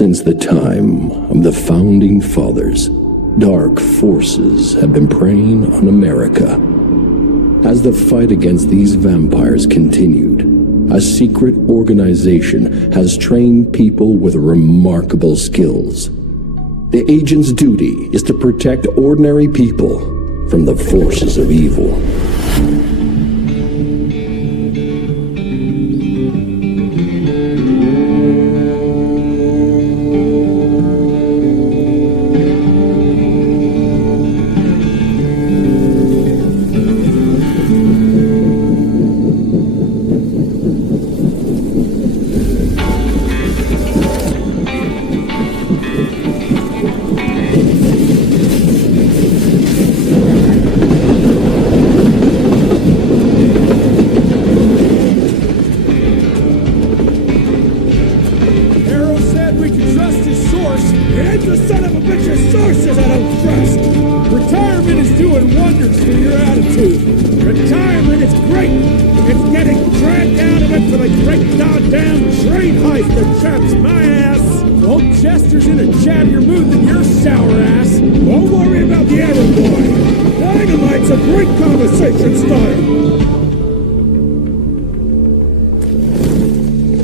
Since the time of the Founding Fathers, dark forces have been preying on America. As the fight against these vampires continued, a secret organization has trained people with remarkable skills. The agent's duty is to protect ordinary people from the forces of evil.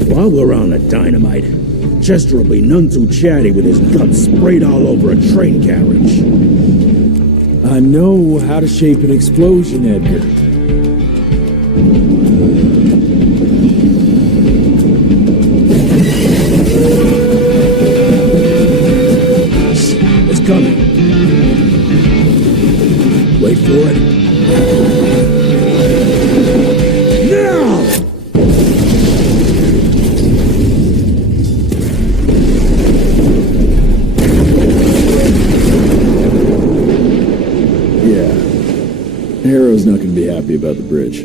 While we're on the dynamite, Chester will be none too chatty with his guts sprayed all over a train carriage. I know how to shape an explosion, Edgar. It's coming. Wait for it. Harrow's not going to be happy about the bridge.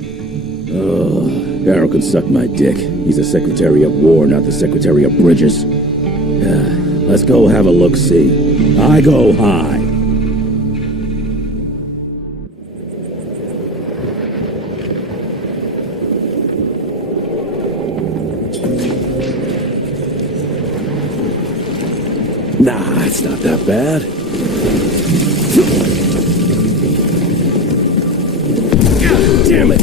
Oh, Harrow can suck my dick. He's the Secretary of War, not the Secretary of Bridges. Let's go have a look-see. I go high. Nah, it's not that bad. Damn it!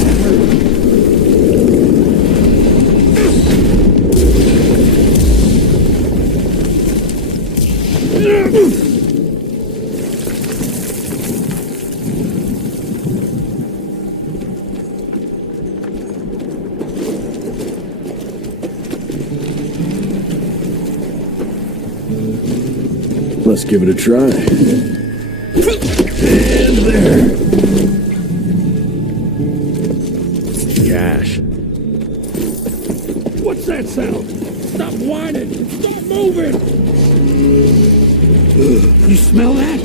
Let's give it a try. And there. Gosh. What's that sound? Stop whining! Stop moving! You smell that?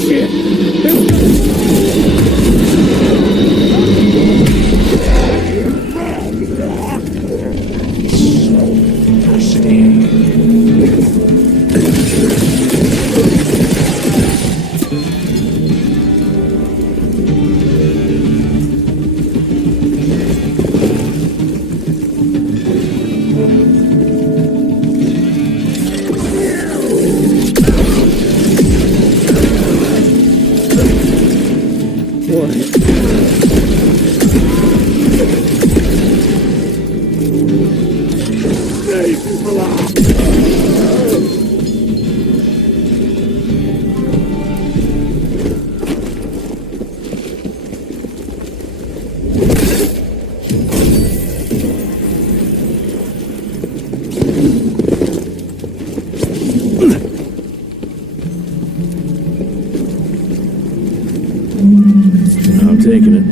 Shit! I'm taking it.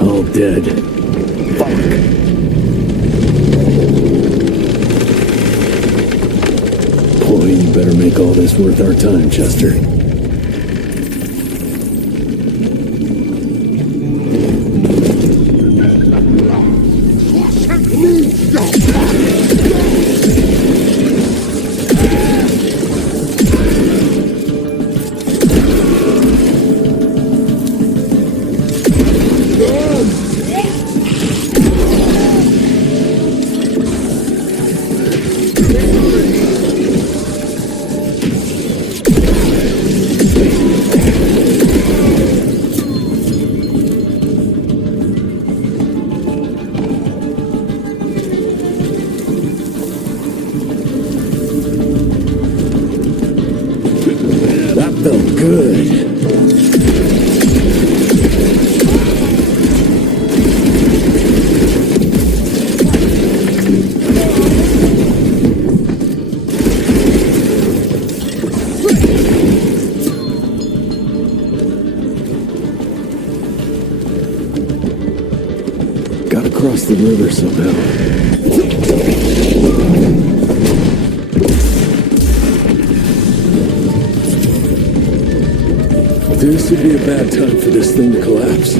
All dead. Fuck. Boy, you better make all this worth our time, Chester. Gotta cross the river somehow. This would be a bad time for this thing to collapse.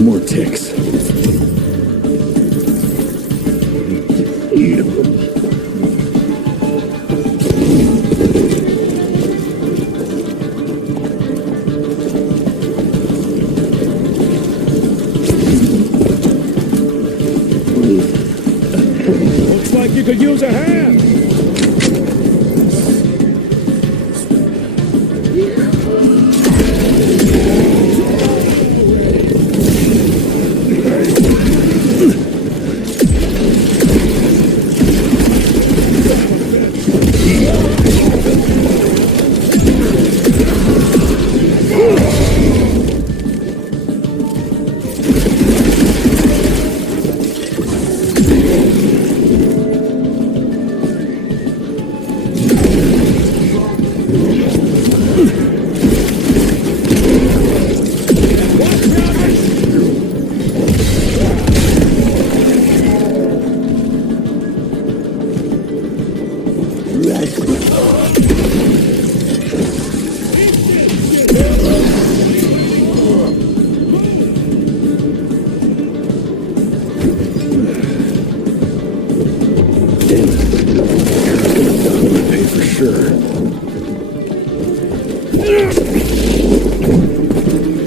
More ticks. Looks like you could use a hand.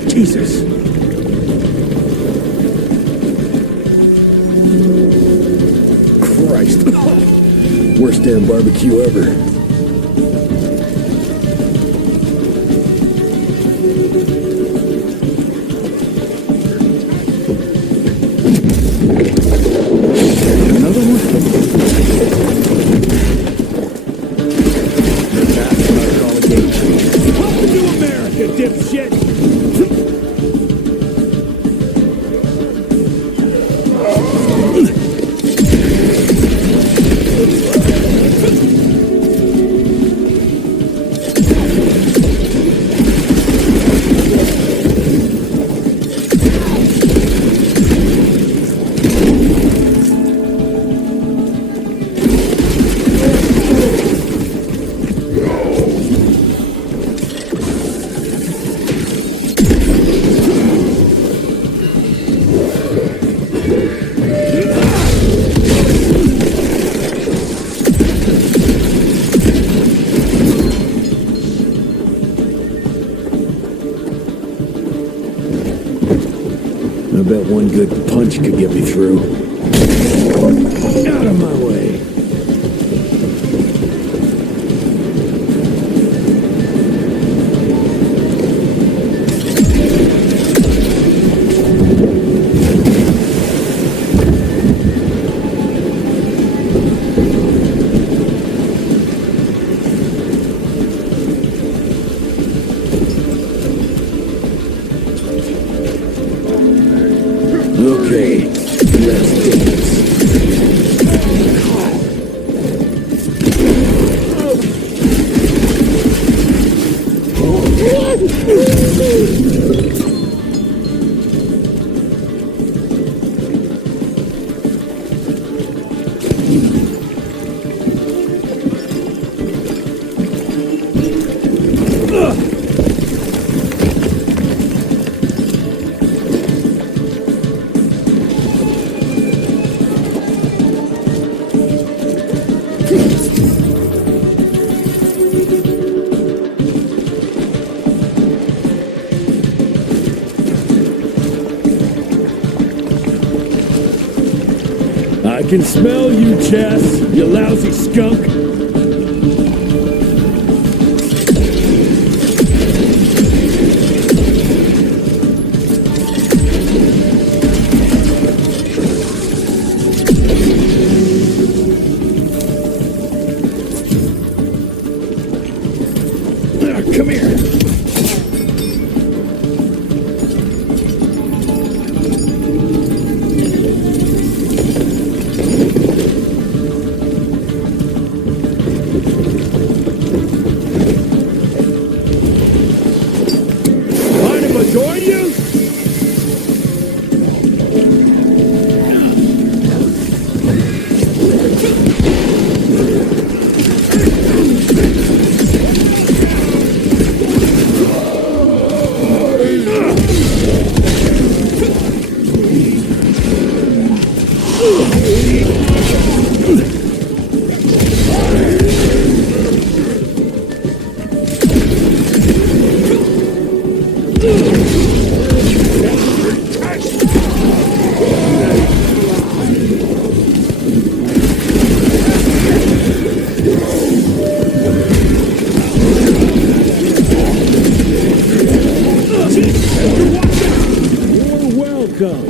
Jesus. Christ. Worst damn barbecue ever. I bet one good punch could get me through. Out of my way. I can smell you, Chess, you lousy skunk. Come here. Mind if I join you? You're welcome.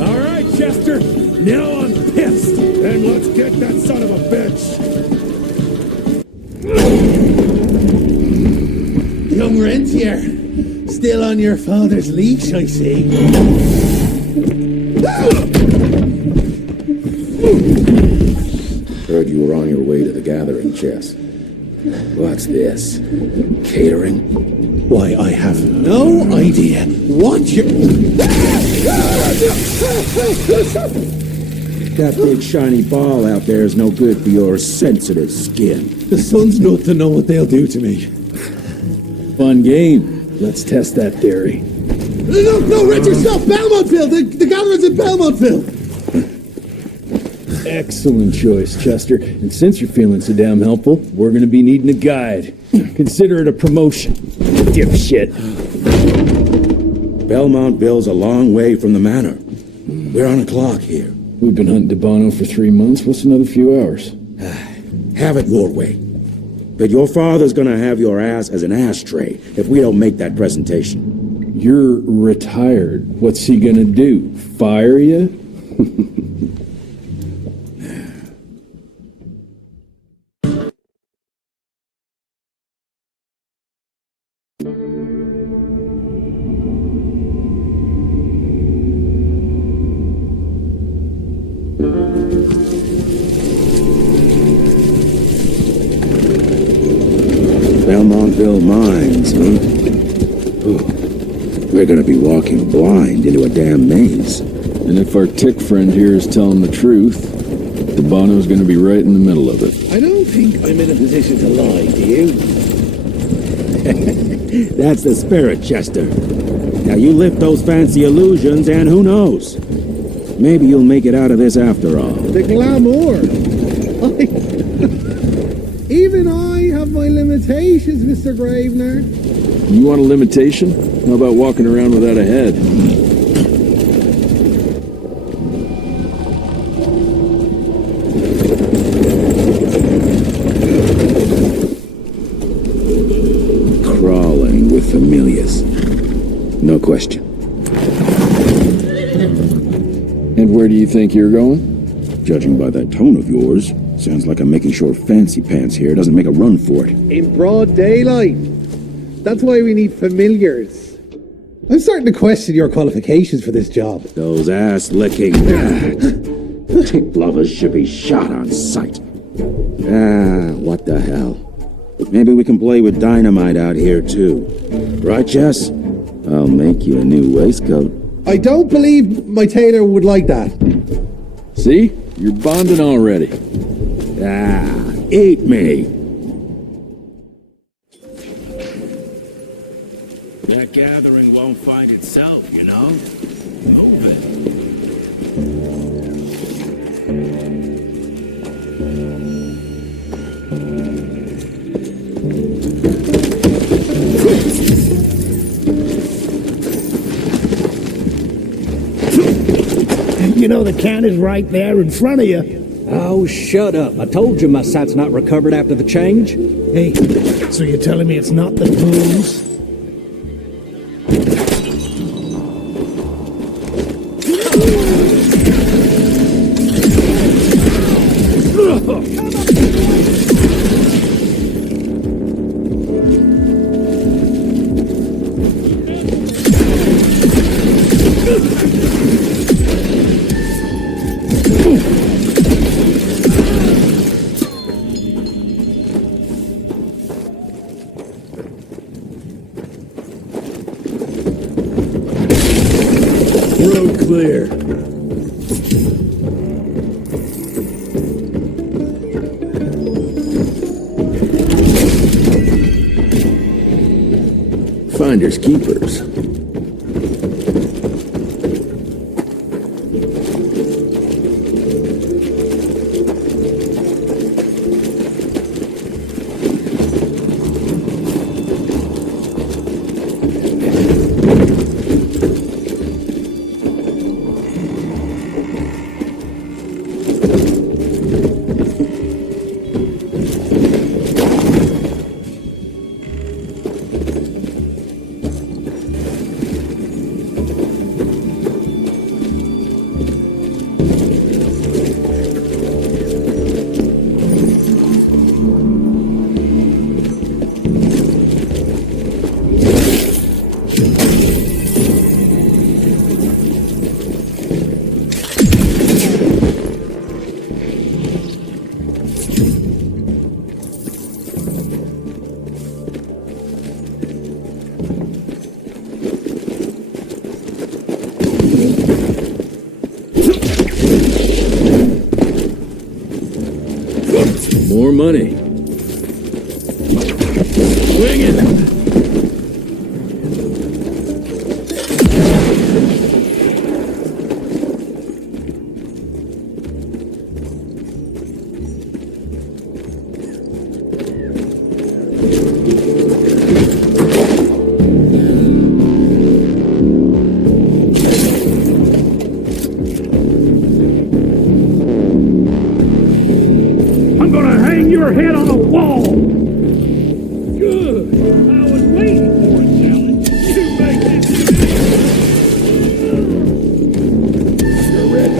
All right, Chester. Now I'm pissed. And let's get that son of a bitch. Young rentier. Still on your father's leash, I see. Heard you were on your way to the gathering, Chess. What's this? Catering? Why, I have no idea what you... That big shiny ball out there is no good for your sensitive skin. The sun's not to know what they'll do to me. Fun game. Let's test that theory. No, Richard, stop! Belmontville! The gathering's in Belmontville! Excellent choice, Chester. And since you're feeling so damn helpful, we're gonna be needing a guide. Consider it a promotion. Dipshit. Belmontville's a long way from the manor. We're on a clock here. We've been hunting Debano for 3 months. What's another few hours? Have it your way. But your father's gonna have your ass as an ashtray if we don't make that presentation. You're retired. What's he gonna do? Fire you? Belmontville Mines, huh? Ooh. We're gonna be walking blind into a damn maze. And if our tick friend here is telling the truth, Debano's gonna be right in the middle of it. I don't think I'm in a position to lie, do you? That's the spirit, Chester. Now you lift those fancy illusions and who knows? Maybe you'll make it out of this after all. The glamour! Even I have my limitations, Mr. Gravener. You want a limitation? How about walking around without a head? Crawling with familiars. No question. And where do you think you're going? Judging by that tone of yours, sounds like I'm making sure Fancy Pants here doesn't make a run for it. In broad daylight. That's why we need familiars. I'm starting to question your qualifications for this job. Those ass-licking tick lovers should be shot on sight. What the hell? Maybe we can play with dynamite out here, too. Right, Jess? I'll make you a new waistcoat. I don't believe my tailor would like that. See? You're bonding already. Eat me. That gathering won't find itself, you know? Move it. You know the can is right there in front of you. Oh, shut up. I told you my sight's not recovered after the change. Hey, so you're telling me it's not the booze? Road clear. Finders keepers. More money. Swing it. I'm gonna hang your head on a wall! Good! I was waiting for it, Sally. You make this You're red,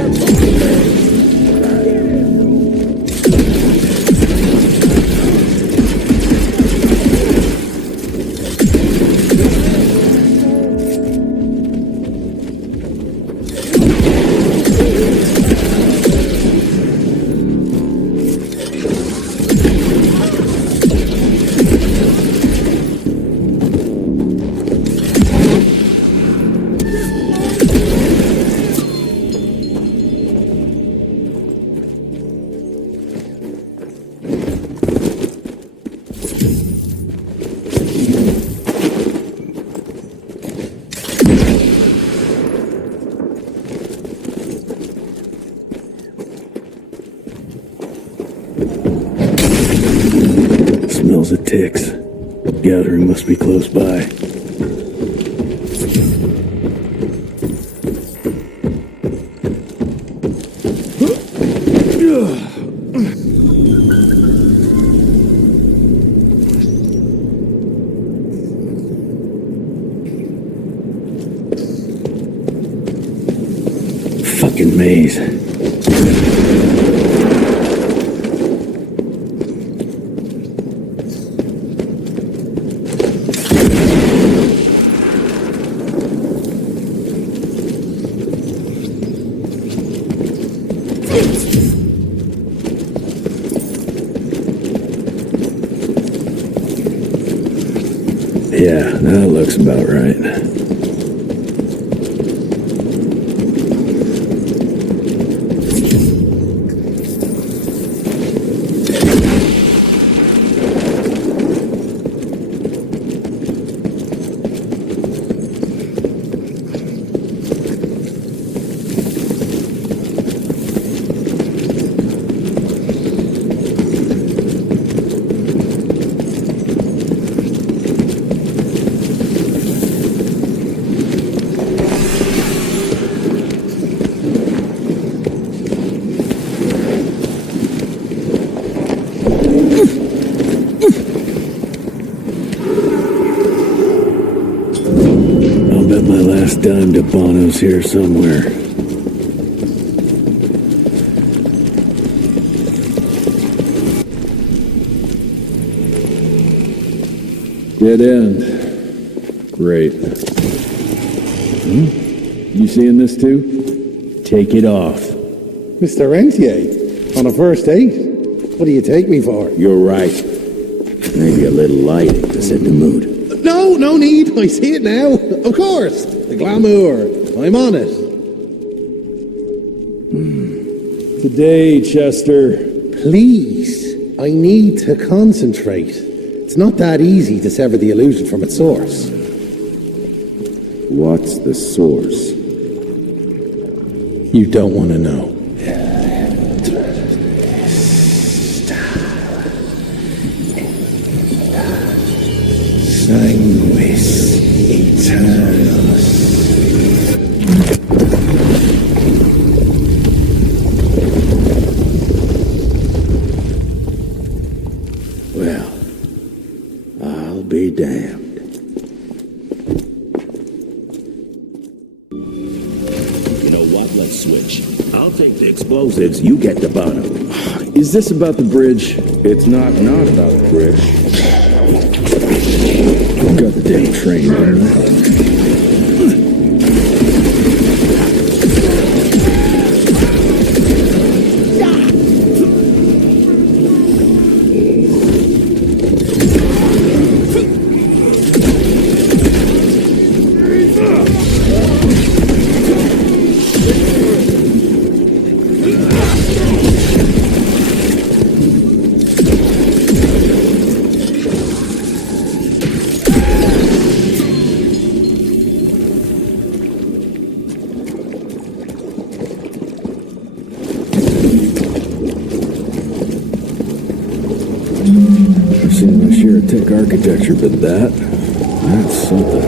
Smells of ticks. Gathering must be close by. Fucking maze. Yeah, that looks about right. Dime to Bono's here somewhere. Dead end. Great. You seeing this too? Take it off. Mr. Rentier, on a first date? What do you take me for? You're right. Maybe a little light to set the mood. No need. I see it now. Of course. The glamour. I'm on it. Today, Chester. Please. I need to concentrate. It's not that easy to sever the illusion from its source. What's the source? You don't want to know. Sanguis Eternus. Well, I'll be damned. You know what? Let's switch. I'll take the explosives, you get the bottom. Is this about the bridge? It's not about the bridge. Got the damn train running. Tech architecture, but that's something.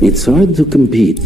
It's hard to compete.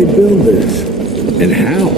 they build this? And how?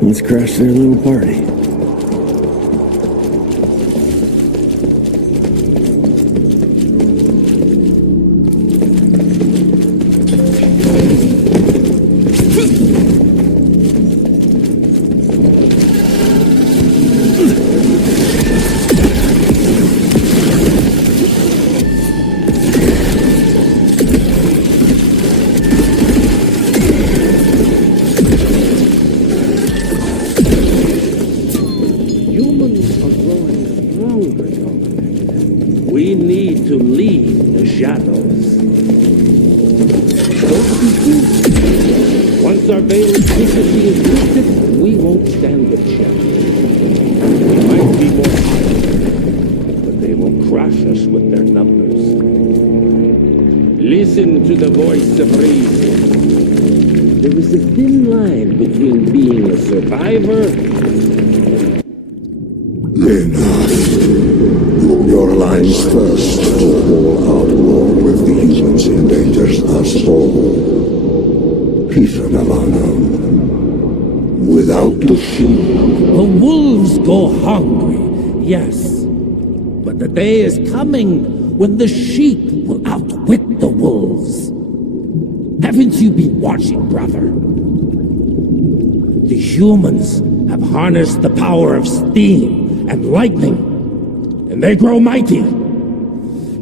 Let's crash their little party. We need to leave the shadows. Once our veil of secrecy is lifted, we won't stand a chance. We might be more powerful, but they will crush us with their numbers. Listen to the voice of reason. There is a thin line between being a survivor. Enough. Your line's first to all out war with the humans endangers us all. Peter Milano. Without the sheep. The wolves go hungry, yes. But the day is coming when the sheep will outwit the wolves. Haven't you been watching, brother? The humans have harnessed the power of steam and lightning. And they grow mighty.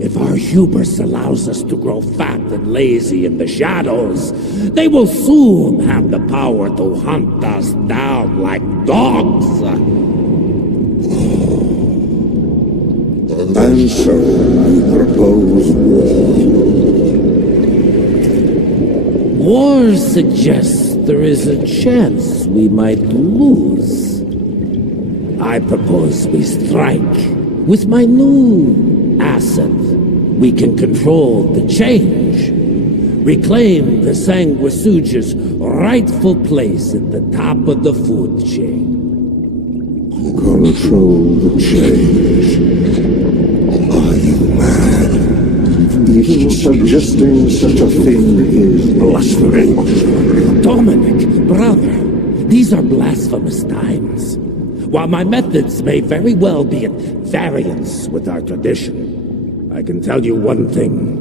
If our hubris allows us to grow fat and lazy in the shadows, they will soon have the power to hunt us down like dogs. And so I propose war. War suggests there is a chance we might lose. I propose we strike. With my new asset, we can control the change, reclaim the Sanguisuja's rightful place at the top of the food chain. Control the change. Are you mad? Even suggesting such a thing is blasphemy. Dominic, brother, these are blasphemous times. While my methods may very well be at variance with our tradition, I can tell you one thing.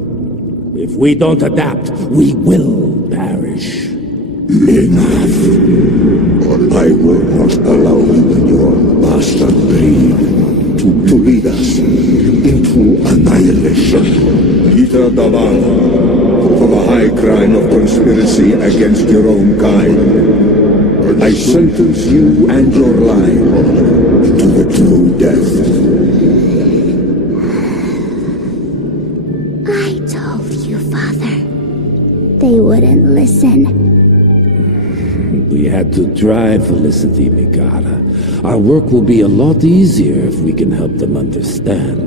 If we don't adapt, we will perish. Enough. I will not allow you and your bastard breed to lead us into annihilation. Peter Daban, from a high crime of conspiracy against your own kind. I sentence you and your line to the true death. I told you, Father. They wouldn't listen. We had to try, Felicity Mikata. Our work will be a lot easier if we can help them understand.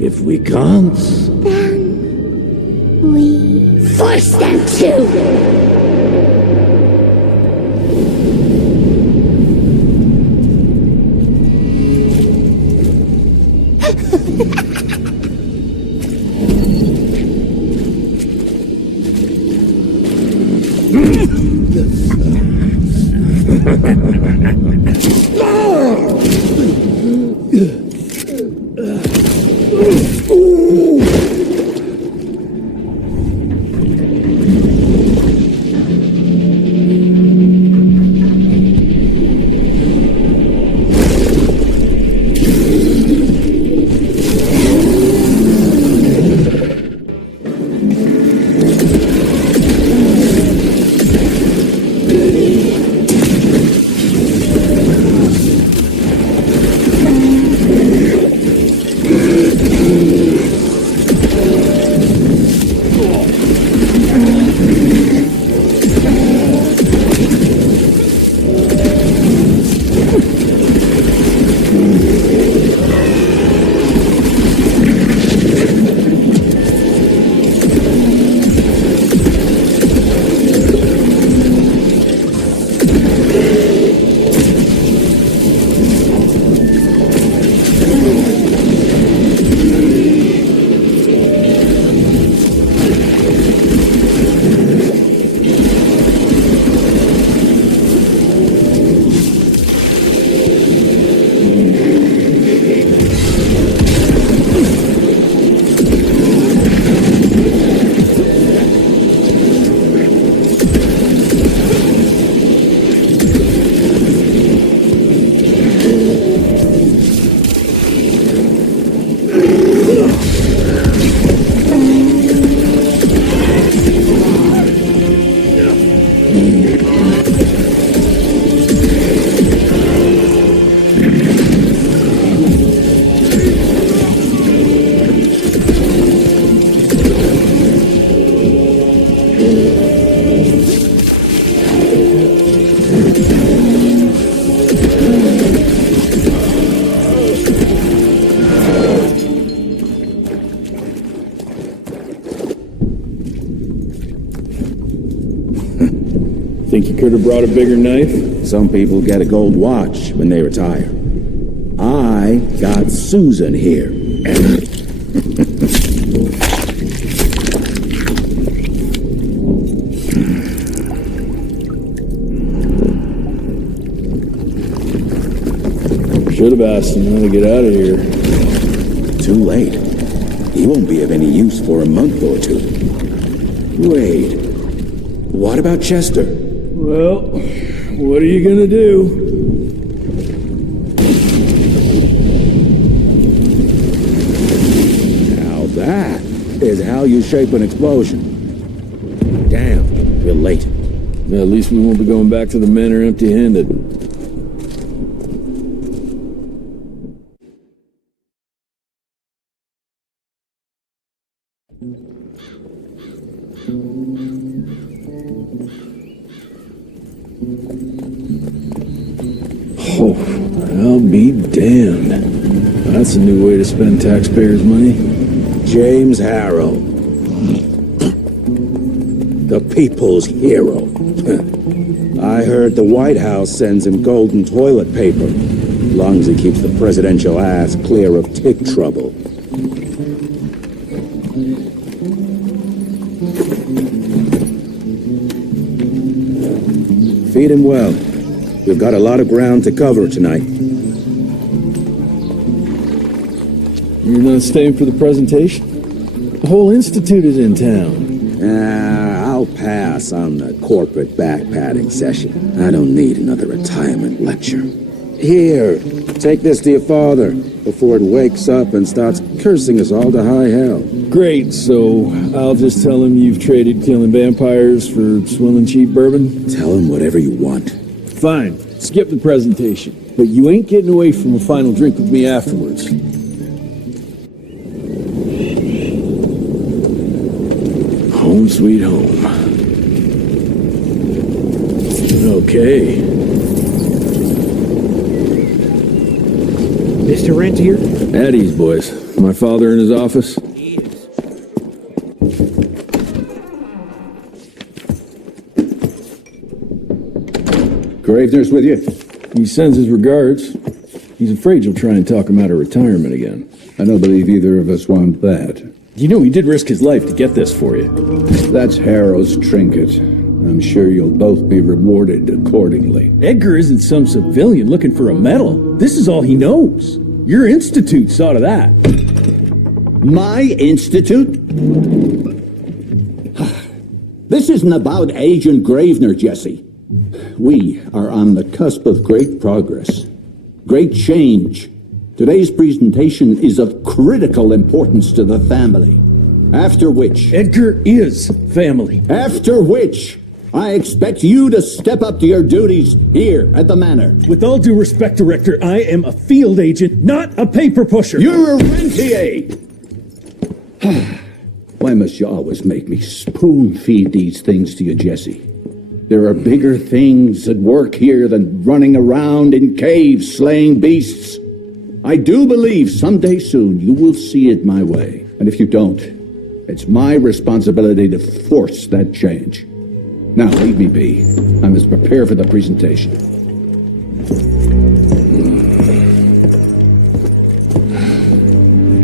If we can't... Then... we... force them to! Think you could have brought a bigger knife? Some people get a gold watch when they retire. I got Susan here. Should have asked him how to get out of here. Too late. He won't be of any use for a month or two. Wait. What about Chester? Well, what are you gonna do? Now that is how you shape an explosion. Damn, we're late. At least we won't be going back to the manor empty-handed. Oh, I'll be damned. That's a new way to spend taxpayers' money. James Harrow. The people's hero. I heard the White House sends him golden toilet paper. Long as he keeps the presidential ass clear of tick trouble. Feed him well. We've got a lot of ground to cover tonight. You're not staying for the presentation? The whole institute is in town. I'll pass on the corporate backpatting session. I don't need another retirement lecture. Here, take this to your father before it wakes up and starts cursing us all to high hell. Great, so I'll just tell him you've traded killing vampires for swilling cheap bourbon? Tell him whatever you want. Fine, skip the presentation. But you ain't getting away from a final drink with me afterwards. Home sweet home. Okay. Mr. Rentier? At ease, boys. My father in his office? Gravener's with you? He sends his regards. He's afraid you'll try and talk him out of retirement again. I don't believe either of us want that. You know he did risk his life to get this for you. That's Harrow's trinket. I'm sure you'll both be rewarded accordingly. Edgar isn't some civilian looking for a medal. This is all he knows. Your institute saw to that. My institute? This isn't about Agent Gravener, Jesse. We are on the cusp of great progress, great change. Today's presentation is of critical importance to the family. After which... Edgar is family. After which, I expect you to step up to your duties here at the manor. With all due respect, Director, I am a field agent, not a paper pusher. You're a rentier! Why must you always make me spoon-feed these things to you, Jesse? There are bigger things at work here than running around in caves slaying beasts. I do believe someday soon you will see it my way. And if you don't, it's my responsibility to force that change. Now, leave me be. I must prepare for the presentation.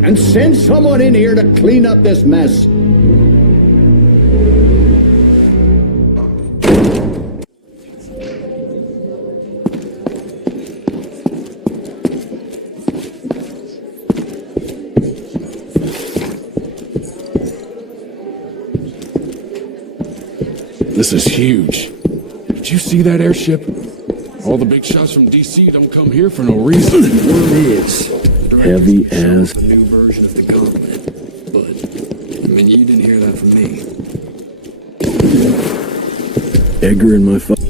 And send someone in here to clean up this mess. This is huge. Did you see that airship? All the big shots from DC don't come here for no reason. Word is heavy as a new version of the gauntlet. But, I mean, you didn't hear that from me. Edgar and my father.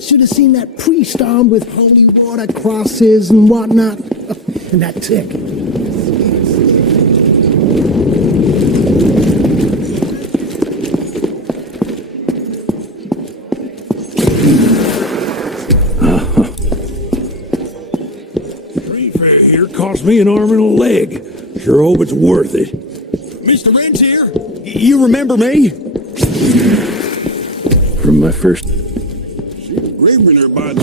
Should have seen that priest armed with holy water crosses and whatnot. And that tick. Cost me an arm and a leg. Sure hope it's worth it. Mr. Rentier? You remember me? From my first... Gravener by the...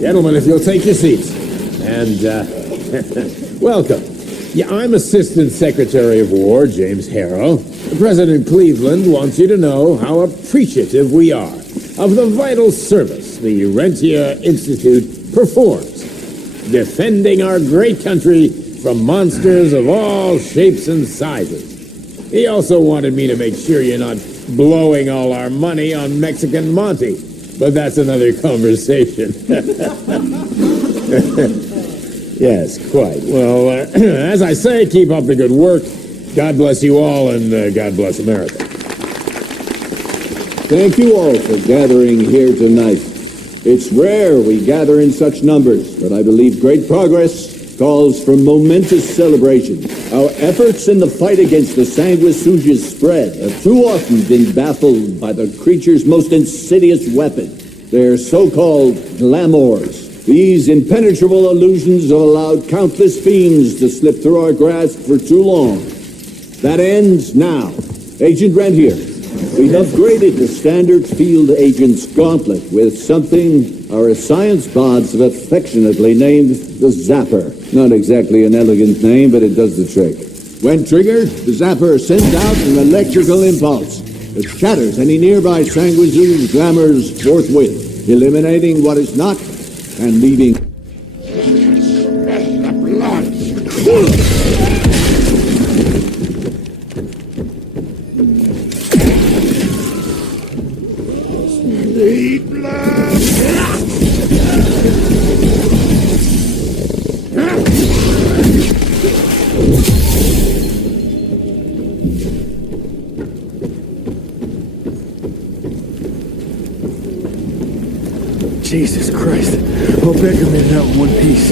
Gentlemen, if you'll take your seats. And, welcome. Yeah, I'm Assistant Secretary of War, James Harrow. President Cleveland wants you to know how appreciative we are of the vital service the Rentier Institute performs, defending our great country from monsters of all shapes and sizes. He also wanted me to make sure you're not blowing all our money on Mexican Monty, but that's another conversation. Yes, quite. Well, as I say, keep up the good work. God bless you all, and God bless America. Thank you all for gathering here tonight. It's rare we gather in such numbers, but I believe great progress calls for momentous celebration. Our efforts in the fight against the sanguisuga's spread have too often been baffled by the creature's most insidious weapon, their so-called glamours. These impenetrable illusions have allowed countless fiends to slip through our grasp for too long. That ends now. Agent Rentier, we've upgraded the standard field agent's gauntlet with something our science bots have affectionately named the Zapper. Not exactly an elegant name, but it does the trick. When triggered, the Zapper sends out an electrical impulse that shatters any nearby sanguisuga's glamours forthwith, eliminating what is not and leaving... The blood Jesus Christ. Hope Edgar made it out in one piece.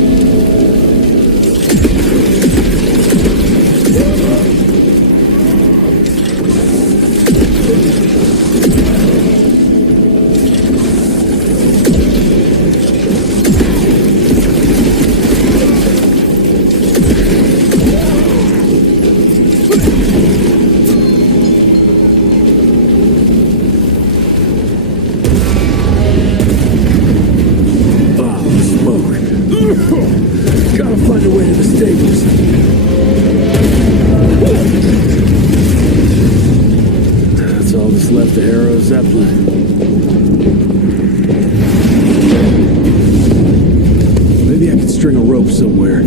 Gotta find a way to the stables. That's all that's left of Harrow's Zeppelin. Maybe I could string a rope somewhere.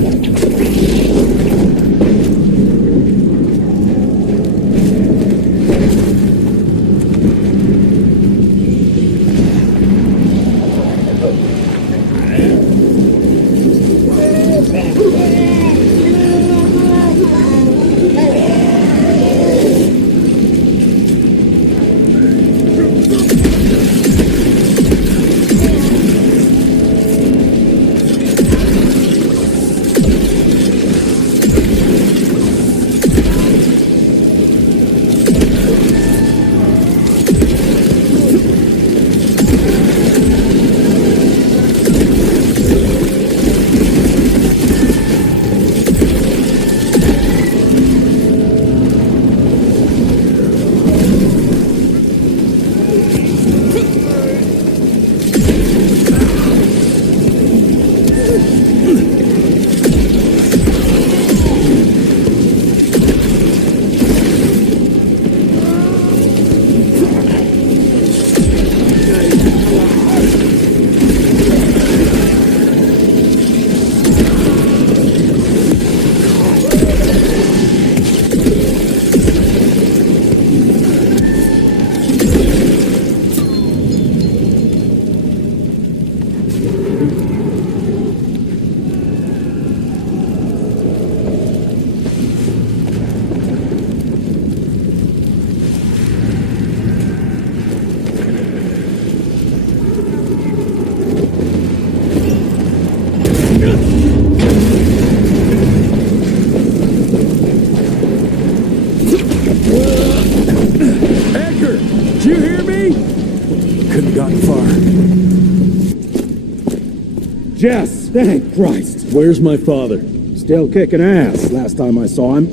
Jess, thank Christ. Where's my father? Still kicking ass last time I saw him.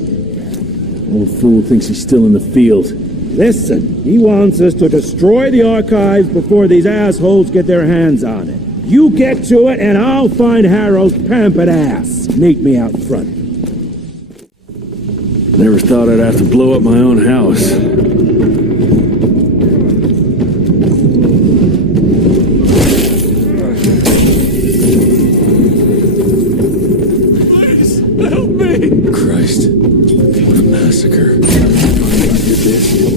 Old fool thinks he's still in the field. Listen, he wants us to destroy the archives before these assholes get their hands on it. You get to it and I'll find Harrow's pampered ass. Meet me out front. Never thought I'd have to blow up my own house.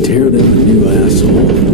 Tear them a new asshole.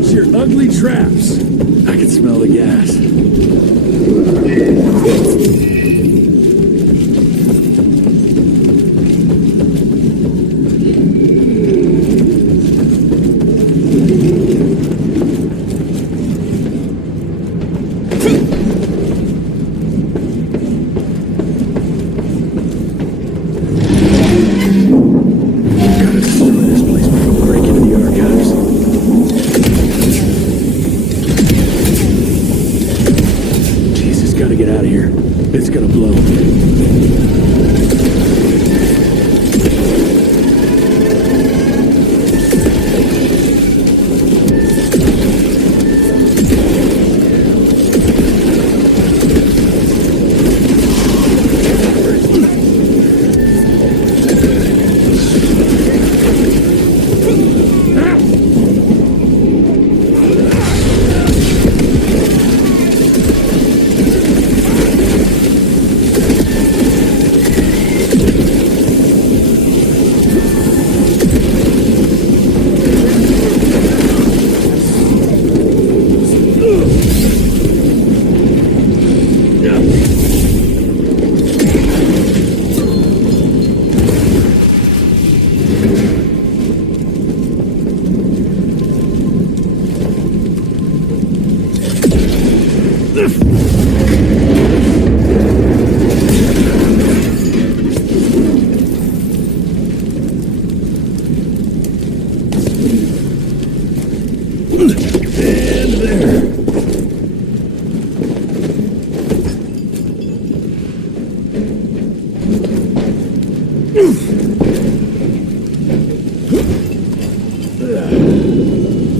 Watch your ugly traps. I can smell the gas.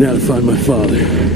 Now to find my father.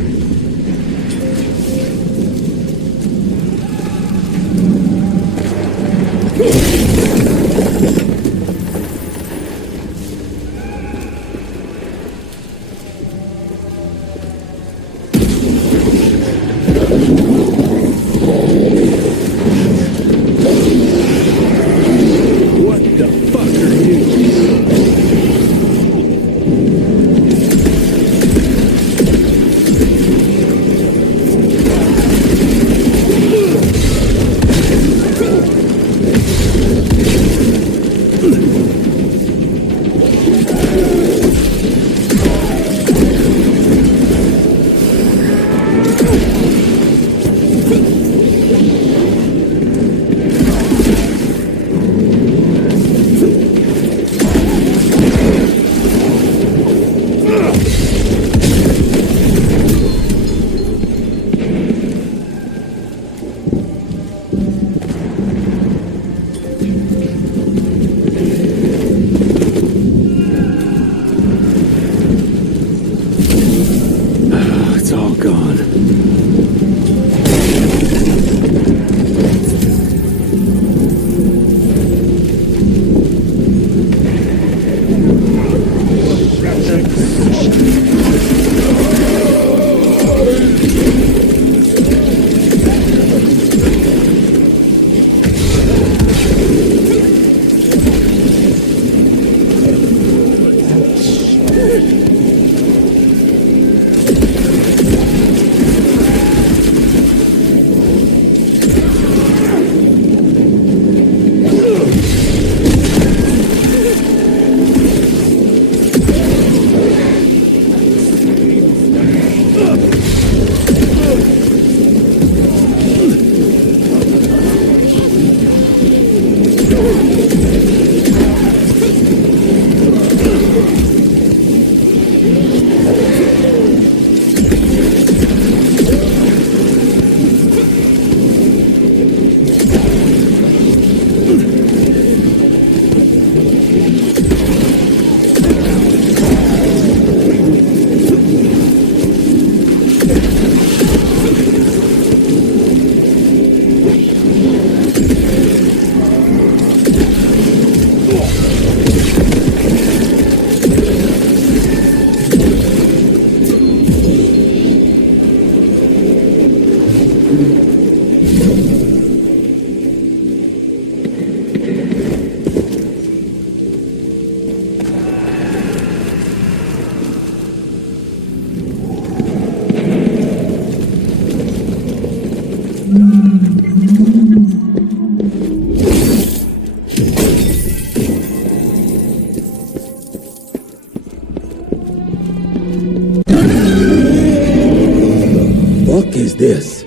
fuck is this?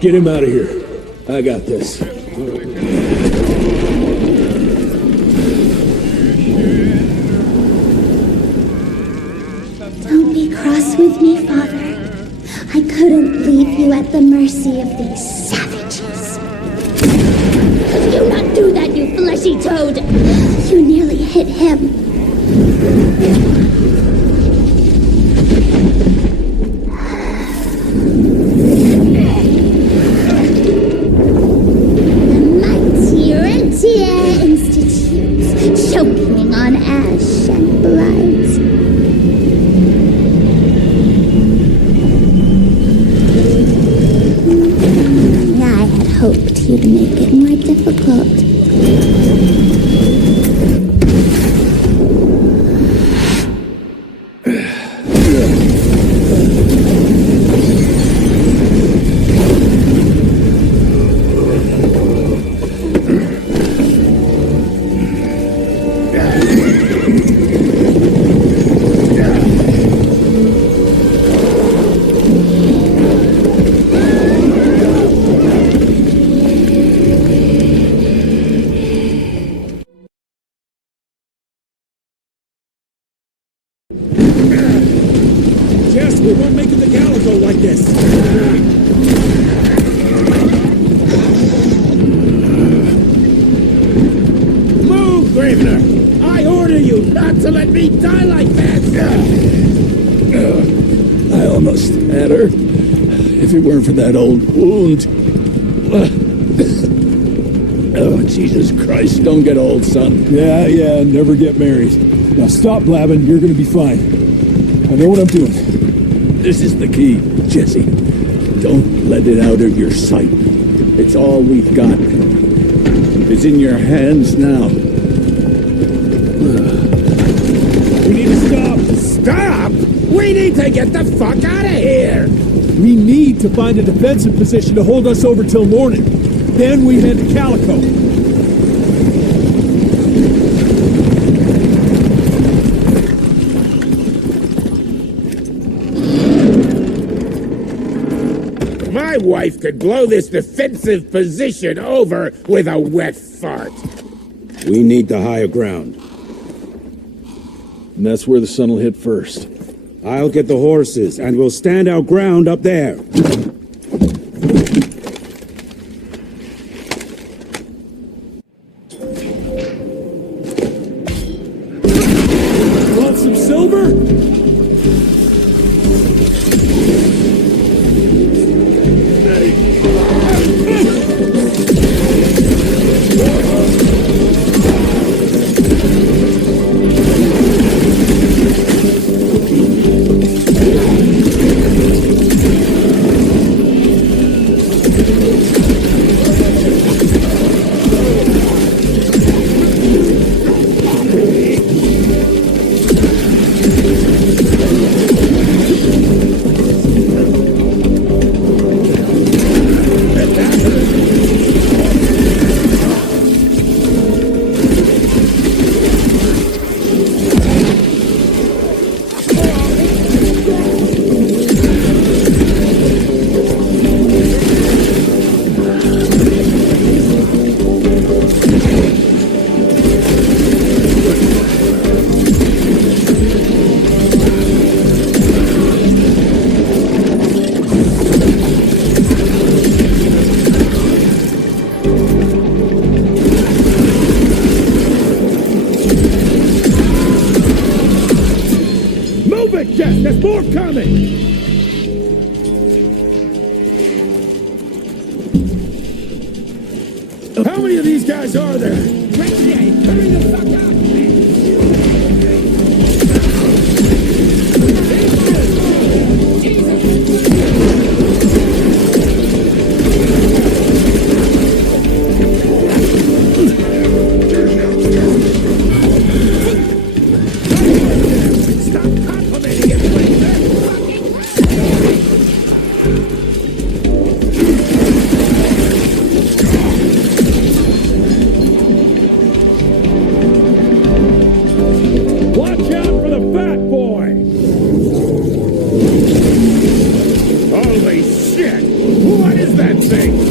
Get him out of here. I got this. Don't be cross with me, Father. I couldn't leave you at the mercy of these savages. Do not do that, you fleshy toad! You nearly hit him. Choking on ash and blood. I had hoped you'd make it more difficult. We won't make it the gala go like this. Move, Gravener! I order you not to let me die like that! I almost had her. If it weren't for that old wound. Oh, Jesus Christ, don't get old, son. Yeah, never get married. Now stop blabbing, you're gonna be fine. I know what I'm doing. This is the key, Jesse. Don't let it out of your sight. It's all we've got. It's in your hands now. We need to stop! Stop? We need to get the fuck out of here! We need to find a defensive position to hold us over till morning. Then we head to Calico. My wife could blow this defensive position over with a wet fart. We need the higher ground. And that's where the sun will hit first. I'll get the horses, and we'll stand our ground up there. Want some silver? There's more coming! How many of these guys are there? Hurry the fuck up! Stop complimenting it, thing!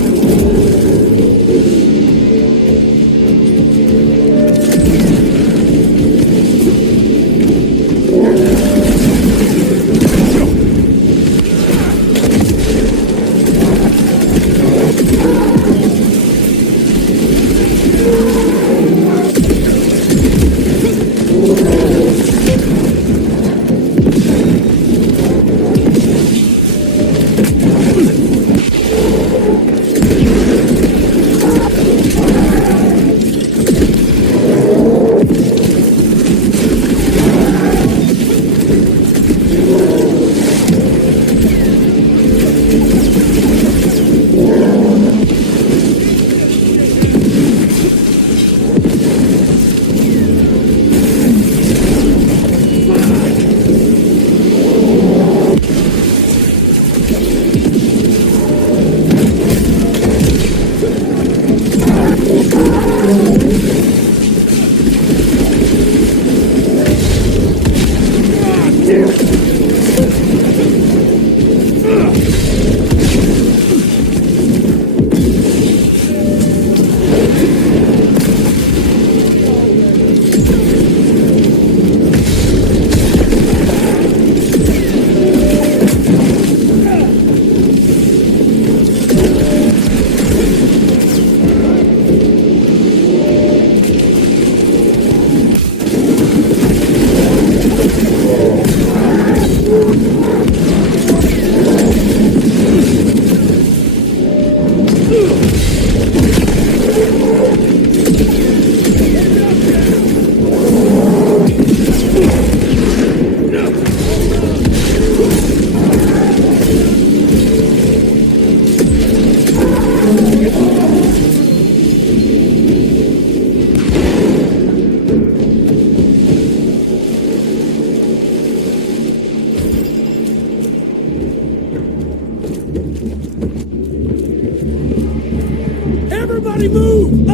Everybody move!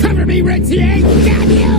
Cover me, Ritzy! Damn you!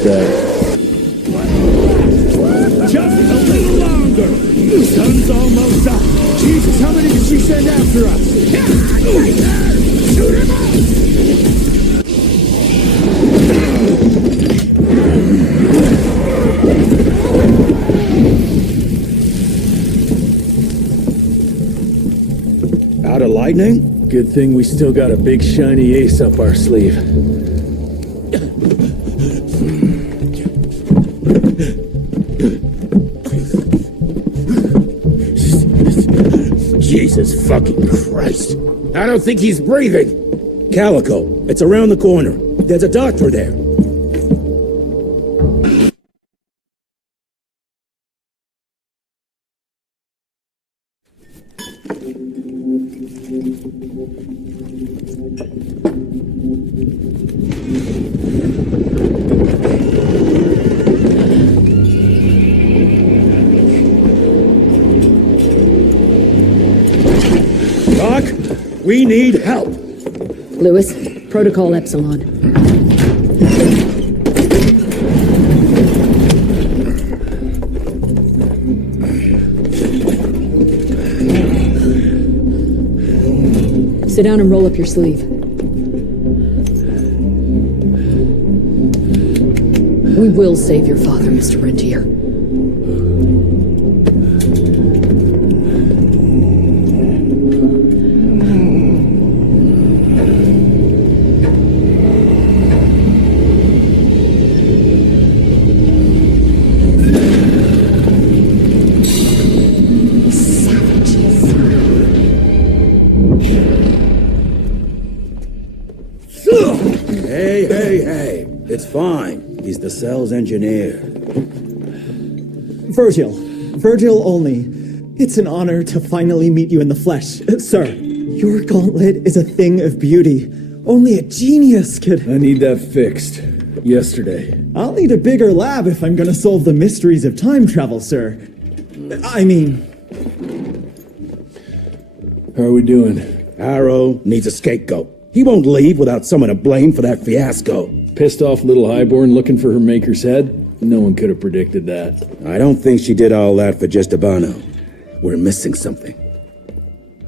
about that. Just a little longer! The sun's almost up! Jesus, how many did she send after us? Right there! Shoot him up! Out of lightning? Good thing we still got a big shiny ace up our sleeve. Jesus fucking Christ. I don't think he's breathing. Calico, it's around the corner. There's a doctor there. Doc, we need help. Lewis, Protocol Epsilon. Sit down and roll up your sleeve. We will save your father, Mr. Rentier. Hey, it's fine. He's the cell's engineer. Virgil only. It's an honor to finally meet you in the flesh. Sir, your gauntlet is a thing of beauty. Only a genius could... I need that fixed. Yesterday. I'll need a bigger lab if I'm gonna solve the mysteries of time travel, sir. I mean... How are we doing? Arrow needs a scapegoat. He won't leave without someone to blame for that fiasco. Pissed off little highborn looking for her maker's head? No one could have predicted that. I don't think she did all that for just a bono. We're missing something.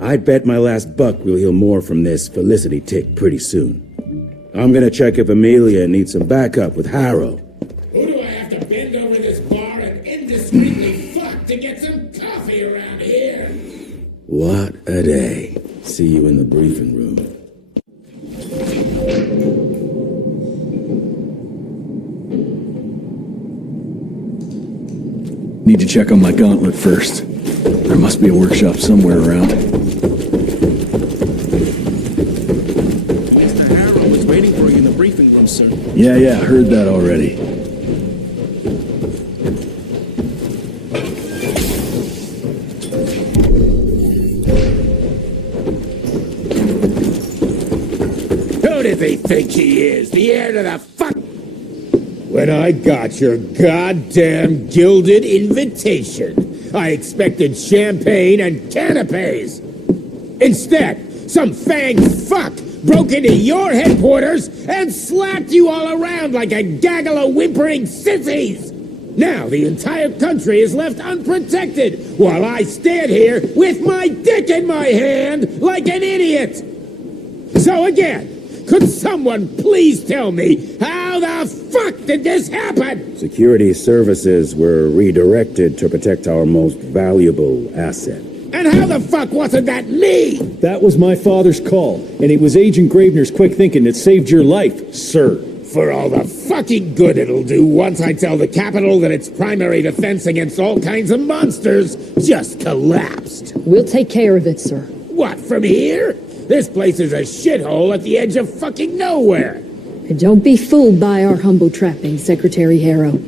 I'd bet my last buck we'll hear more from this Felicity tick pretty soon. I'm gonna check if Amelia needs some backup with Harrow. Who do I have to bend over this bar and indiscreetly fuck to get some coffee around here? What a day. See you in the briefing room. Need to check on my gauntlet first. There must be a workshop somewhere around. Mr. Harrow is waiting for you in the briefing room, sir. Yeah, heard that already. Who does he think he is? The heir to the fuck? When I got your goddamn gilded invitation, I expected champagne and canapes. Instead, some fanged fuck broke into your headquarters and slapped you all around like a gaggle of whimpering sissies. Now the entire country is left unprotected while I stand here with my dick in my hand like an idiot. So again, could someone please tell me how the fuck did this happen? Security services were redirected to protect our most valuable asset. And how the fuck wasn't that me? That was my father's call, and it was Agent Gravener's quick thinking that saved your life, sir. For all the fucking good it'll do once I tell the Capitol that its primary defense against all kinds of monsters just collapsed. We'll take care of it, sir. What, from here? This place is a shithole at the edge of fucking nowhere. And don't be fooled by our humble trappings, Secretary Harrow.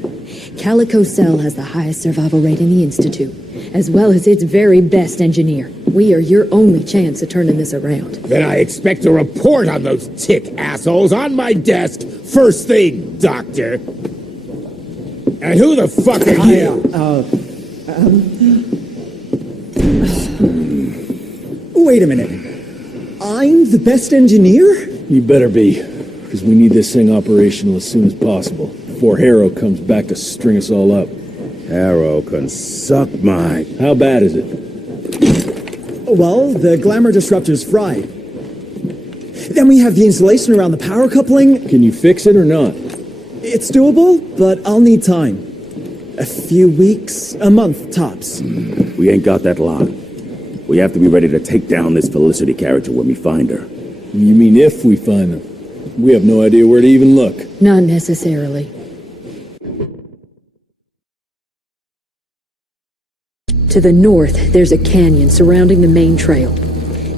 Calico Cell has the highest survival rate in the Institute, as well as its very best engineer. We are your only chance of turning this around. Then I expect a report on those tick assholes on my desk first thing, Doctor. And who the fuck are you? Wait a minute. I'm the best engineer? You better be, because we need this thing operational as soon as possible, before Harrow comes back to string us all up. Harrow can suck my... How bad is it? Well, the glamour disruptor's fried. Then we have the insulation around the power coupling. Can you fix it or not? It's doable, but I'll need time. A few weeks, a month tops. We ain't got that long. We have to be ready to take down this Felicity character when we find her. You mean if we find them? We have no idea where to even look. Not necessarily. To the north, there's a canyon surrounding the main trail.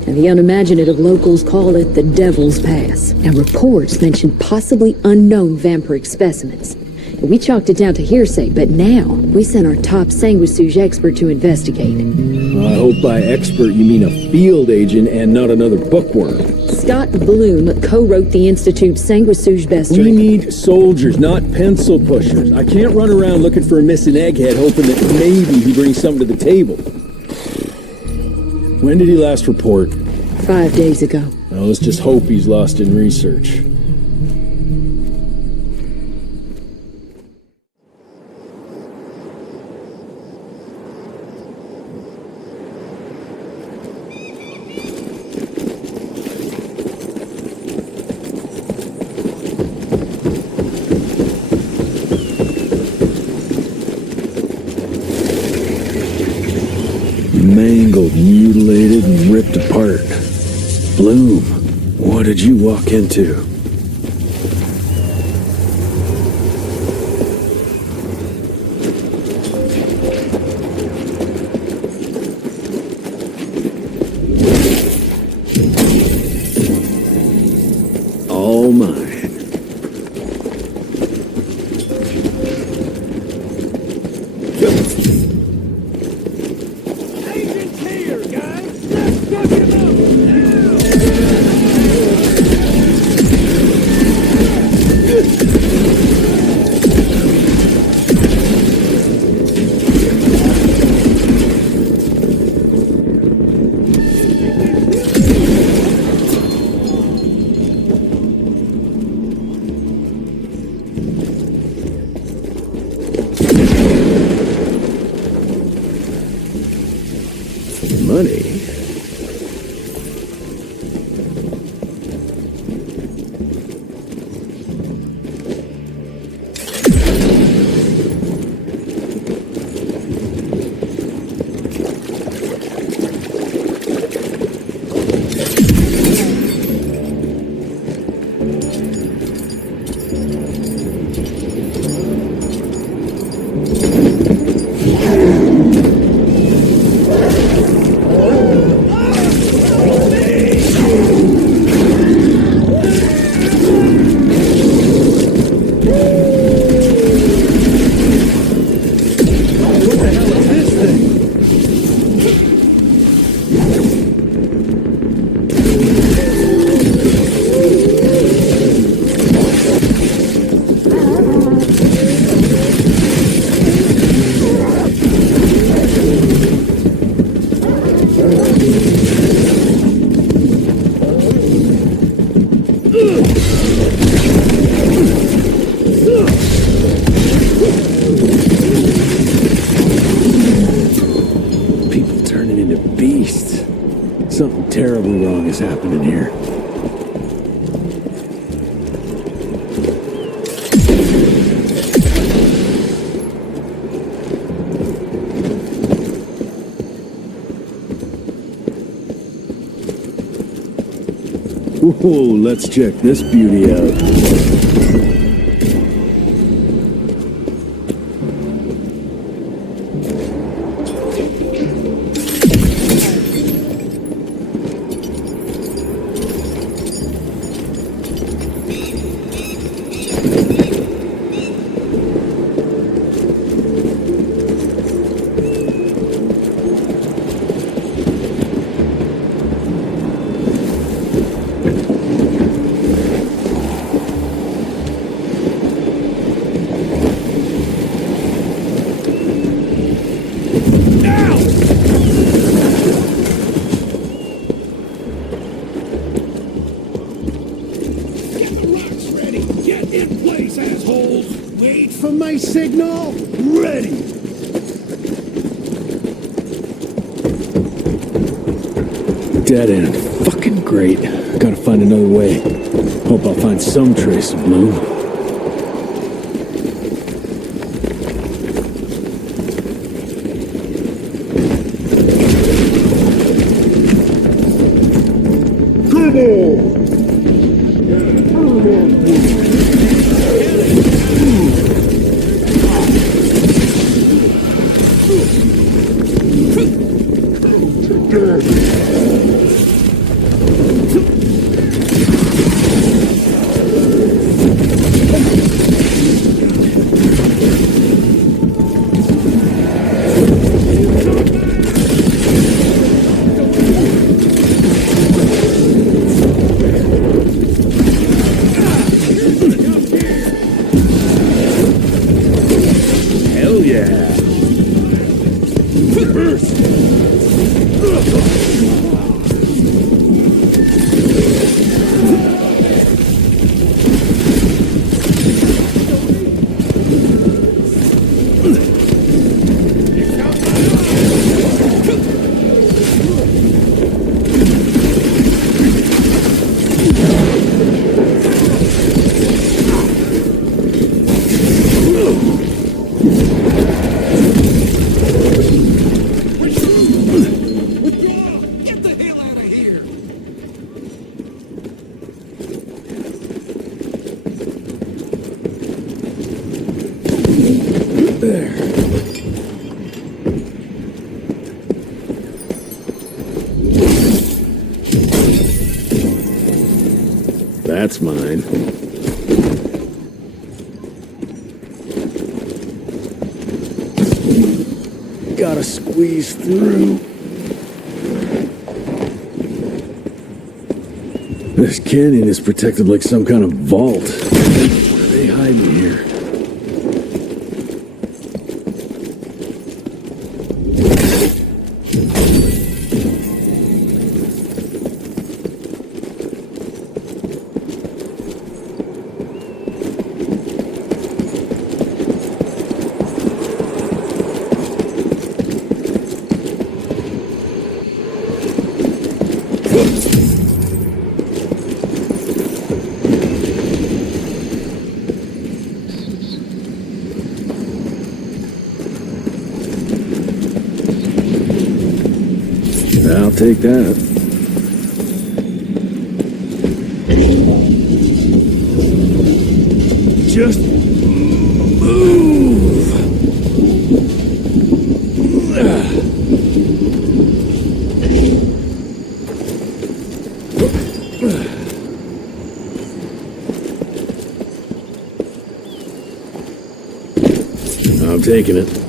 And the unimaginative locals call it the Devil's Pass. And reports mention possibly unknown vampiric specimens. We chalked it down to hearsay, but now we sent our top sanguisuge expert to investigate. I hope by expert you mean a field agent and not another bookworm. Scott Bloom co-wrote the Institute's sanguisuge bestiary. We need soldiers, not pencil pushers. I can't run around looking for a missing egghead hoping that maybe he brings something to the table. When did he last report? 5 days ago. Well, let's just hope he's lost in research. Mangled, mutilated, and ripped apart. Bloom, what did you walk into? All mine. Money. Something terribly wrong is happening here. Whoa, let's check this beauty out. Wait for my signal. Ready. Dead end. Fucking great. Gotta find another way. Hope I'll find some trace of Bloom. That's mine. Gotta squeeze through. This canyon is protected like some kind of vault. What are they hiding here? I'll take that. Just move. I'm taking it.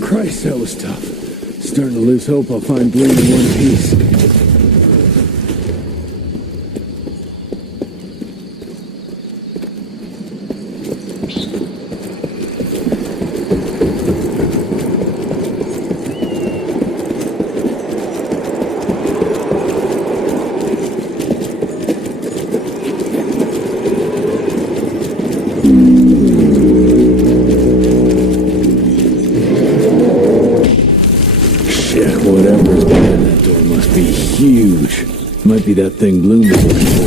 Christ, that was tough. Starting to lose hope I'll find Bloom in one piece. Whatever's behind that door must be huge. Might be that thing Bloom was looking for.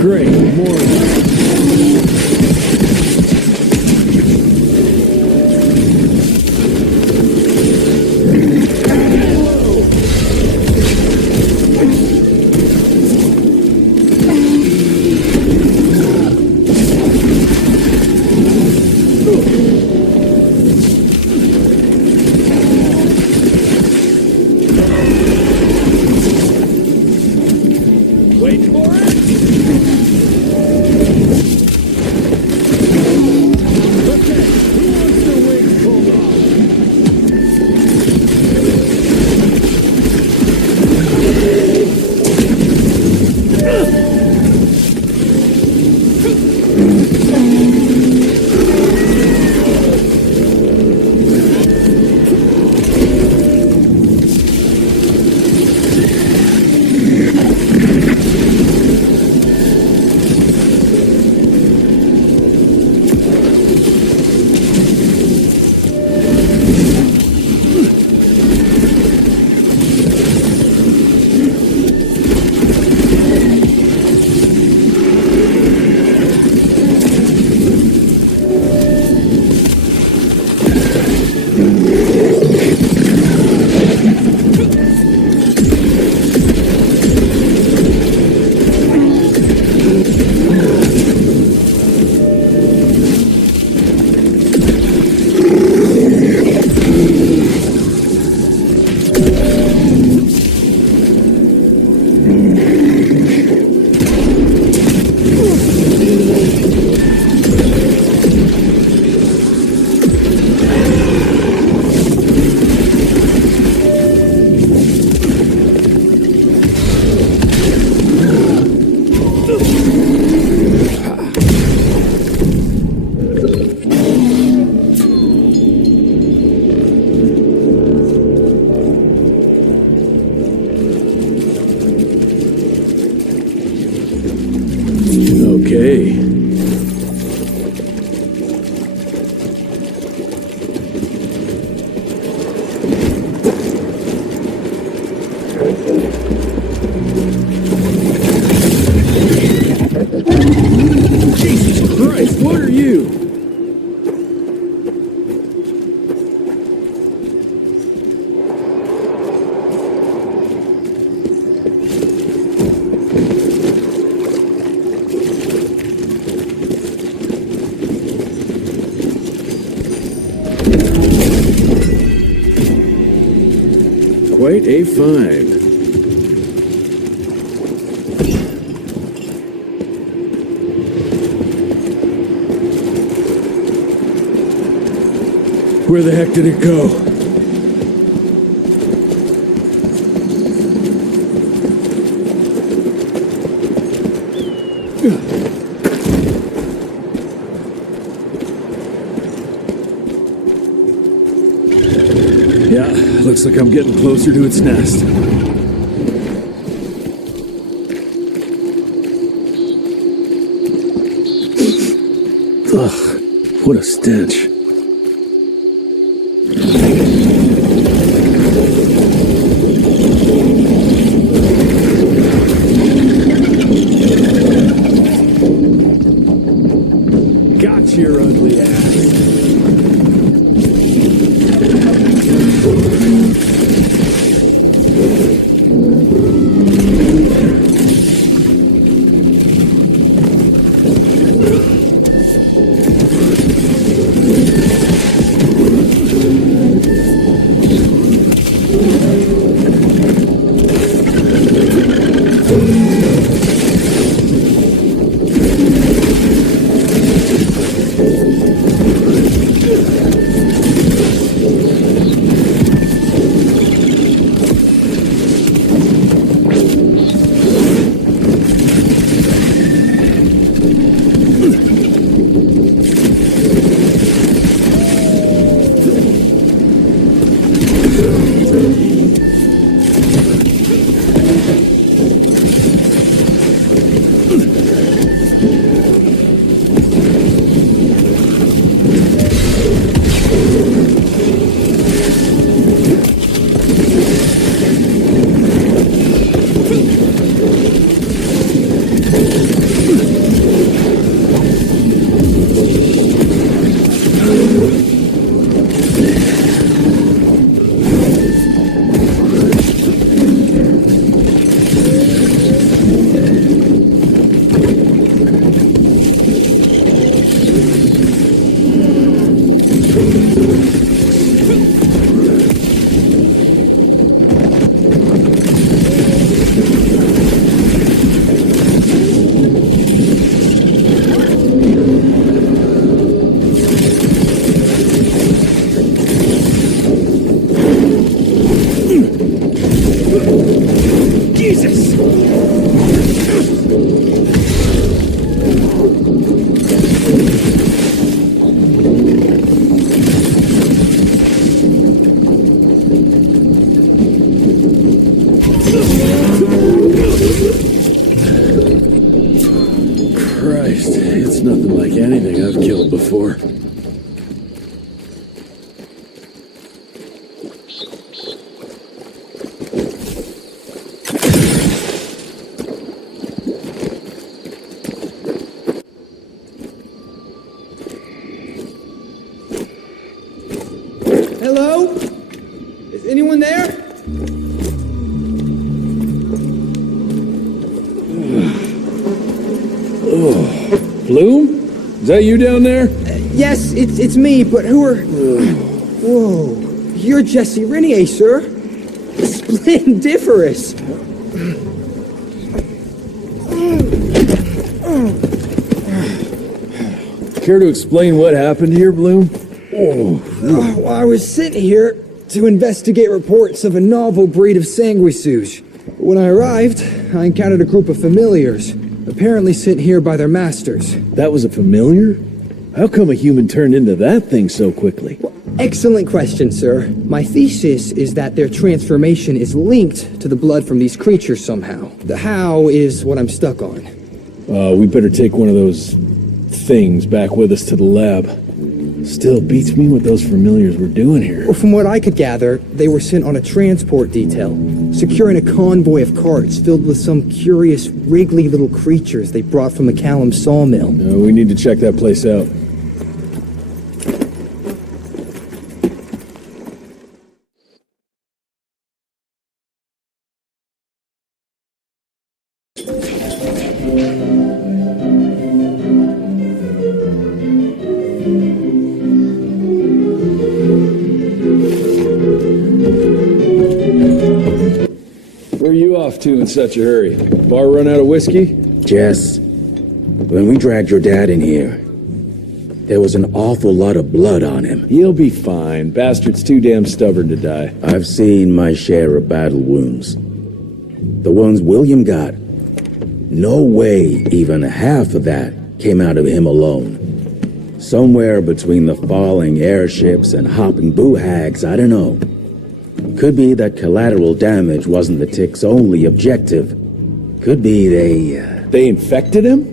Great, more of that. Okay. Jesus Christ, what are you? Quite a find. Where the heck did it go? Yeah, looks like I'm getting closer to its nest. Ugh, what a stench. Got your ugly ass. before. Hello? Is anyone there? Bloom? Is that you down there? Yes, it's me, but who are... Whoa. You're Jesse Renier, sir. Splendiferous. Care to explain what happened here, Bloom? Well, I was sent here to investigate reports of a novel breed of sanguisuge. When I arrived, I encountered a group of familiars, apparently sent here by their masters. That was a familiar? How come a human turned into that thing so quickly? Well, excellent question, sir. My thesis is that their transformation is linked to the blood from these creatures somehow. The how is what I'm stuck on. We better take one of those things back with us to the lab. Still beats me what those familiars were doing here. Well, from what I could gather, they were sent on a transport detail, securing a convoy of carts filled with some curious, wriggly little creatures they brought from McCallum's sawmill. We need to check that place out. To in such a hurry? Bar run out of whiskey? Jess, when we dragged your dad in here, there was an awful lot of blood on him. He'll be fine. Bastard's too damn stubborn to die. I've seen my share of battle wounds. The ones William got. No way even half of that came out of him alone. Somewhere between the falling airships and hopping boo-hags, I don't know. Could be that collateral damage wasn't the tick's only objective. Could be They infected him?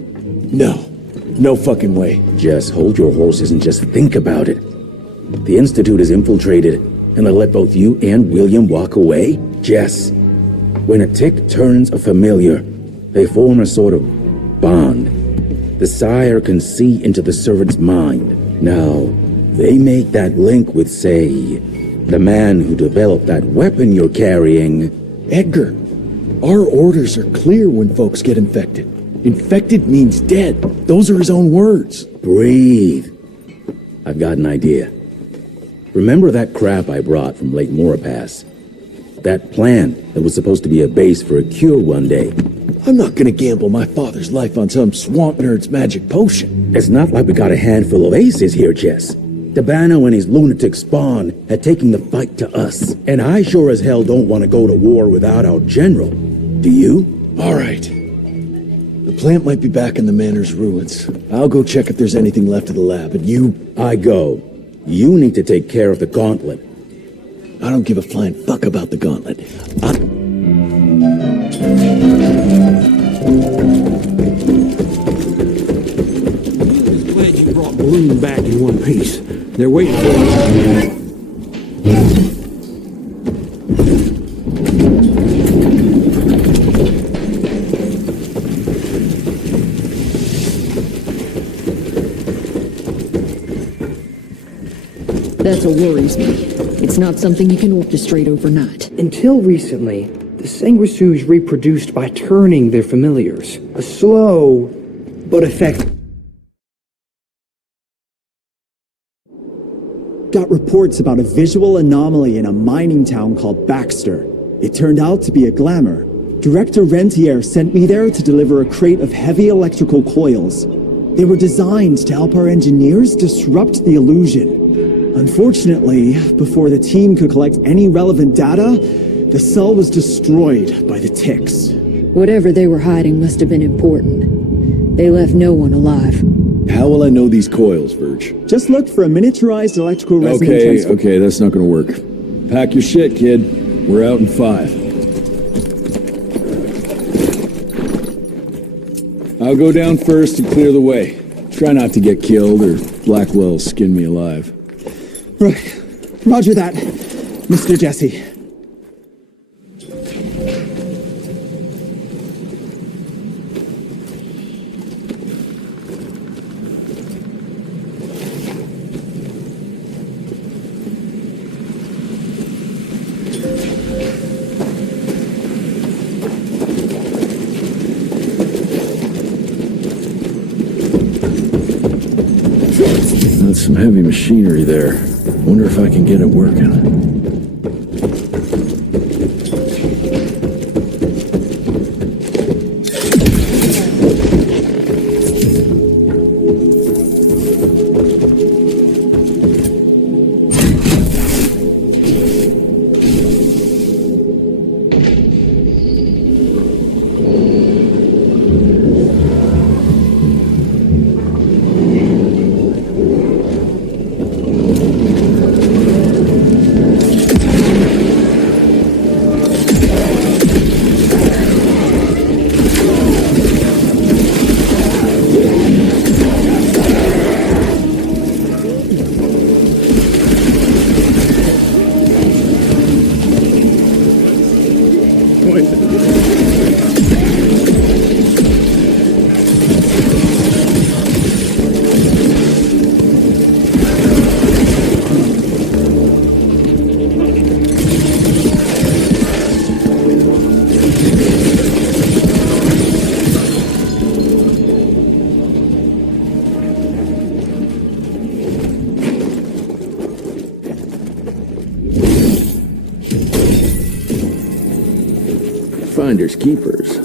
No fucking way. Just hold your horses and just think about it. The Institute is infiltrated, and they let both you and William walk away? Jess, when a tick turns a familiar, they form a sort of bond. The sire can see into the servant's mind. Now, they make that link with, say, the man who developed that weapon you're carrying. Edgar, our orders are clear when folks get infected. Infected means dead. Those are his own words. Breathe. I've got an idea. Remember that crap I brought from Lake Morapass? That plant that was supposed to be a base for a cure one day. I'm not gonna gamble my father's life on some swamp nerd's magic potion. It's not like we got a handful of aces here, Jess. Dabano and his lunatic spawn had taken the fight to us, and I sure as hell don't want to go to war without our general. Do you? All right. The plant might be back in the manor's ruins. I'll go check if there's anything left of the lab, and you... I go. You need to take care of the gauntlet. I don't give a flying fuck about the gauntlet. Glad you brought Bloom back in one piece. They're waiting for you. That's what worries me. It's not something you can orchestrate overnight. Until recently, the sanguisuge reproduced by turning their familiars. A slow but effective. Got reports about a visual anomaly in a mining town called Baxter. It turned out to be a glamour. Director Rentier sent me there to deliver a crate of heavy electrical coils. They were designed to help our engineers disrupt the illusion. Unfortunately, before the team could collect any relevant data, the cell was destroyed by the ticks. Whatever they were hiding must have been important. They left no one alive. How will I know these coils, Verge? Just look for a miniaturized electrical resonance transfer. Okay, that's not gonna work. Pack your shit, kid. We're out in 5. I'll go down first and clear the way. Try not to get killed or Blackwell skin me alive. Right. Roger that, Mr. Jesse. That's some heavy machinery there. Wonder if I can get it working. Finders keepers.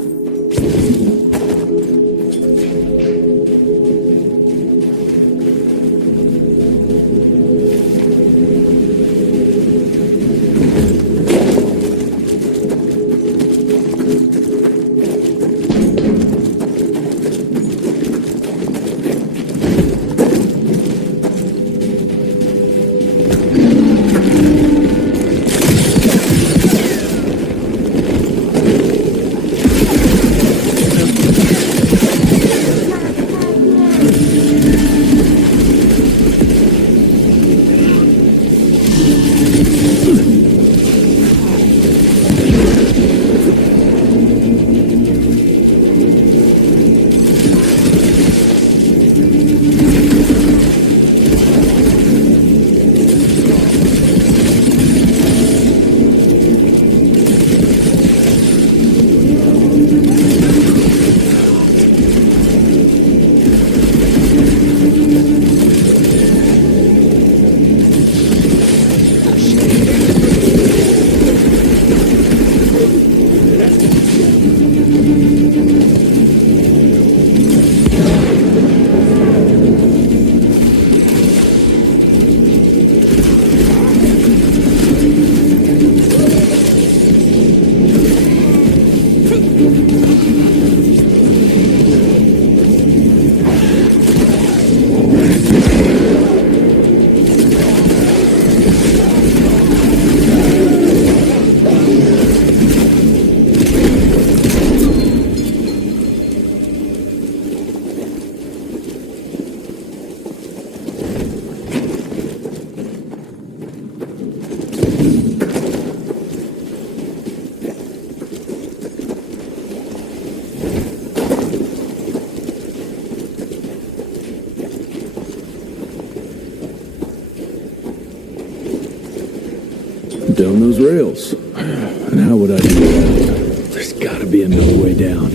Down those rails. And how would I do that? There's gotta be another way down.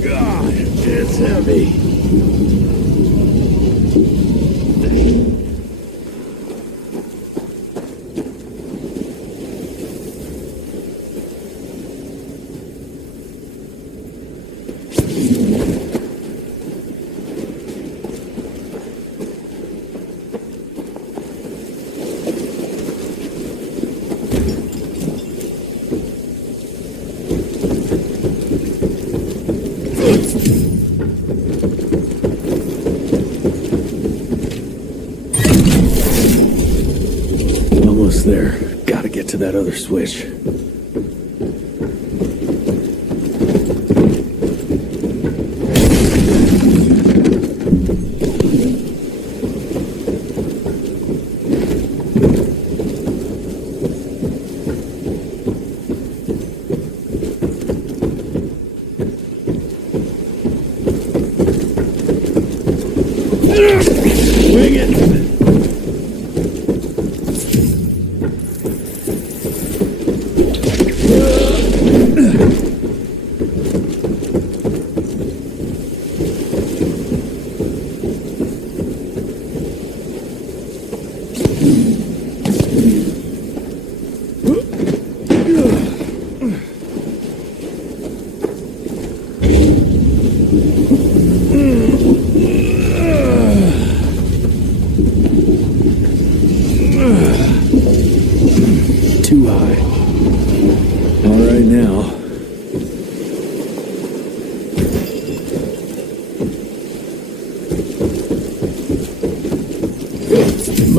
God, it's heavy. Almost there. Gotta get to that other switch.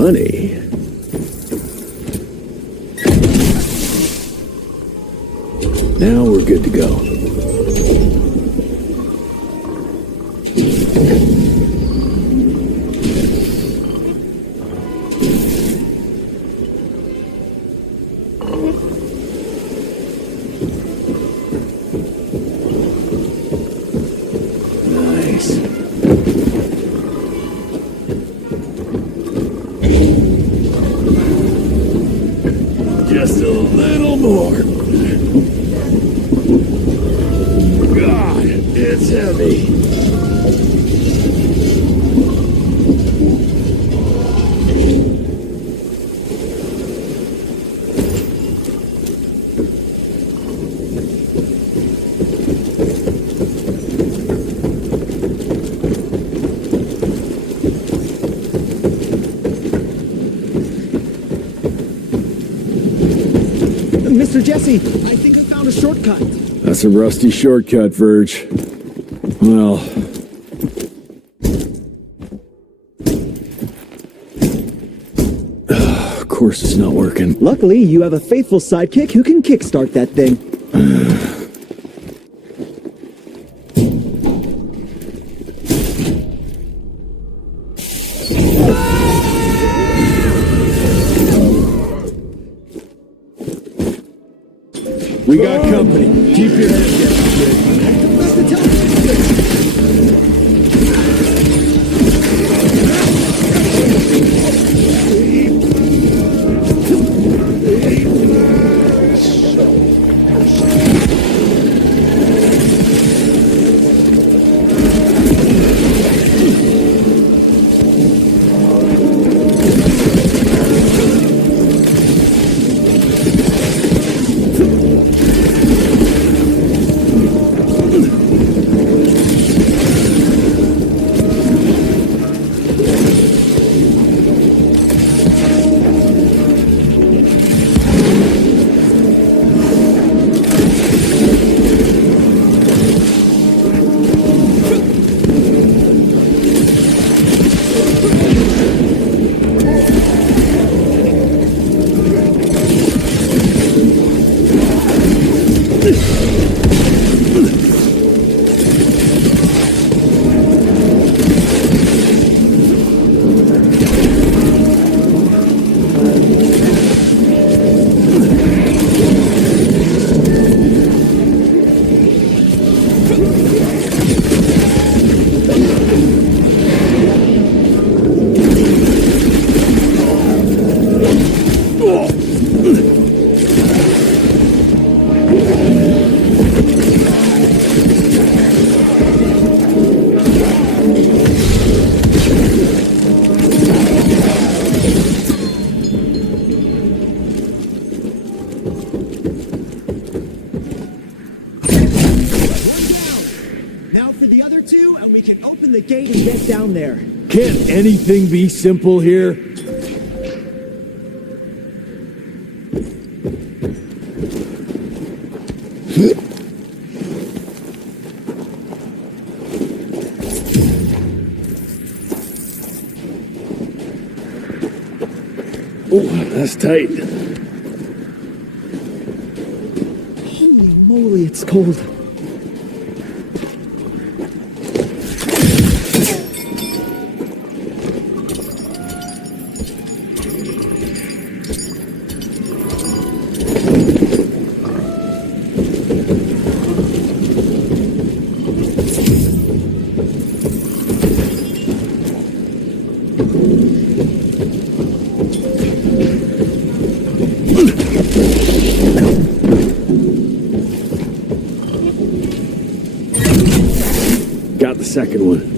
money. Now we're good to go. Nice. Just a little more. God, it's heavy. Mr. Jesse, I think we found a shortcut. That's a rusty shortcut, Verge. Well... of course it's not working. Luckily, you have a faithful sidekick who can kickstart that thing. We got company. Keep your head down, That's the television switch. The gate and get down there. Can't anything be simple here? Oh, that's tight. Holy moly, it's cold. Got the second one.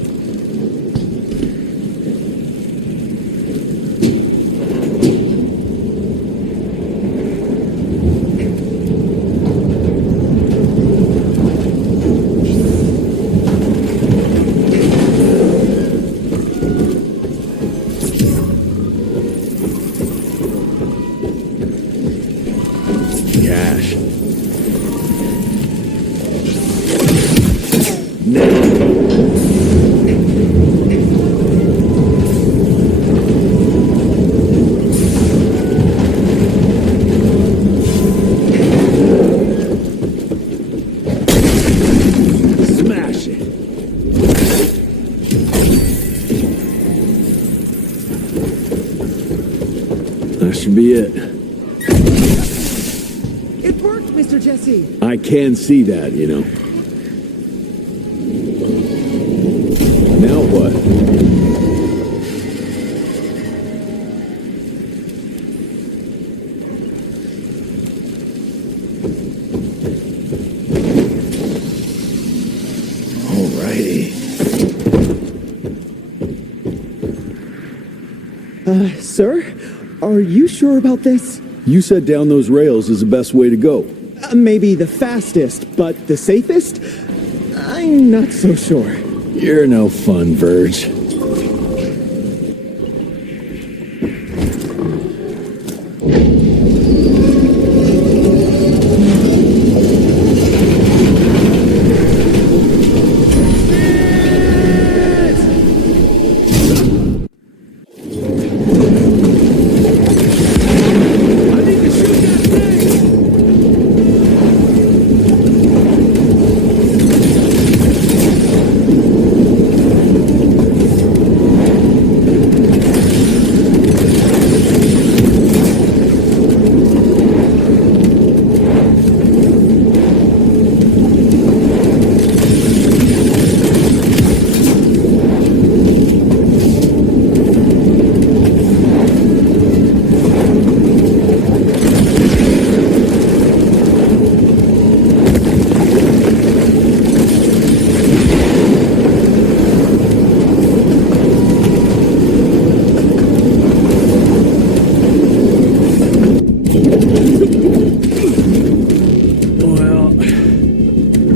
Cash. No. That should be it. It worked, Mr. Jesse! I can see that, you know. Now what? Sir? Are you sure about this? You said down those rails is the best way to go. Maybe the fastest, but the safest? I'm not so sure. You're no fun, Verge.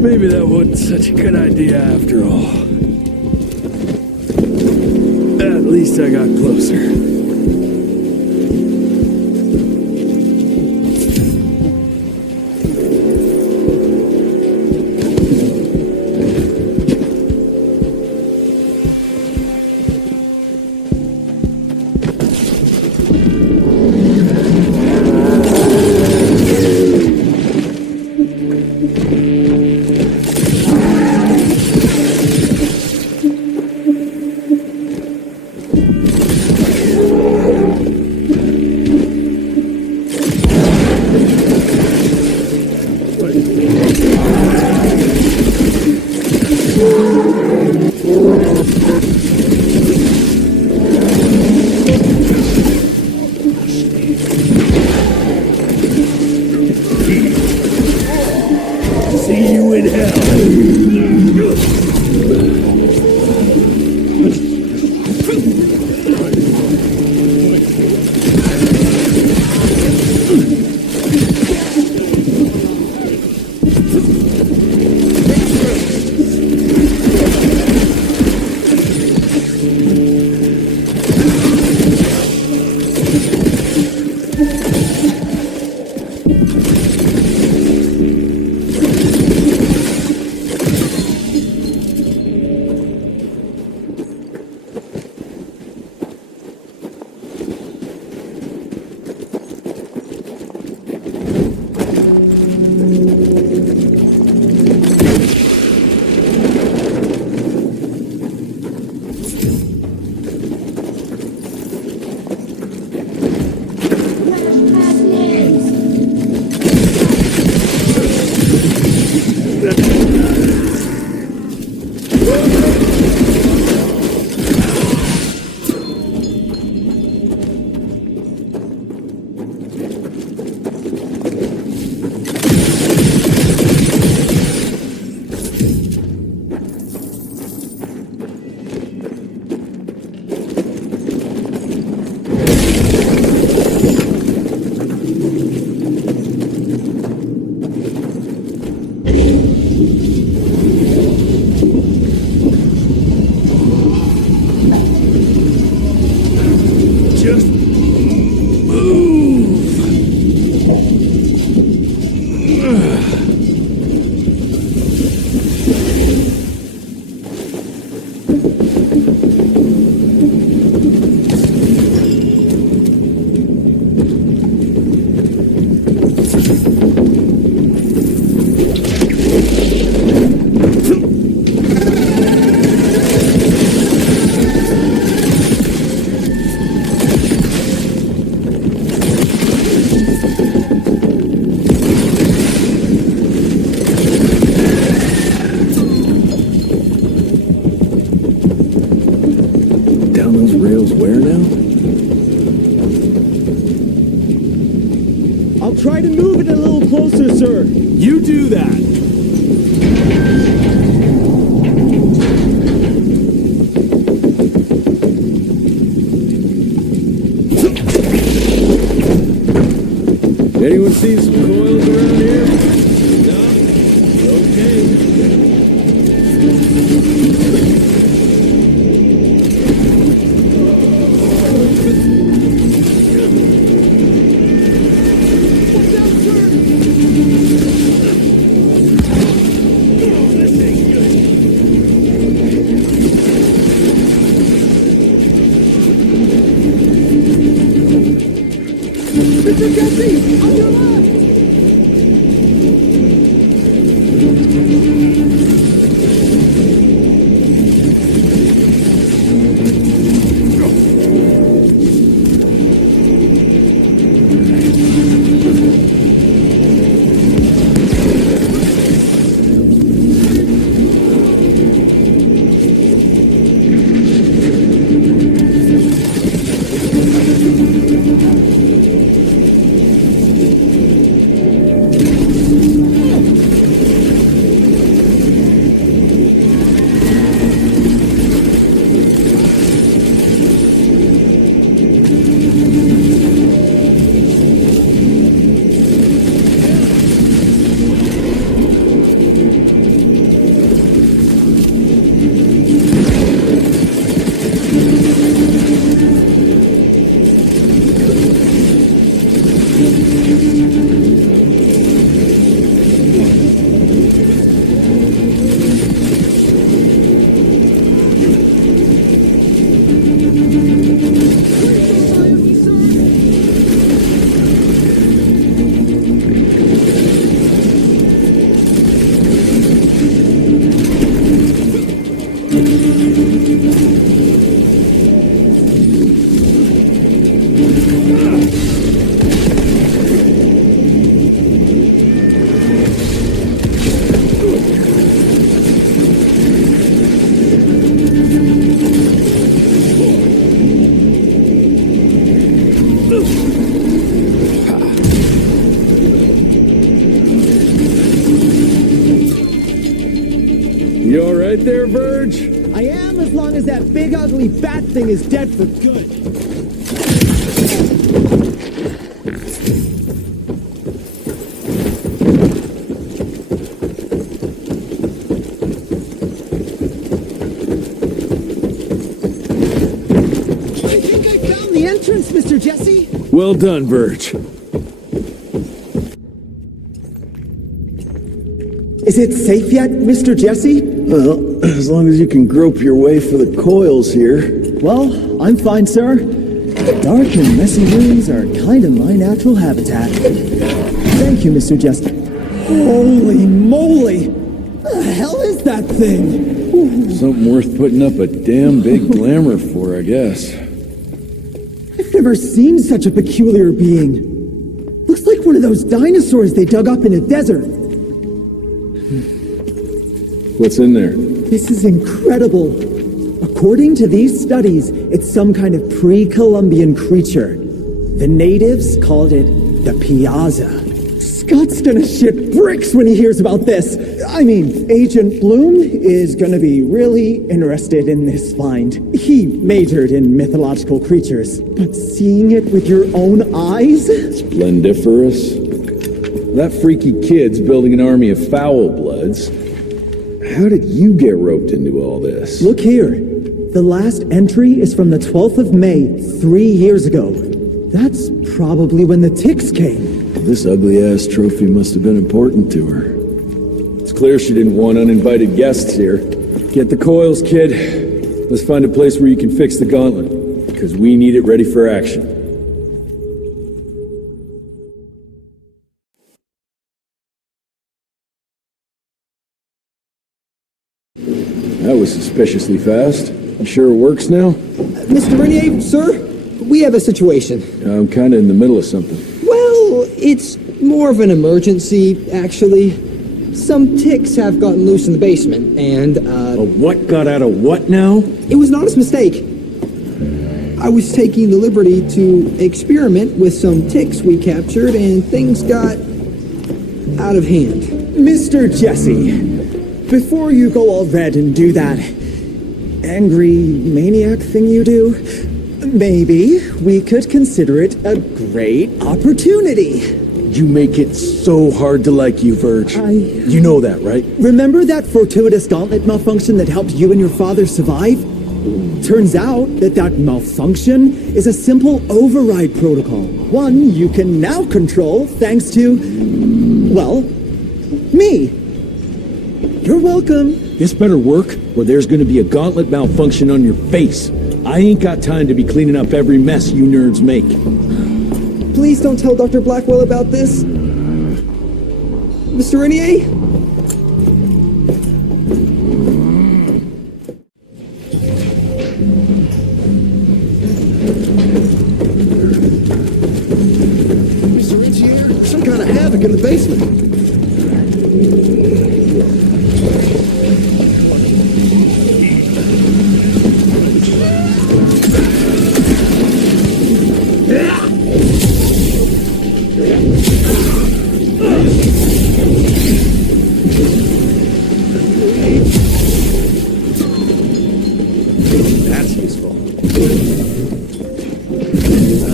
Maybe that wasn't such a good idea after all. At least I got closer. I'll try to move it a little closer, sir. You do that. Anyone see some coils around here? No? Okay. Mr. Jesse, on your left! You all right there, Verge? I am, as long as that big ugly bat thing is dead for good. I think I found the entrance, Mr. Jesse. Well done, Verge. Is it safe yet, Mr. Jesse? Well, as long as you can grope your way for the coils here. Well, I'm fine, sir. Dark and messy rooms are kind of my natural habitat. Thank you, Mr. Jesse. Holy moly! The hell is that thing? Something worth putting up a damn big glamour for, I guess. I've never seen such a peculiar being. Looks like one of those dinosaurs they dug up in a desert. What's in there? This is incredible. According to these studies, it's some kind of pre-Columbian creature. The natives called it the Piazza. Scott's gonna shit bricks when he hears about this. I mean, Agent Bloom is gonna be really interested in this find. He majored in mythological creatures, but seeing it with your own eyes? Splendiferous. That freaky kid's building an army of foul bloods. How did you get roped into all this? Look here. The last entry is from the 12th of May, 3 years ago. That's probably when the ticks came. This ugly-ass trophy must have been important to her. It's clear she didn't want uninvited guests here. Get the coils, kid. Let's find a place where you can fix the gauntlet, because we need it ready for action. That was suspiciously fast. You sure it works now? Mr. Renier, sir, we have a situation. I'm kind of in the middle of something. Well, it's more of an emergency, actually. Some ticks have gotten loose in the basement, and, A what got out of what now? it was an honest mistake. I was taking the liberty to experiment with some ticks we captured, and things got out of hand. Mr. Jesse, before you go all red and do that angry maniac thing you do, maybe we could consider it a great opportunity. You make it so hard to like you, Verge. You know that, right? Remember that fortuitous gauntlet malfunction that helped you and your father survive? Turns out that malfunction is a simple override protocol. One you can now control thanks to, well, me. You're welcome. This better work, or there's gonna be a gauntlet malfunction on your face. I ain't got time to be cleaning up every mess you nerds make. Please don't tell Dr. Blackwell about this. Mr. Renier? Mr. Renier, some kind of havoc in the basement. That's useful.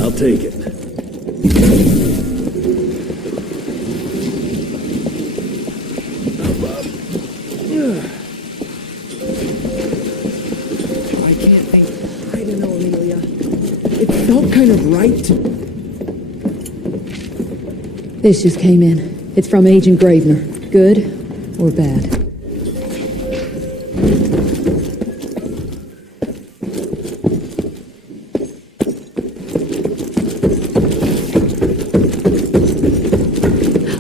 I'll take it. I can't think. I don't know, Amelia. It felt kind of right to... This just came in. It's from Agent Gravener. Good or bad?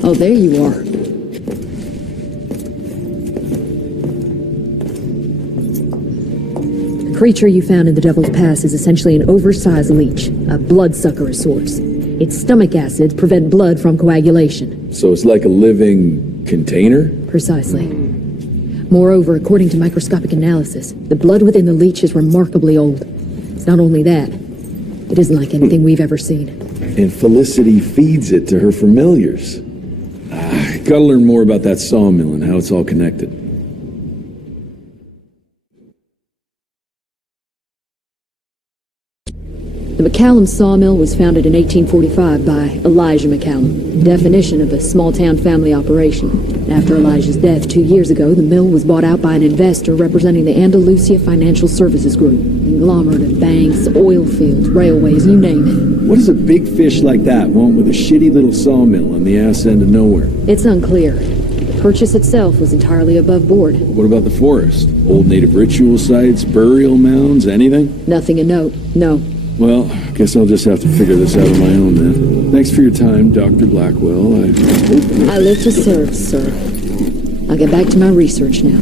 Oh, there you are. The creature you found in the Devil's Pass is essentially an oversized leech, a bloodsucker of sorts. Its stomach acids prevent blood from coagulation. So it's like a living container? Precisely. Moreover, according to microscopic analysis, the blood within the leech is remarkably old. It's not only that, it isn't like anything we've ever seen. And Felicity feeds it to her familiars. Gotta learn more about that sawmill and how it's all connected. The McCallum sawmill was founded in 1845 by Elijah McCallum, definition of a small-town family operation. After Elijah's death 2 years ago, the mill was bought out by an investor representing the Andalusia Financial Services Group, conglomerate of banks, oil fields, railways, you name it. What does a big fish like that want with a shitty little sawmill on the ass end of nowhere? It's unclear. The purchase itself was entirely above board. What about the forest? Old native ritual sites, burial mounds, anything? Nothing of note, no. Well, guess I'll just have to figure this out on my own then. Thanks for your time, Dr. Blackwell. I live to serve, sir. I'll get back to my research now.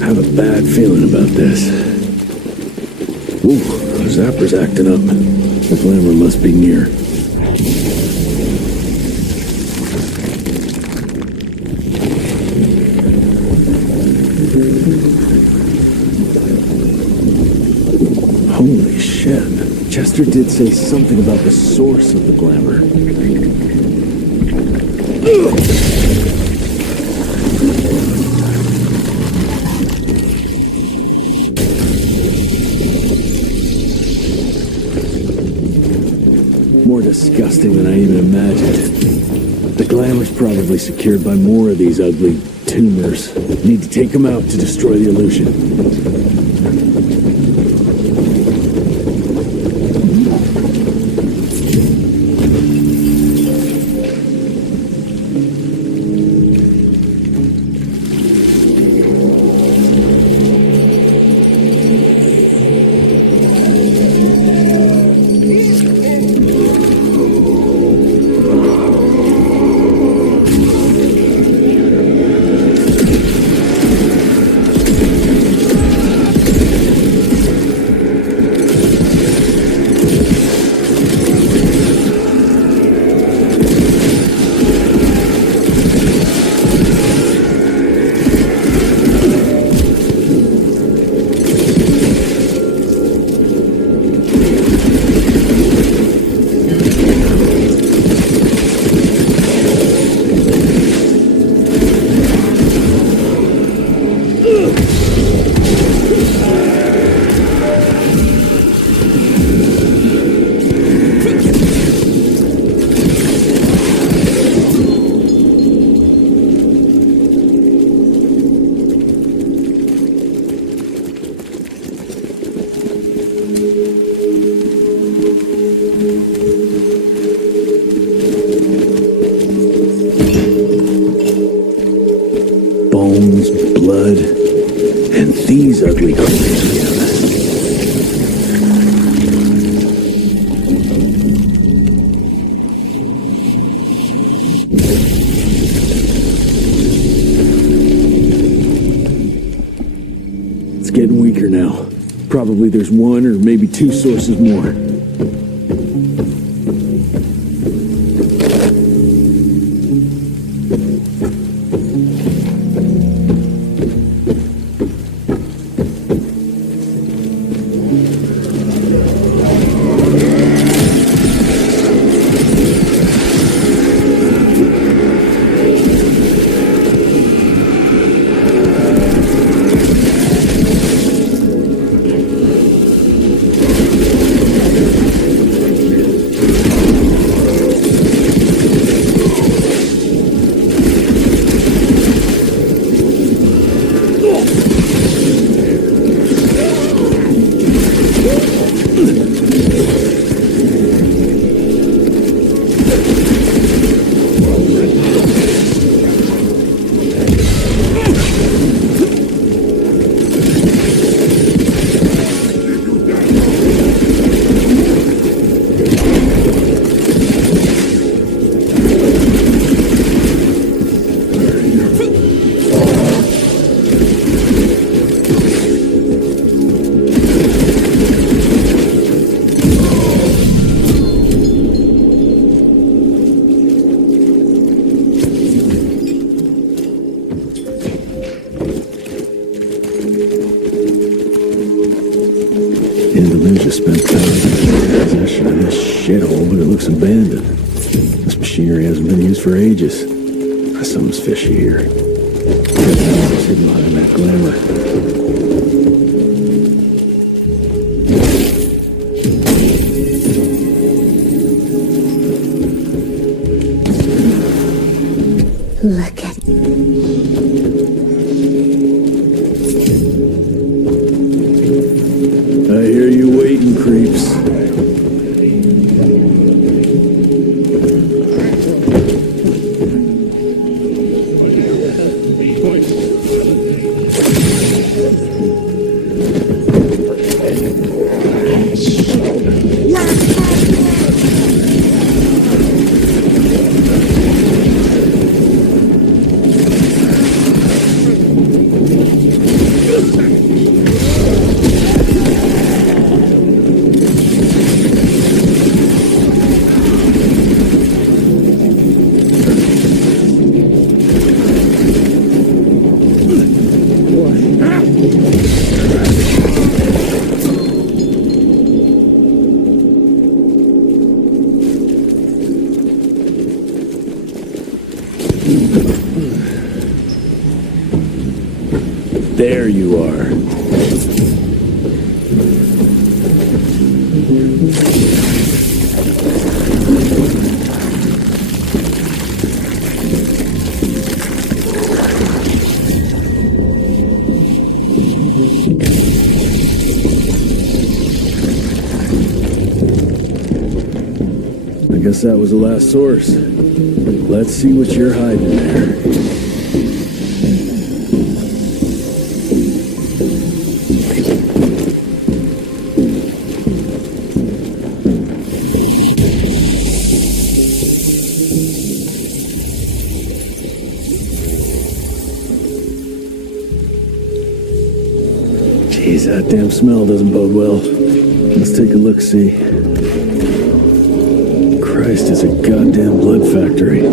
I have a bad feeling about this. Ooh, the zapper's acting up. The glamour must be near. Holy shit. Chester did say something about the source of the glamour. More disgusting than I even imagined. The glamour's probably secured by more of these ugly tumors. Need to take them out to destroy the illusion. Bones, blood, and these ugly creatures together. It's getting weaker now. Probably there's one or maybe two sources more. Spent thousands in possession of this shithole, but it looks abandoned. This machinery hasn't been used for ages. Something's fishy here. It's hidden behind that glamour. Look at I hear you waiting, creeps. There you are. I guess that was the last source. Let's see what you're hiding there. Jeez, that damn smell doesn't bode well. Let's take a look-see. Christ, it's a goddamn blood factory.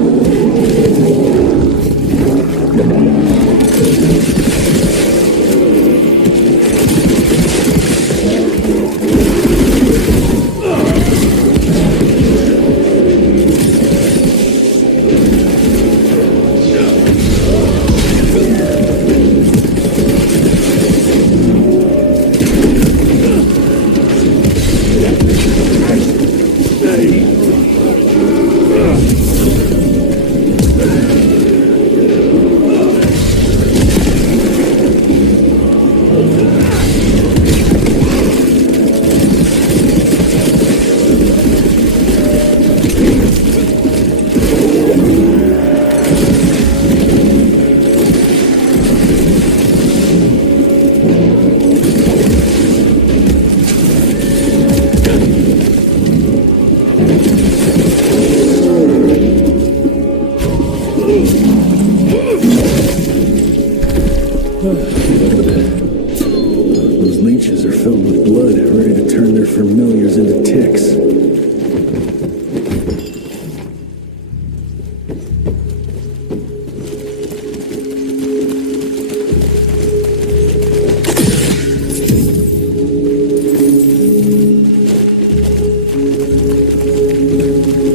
Those leeches are filled with blood, ready to turn their familiars into ticks.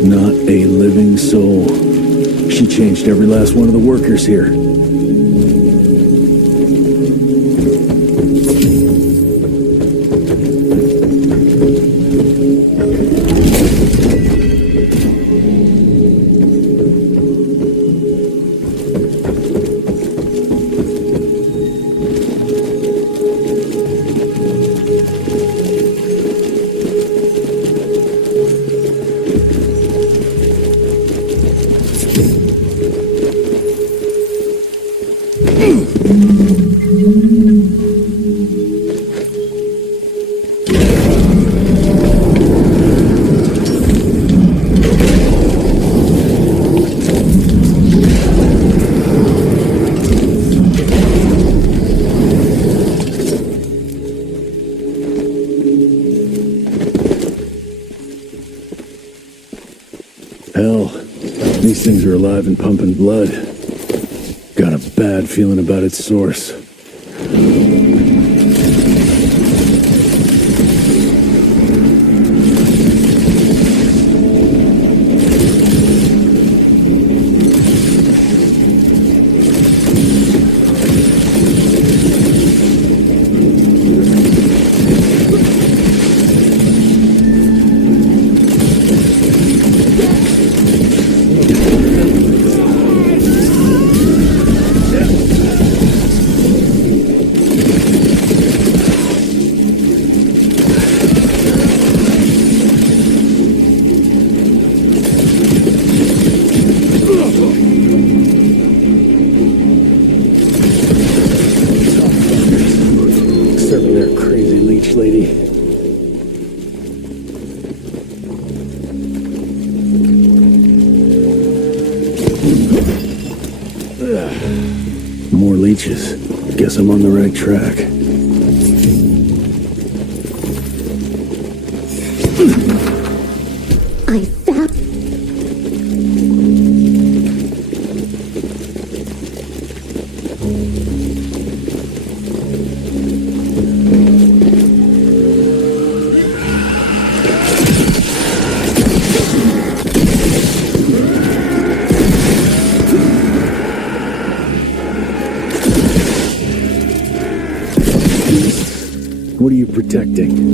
Not a living soul. She changed every last one of the workers here. Hell, these things are alive and pumping blood. Got a bad feeling about its source. Serving their crazy leech lady. More leeches. Guess I'm on the right track. I found... What are you protecting?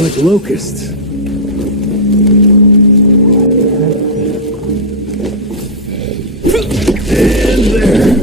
Like locusts. And there.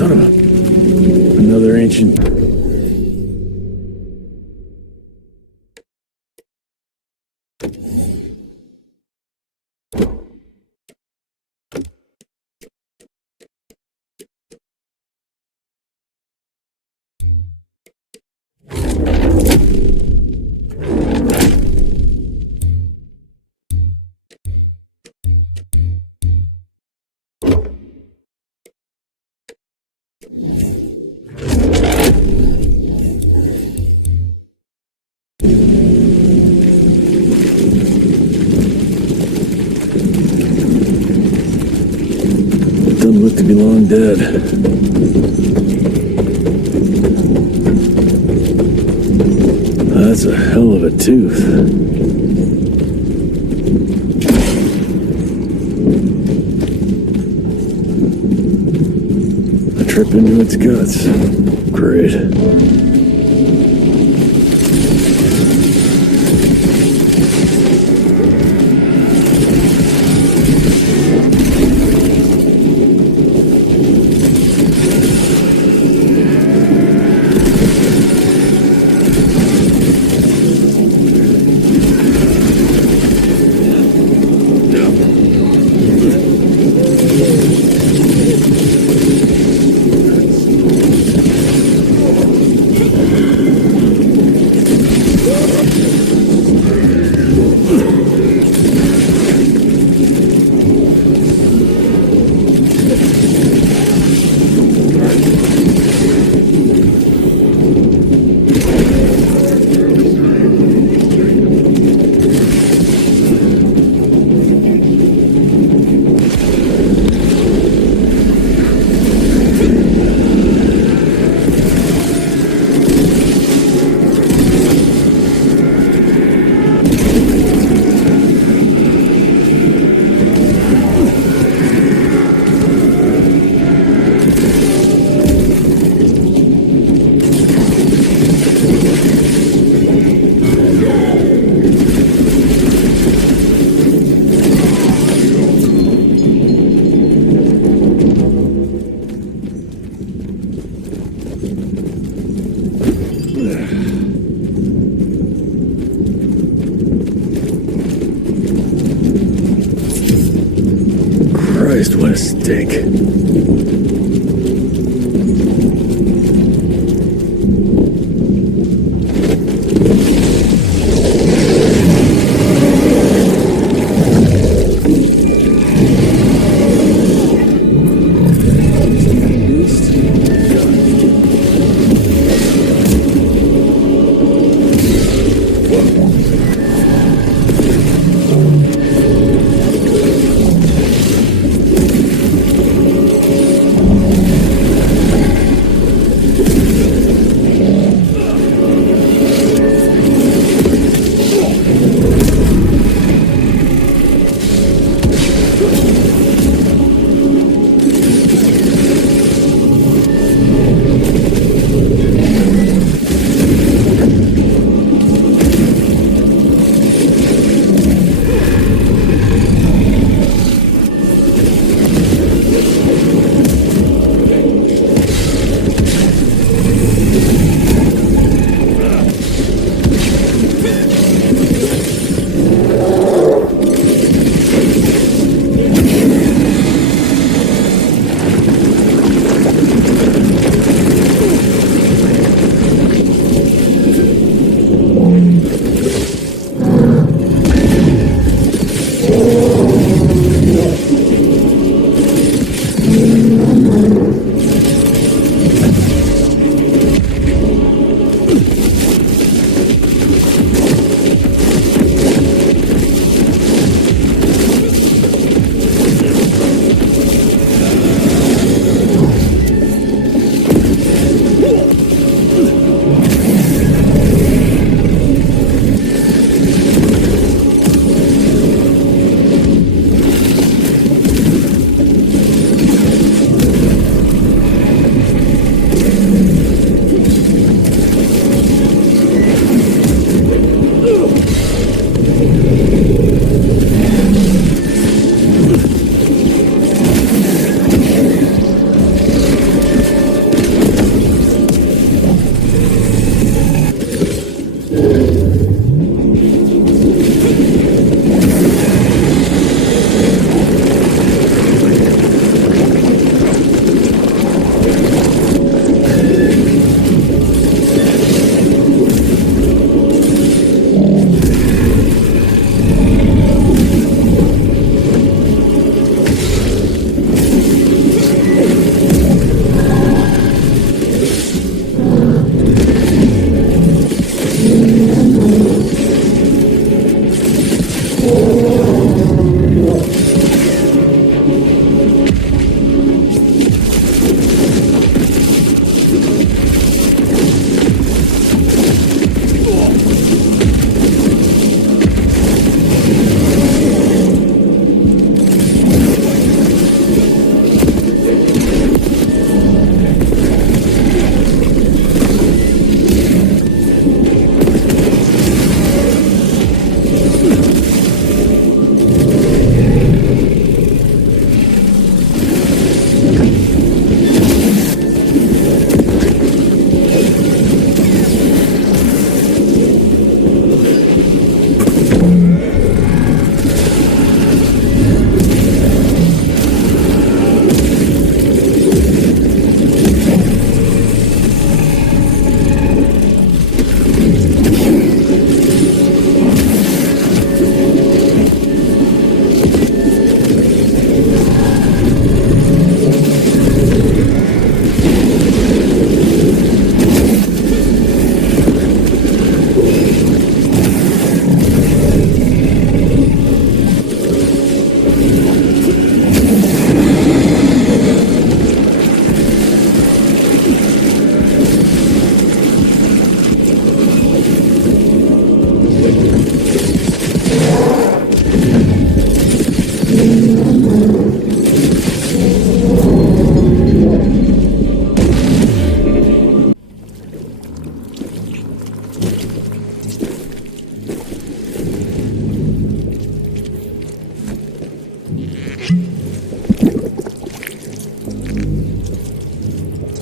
Son of a... Another ancient... Doesn't look to be long dead. That's a hell of a tooth. I trip into its guts. Great. Christ, what a stink.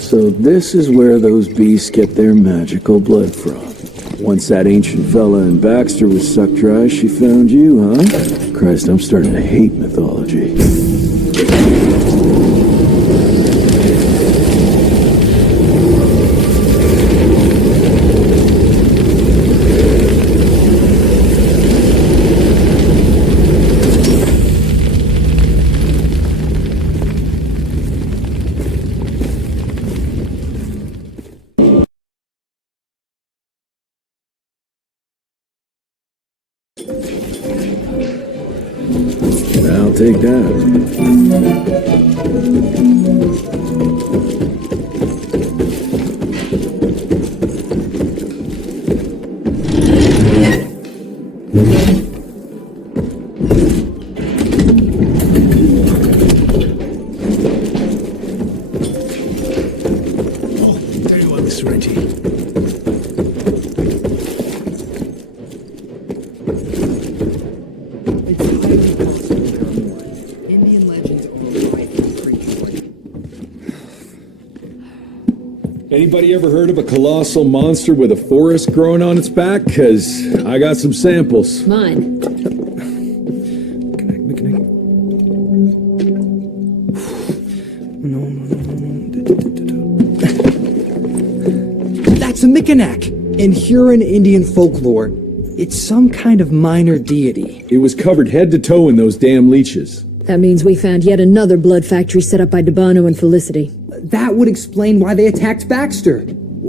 So this is where those beasts get their magical blood from. Once that ancient fella in Baxter was sucked dry, she found you, huh? Christ, I'm starting to hate mythology. I'll take that. Anybody ever heard of a colossal monster with a forest growing on its back? 'Cause I got some samples. Mine. That's a Mikanak. In Huron Indian folklore, it's some kind of minor deity. It was covered head to toe in those damn leeches. That means we found yet another blood factory set up by Debano and Felicity. That would explain why they attacked Baxter.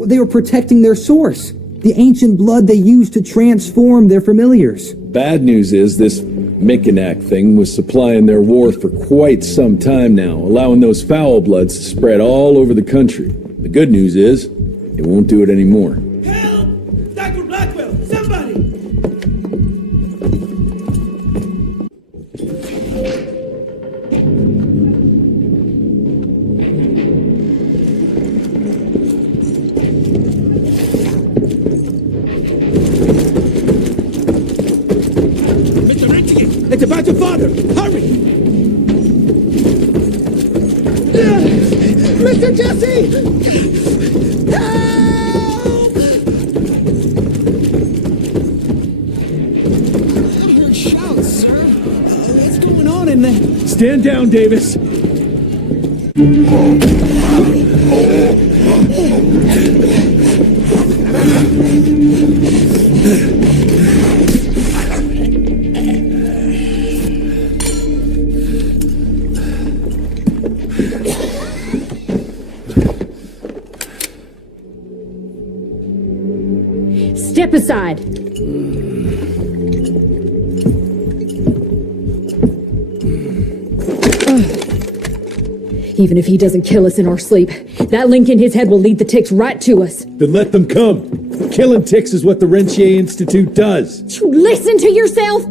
They were protecting their source, the ancient blood they used to transform their familiars. Bad news is this Mikanak thing was supplying their war for quite some time now, allowing those foul bloods to spread all over the country. The good news is, it won't do it anymore. Dr. Blackwell, somebody! It's about your father! Hurry! Mr. Jesse! I heard shouts, sir. What's going on in there? Stand down, Davis! Step aside. Even if he doesn't kill us in our sleep, that link in his head will lead the ticks right to us. Then let them come. Killing ticks is what the Rentier Institute does. You listen to yourself?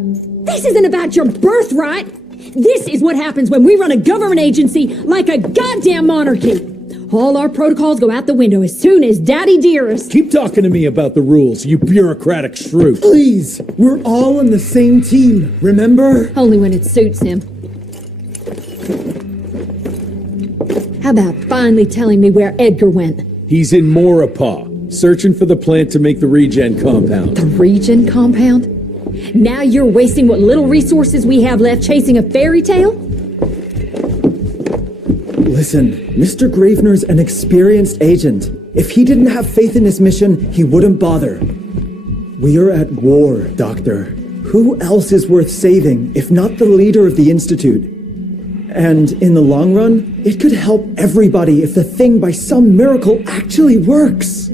This isn't about your birthright. This is what happens when we run a government agency like a goddamn monarchy. All our protocols go out the window as soon as Daddy Dearest... Keep talking to me about the rules, you bureaucratic shrew. Please, we're all on the same team, remember? Only when it suits him. How about finally telling me where Edgar went? He's in Maurepas, searching for the plant to make the regen compound. The regen compound? Now you're wasting what little resources we have left chasing a fairy tale? Listen, Mr. Gravener's an experienced agent. If he didn't have faith in his mission, he wouldn't bother. We are at war, Doctor. Who else is worth saving, if not the leader of the Institute? And in the long run, it could help everybody if the thing by some miracle actually works.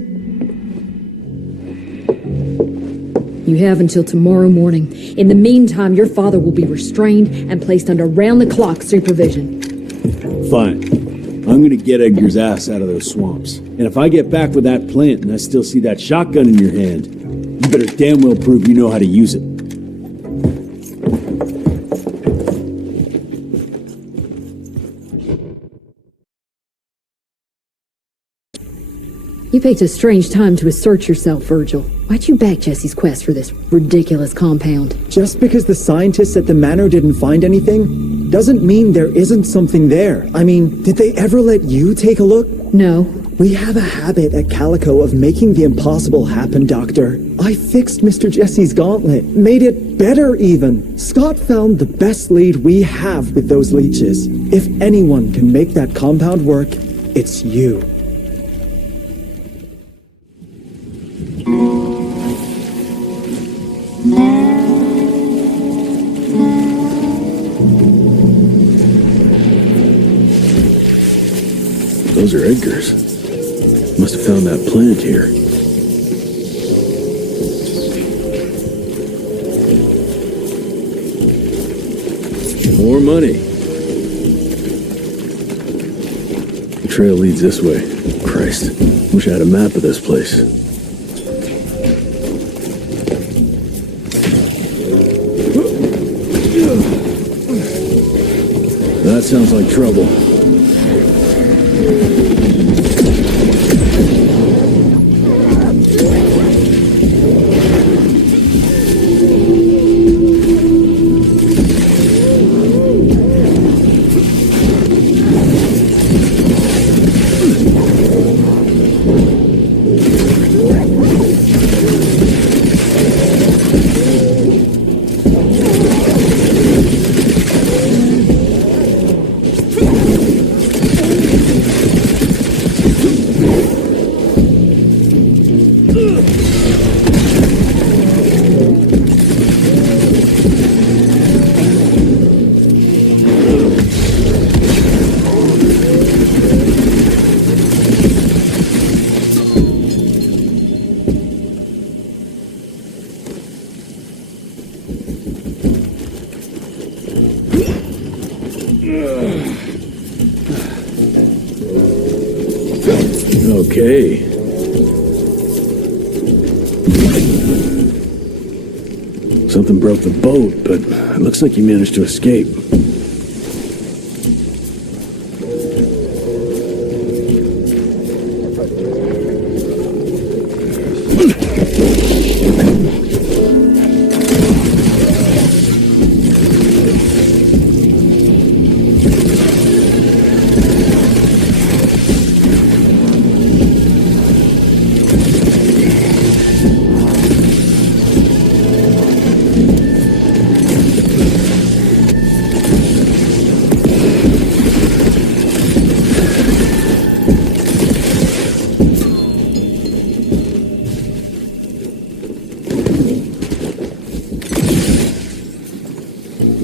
You have until tomorrow morning. In the meantime, your father will be restrained and placed under round-the-clock supervision. Fine. I'm gonna get Edgar's ass out of those swamps. And if I get back with that plant and I still see that shotgun in your hand, you better damn well prove you know how to use it. You picked a strange time to assert yourself, Virgil. Why'd you back Jesse's quest for this ridiculous compound? Just because the scientists at the manor didn't find anything, doesn't mean there isn't something there. I mean, did they ever let you take a look? No. We have a habit at Calico of making the impossible happen, Doctor. I fixed Mr. Jesse's gauntlet, made it better even. Scott found the best lead we have with those leeches. If anyone can make that compound work, it's you. Those are Edgar's. Must have found that plant here. More money. The trail leads this way. Christ, wish I had a map of this place. That sounds like trouble. Okay. Something broke the boat, but it looks like you managed to escape.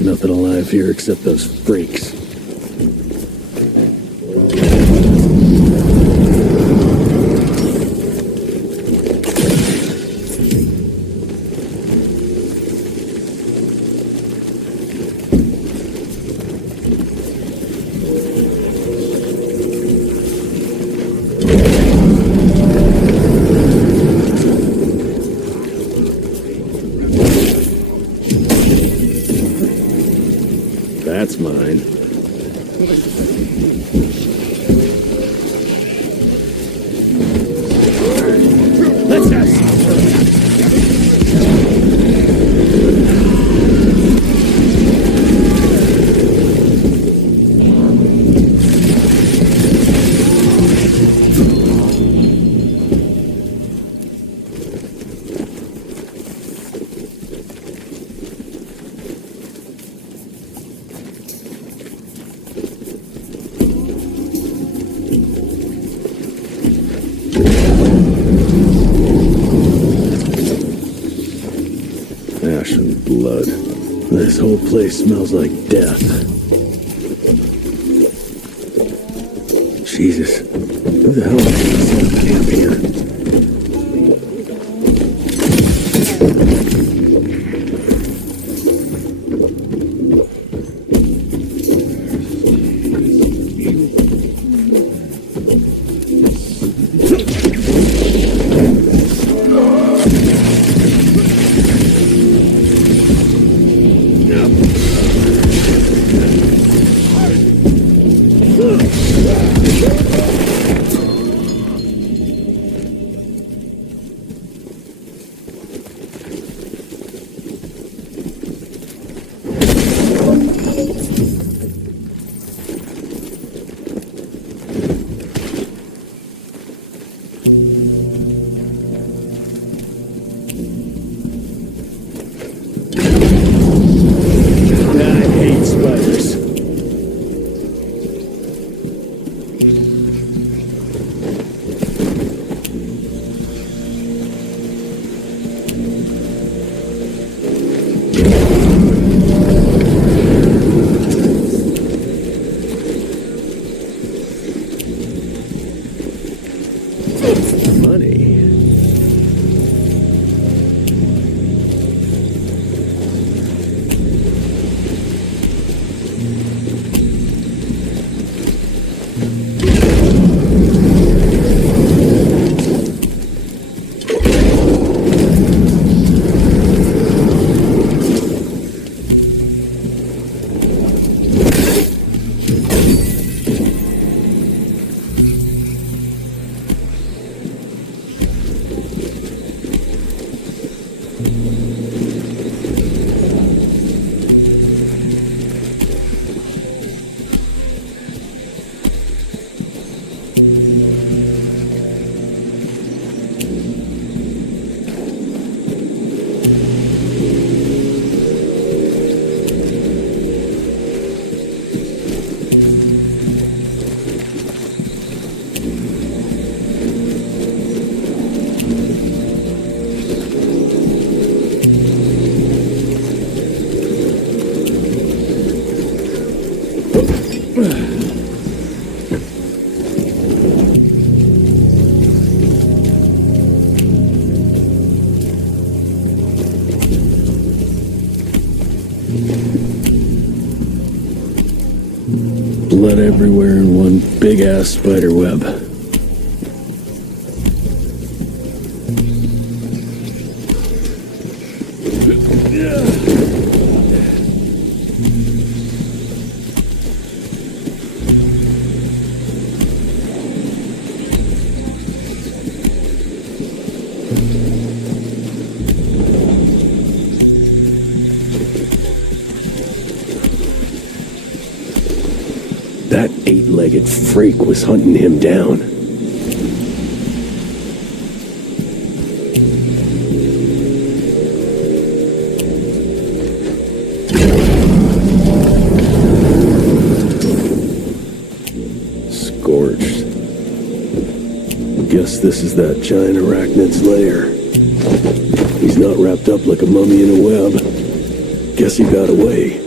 Nothing alive here except those freaks. That's mine. Let's have some. Ash and blood. This whole place smells like death. Jesus. Who the hell set up camp here? Blood everywhere in one big-ass spider web. That eight-legged freak was hunting him down. Scorched. Guess this is that giant arachnid's lair. He's not wrapped up like a mummy in a web. Guess he got away.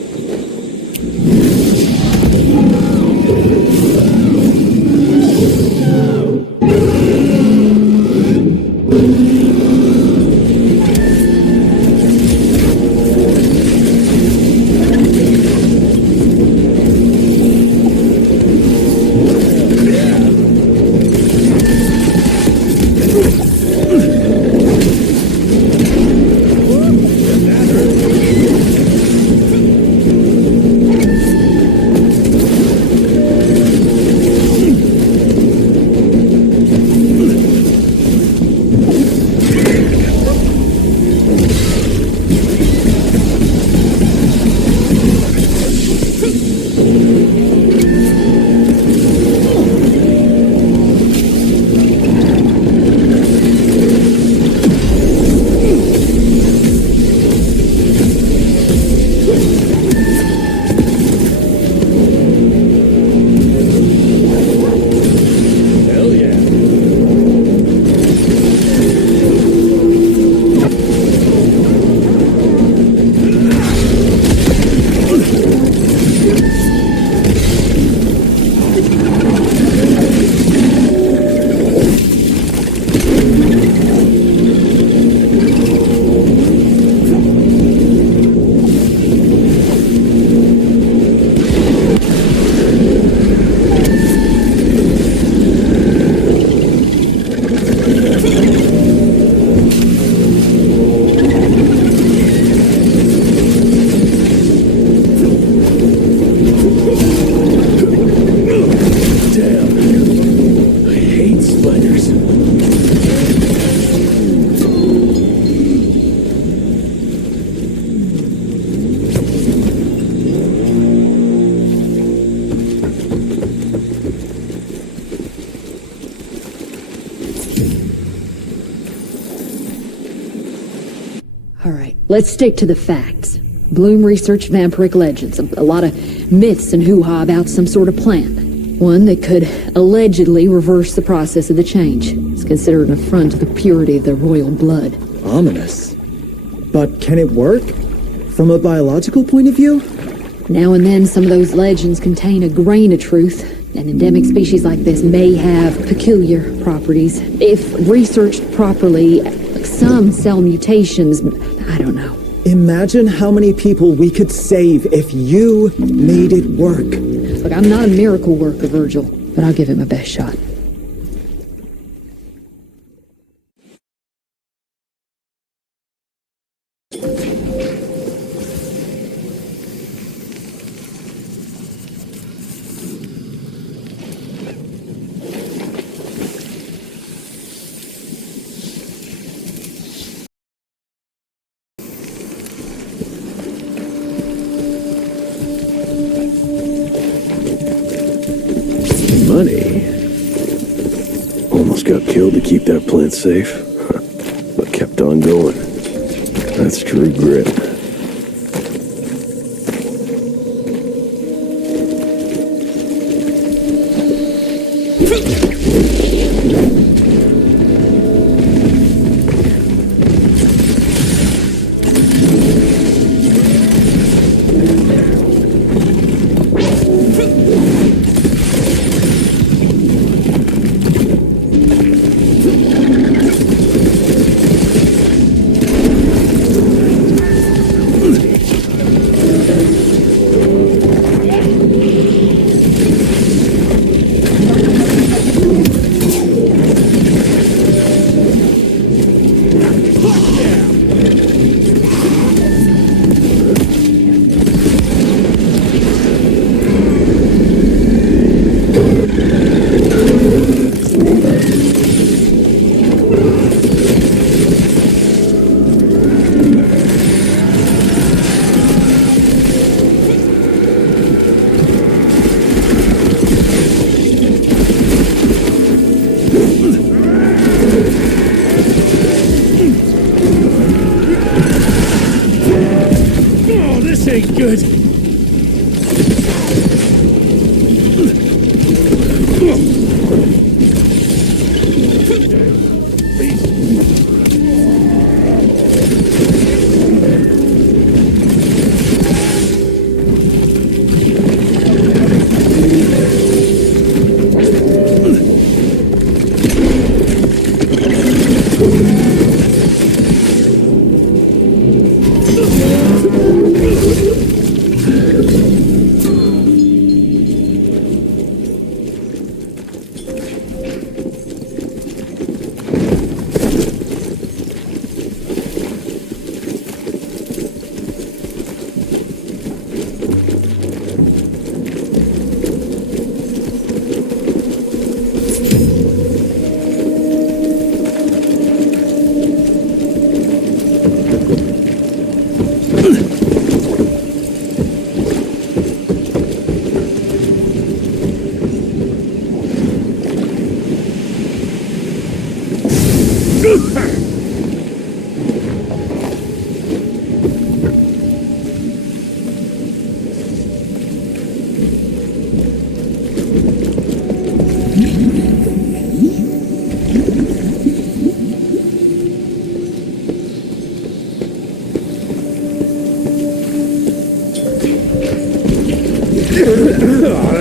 Let's stick to the facts. Bloom researched vampiric legends, a lot of myths and hoo-ha about some sort of plant. One that could allegedly reverse the process of the change. It's considered an affront to the purity of the royal blood. Ominous. But can it work? From a biological point of view? Now and then, some of those legends contain a grain of truth. An endemic species like this may have peculiar properties. If researched properly, some cell mutations, I don't know. Imagine how many people we could save if you made it work. Look, I'm not a miracle worker, Virgil, but I'll give it my best shot. Money. Almost got killed to keep that plant safe, but kept on going. That's true grit.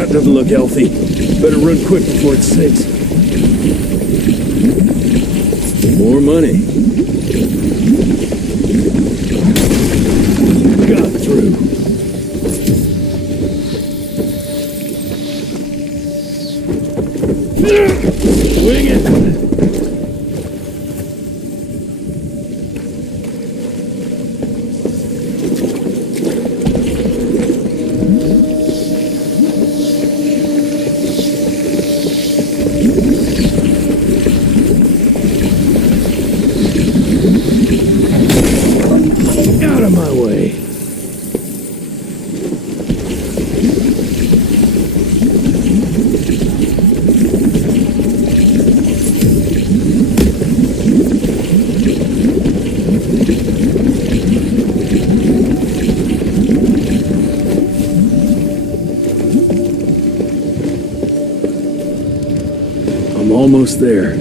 That doesn't look healthy. Better run quick before it sinks. More money. Got through. Swing it. Out of my way. I'm almost there.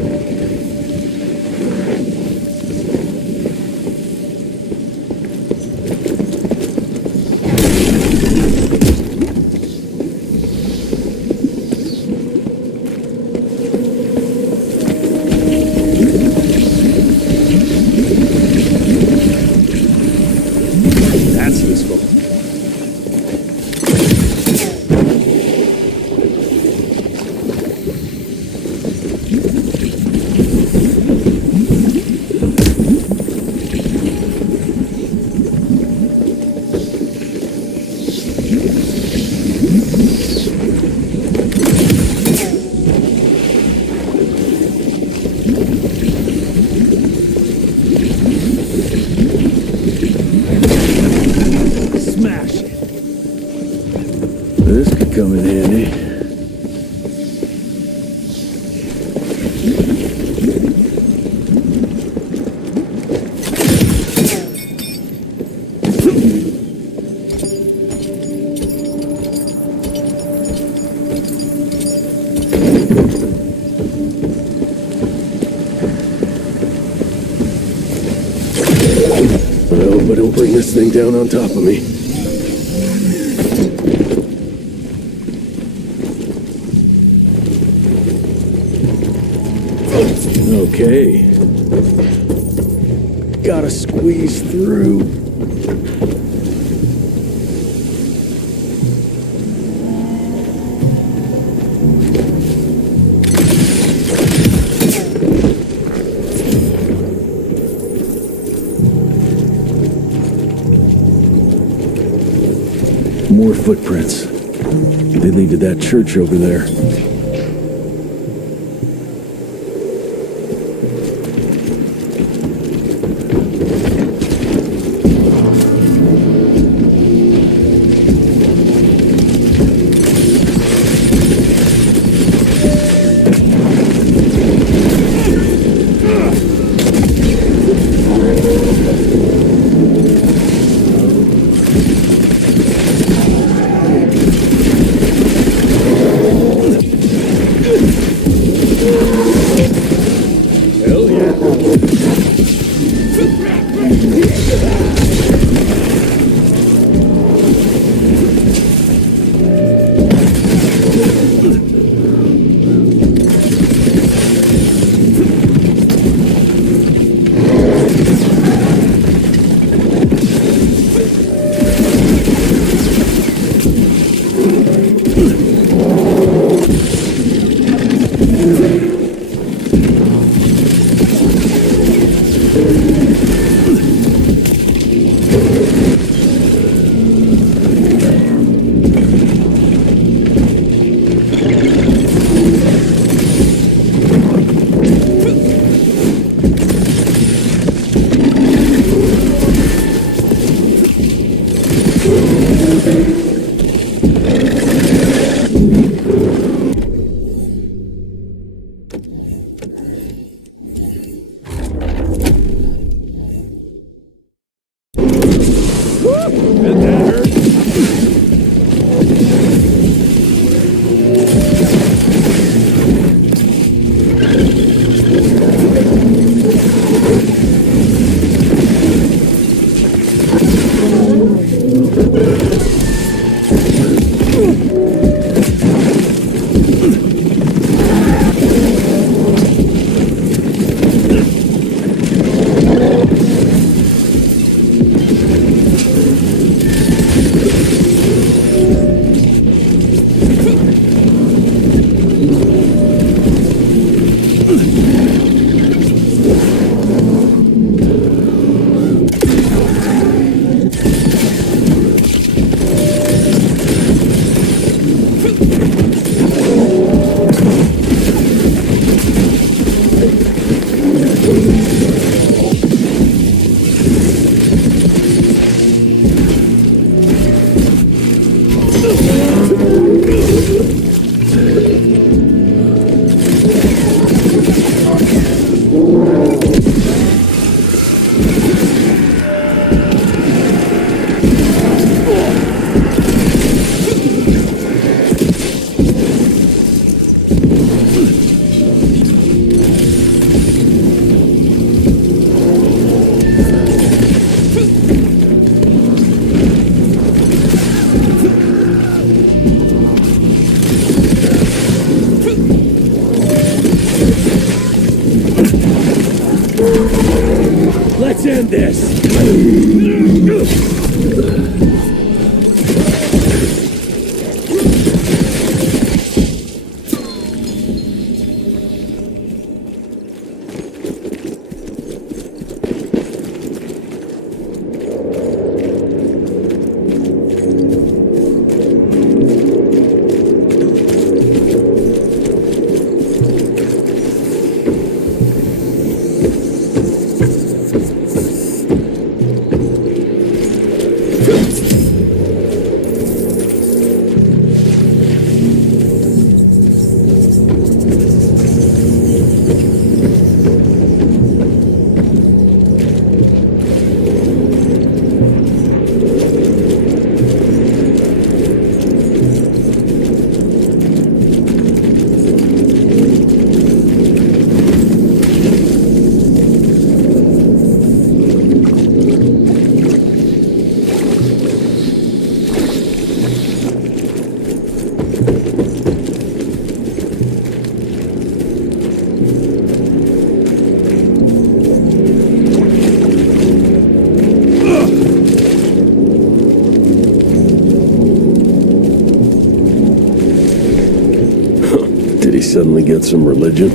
Smash it. This could come in handy. But don't bring this thing down on top of me. Okay. Gotta squeeze through. More footprints. They lead to that church over there. Let's end this! suddenly get some religion?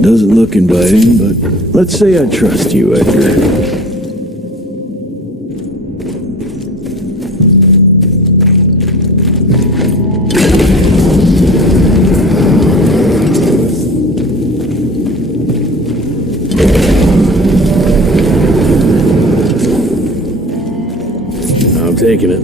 Doesn't look inviting, but let's say I trust you, Edgar. I'm taking it.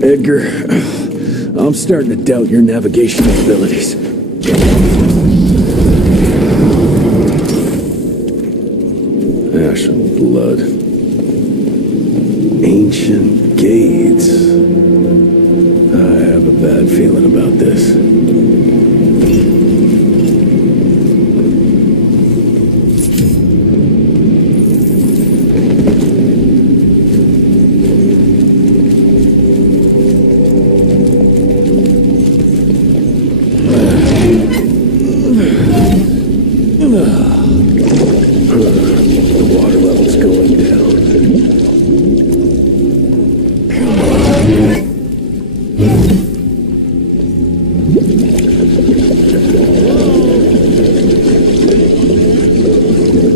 Edgar, I'm starting to doubt your navigational abilities. Ash and blood. Ancient gates. I have a bad feeling about this.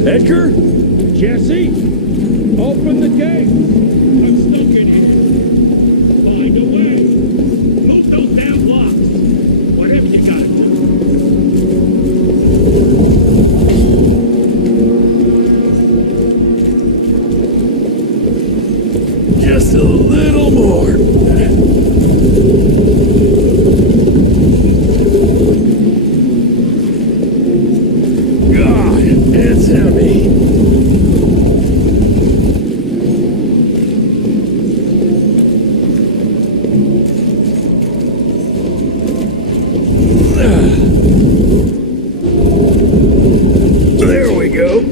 Edgar? Jesse? Open the gate! I'm stuck in here. Find a way. Move those damn blocks. Whatever you gotta do. Just a little more. God, it's heavy. There we go.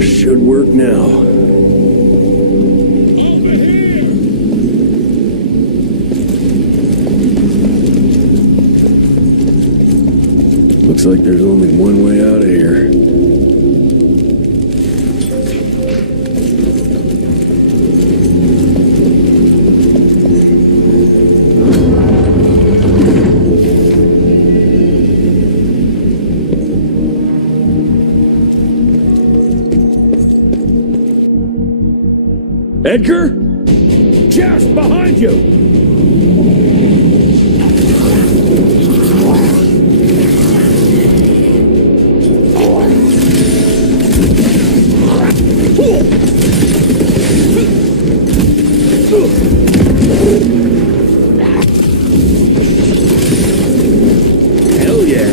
Should work now. Over here! Looks like there's only one way out of here. Edgar? Jess, behind you! Hell yeah.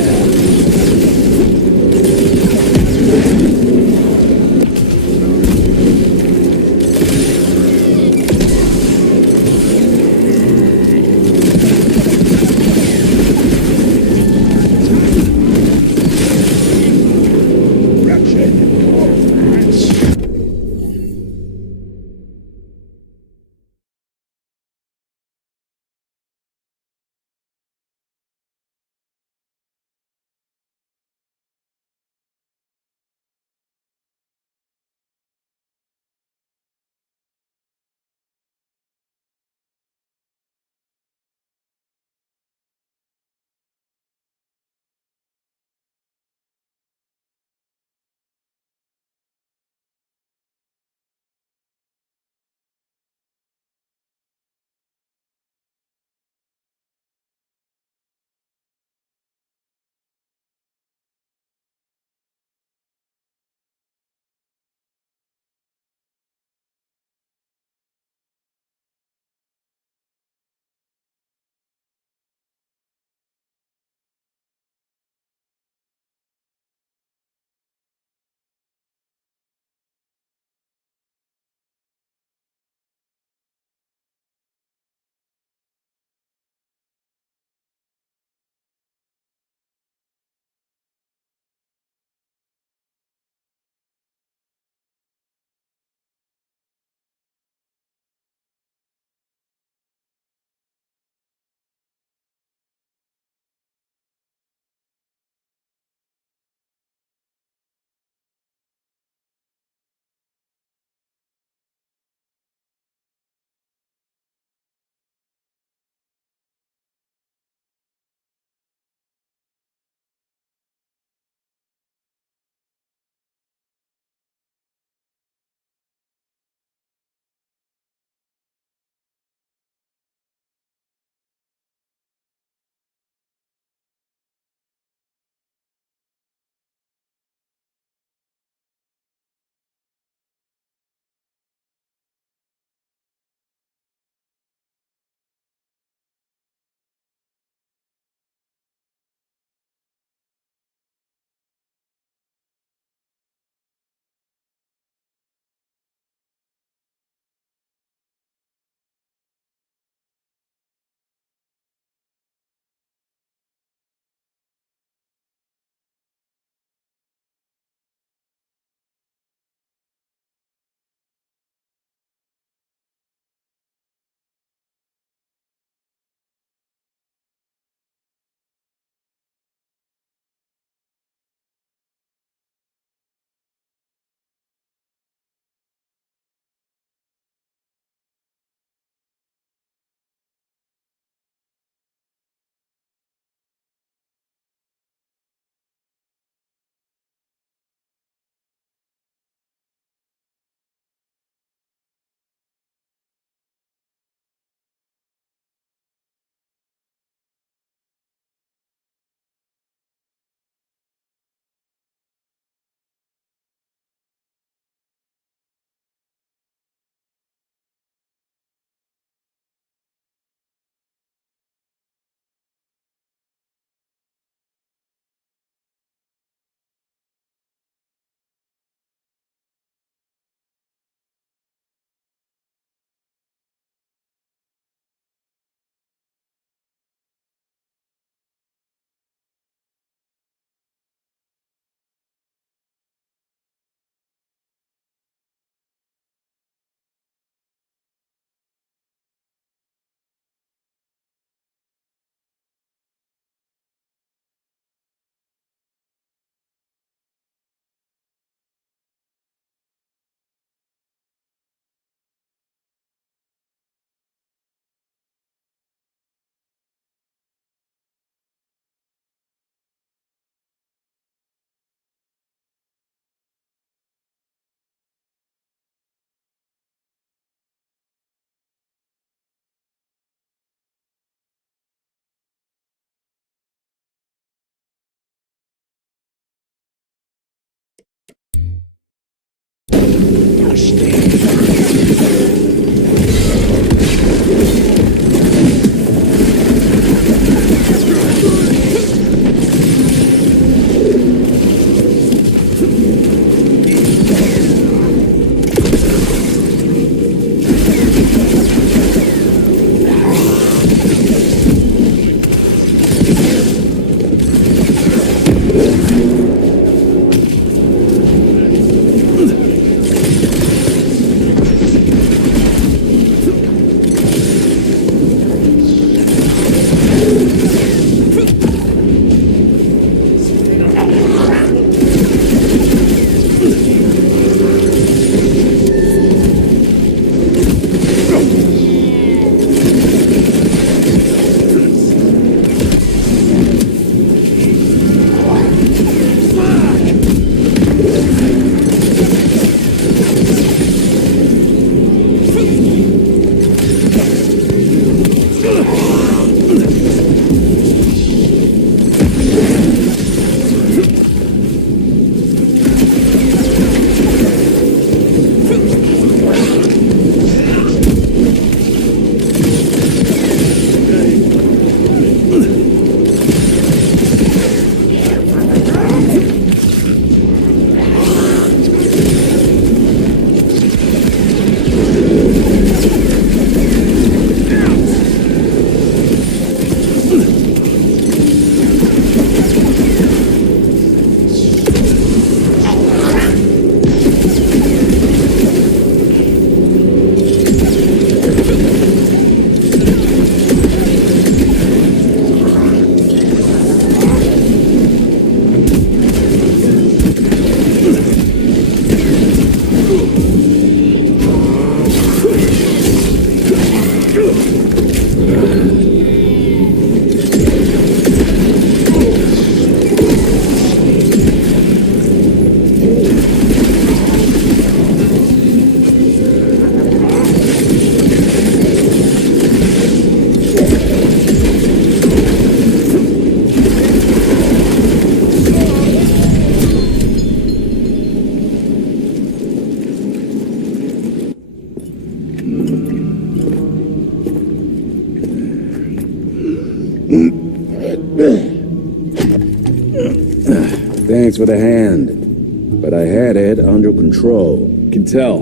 Thanks for the hand, but I had it under control. Can tell.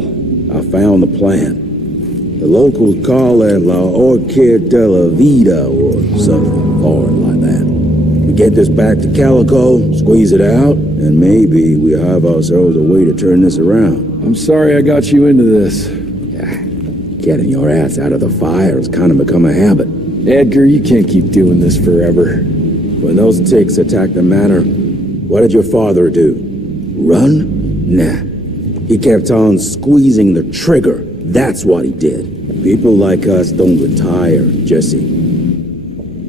I found the plan. The locals call it La Orchid de la Vida or something foreign like that. We get this back to Calico, squeeze it out, and maybe we have ourselves a way to turn this around. I'm sorry I got you into this. Getting your ass out of the fire has kind of become a habit. Edgar, you can't keep doing this forever. When those ticks attacked the manor, what did your father do? Run? Nah. He kept on squeezing the trigger. That's what he did. People like us don't retire, Jesse.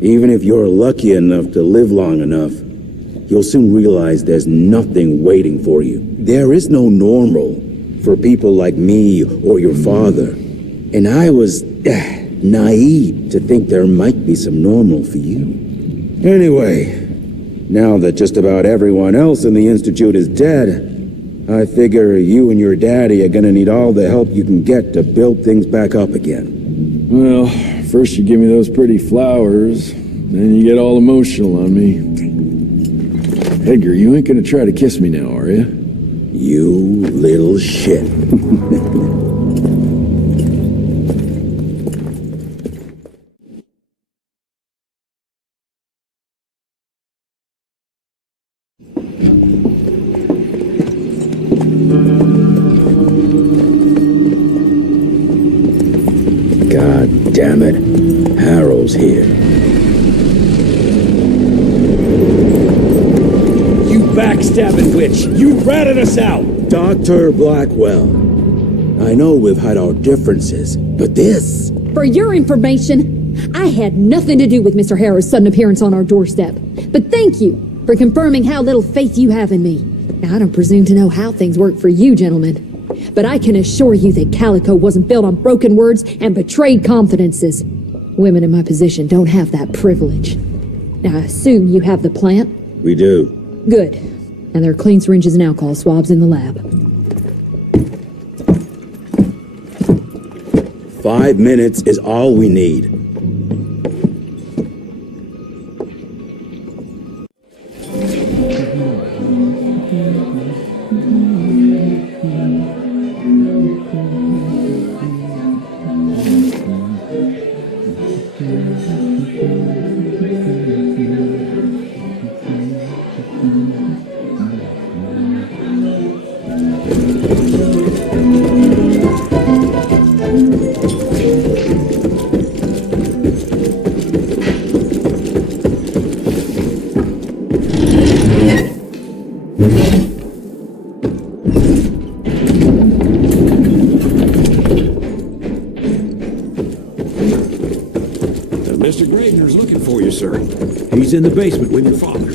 Even if you're lucky enough to live long enough, you'll soon realize there's nothing waiting for you. There is no normal for people like me or your father. And I was naive to think there might be some normal for you. Anyway, now that just about everyone else in the Institute is dead, I figure you and your daddy are gonna need all the help you can get to build things back up again. Well, first you give me those pretty flowers, then you get all emotional on me. Edgar, you ain't gonna try to kiss me now, are you? You little shit. God damn it. Harrow's here. You backstabbing witch! You ratted us out! Dr. Blackwell. I know we've had our differences, but this... For your information, I had nothing to do with Mr. Harrow's sudden appearance on our doorstep. But thank you for confirming how little faith you have in me. Now, I don't presume to know how things work for you, gentlemen. But I can assure you that Calico wasn't built on broken words and betrayed confidences. Women in my position don't have that privilege. Now, I assume you have the plant? We do. Good. And there are clean syringes and alcohol swabs in the lab. 5 minutes is all we need. Mr. Graydner's looking for you, sir. He's in the basement with your father.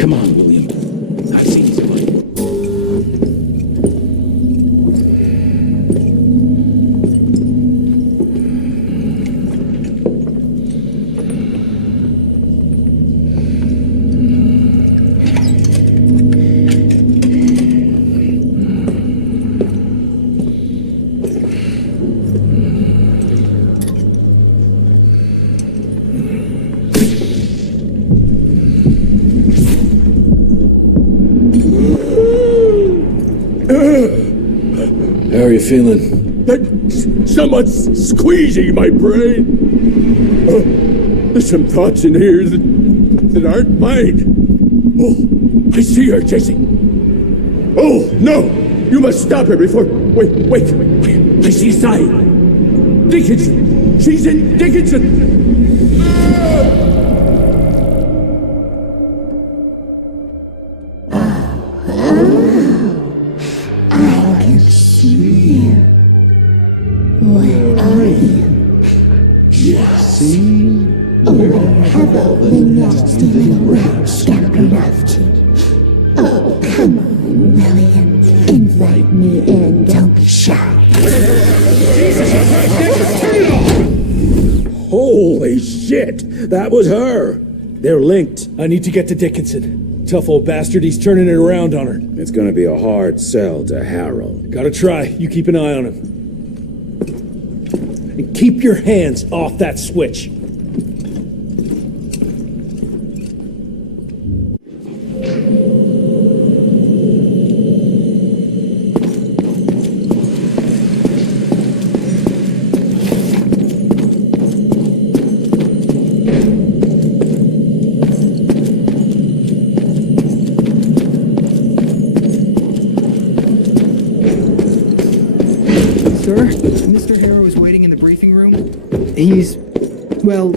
Come on, William. I see he's coming. How are you feeling? Someone's squeezing my brain. There's some thoughts in here that aren't mine. Oh, I see her, Jesse. Oh, no! You must stop her before... Wait. I see a sign. Dickinson! She's in Dickinson! Holy shit! That was her! They're linked. I need to get to Dickinson. Tough old bastard, he's turning it around on her. It's gonna be a hard sell to Harrow. Gotta try. You keep an eye on him. And keep your hands off that switch. Sir, Mr. Harrow is waiting in the briefing room. He's... well...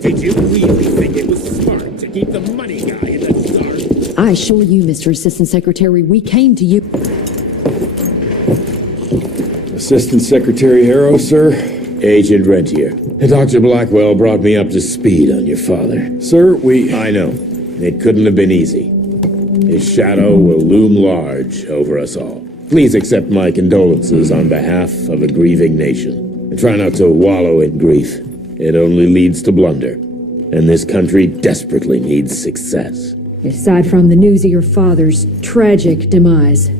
Did you really think it was smart to keep the money guy in the dark? I assure you, Mr. Assistant Secretary, we came to you... Assistant Secretary Harrow, sir? Agent Rentier. Dr. Blackwell brought me up to speed on your father. Sir, I know. It couldn't have been easy. His shadow will loom large over us all. Please accept my condolences on behalf of a grieving nation. And try not to wallow in grief. It only leads to blunder. And this country desperately needs success. Aside from the news of your father's tragic demise,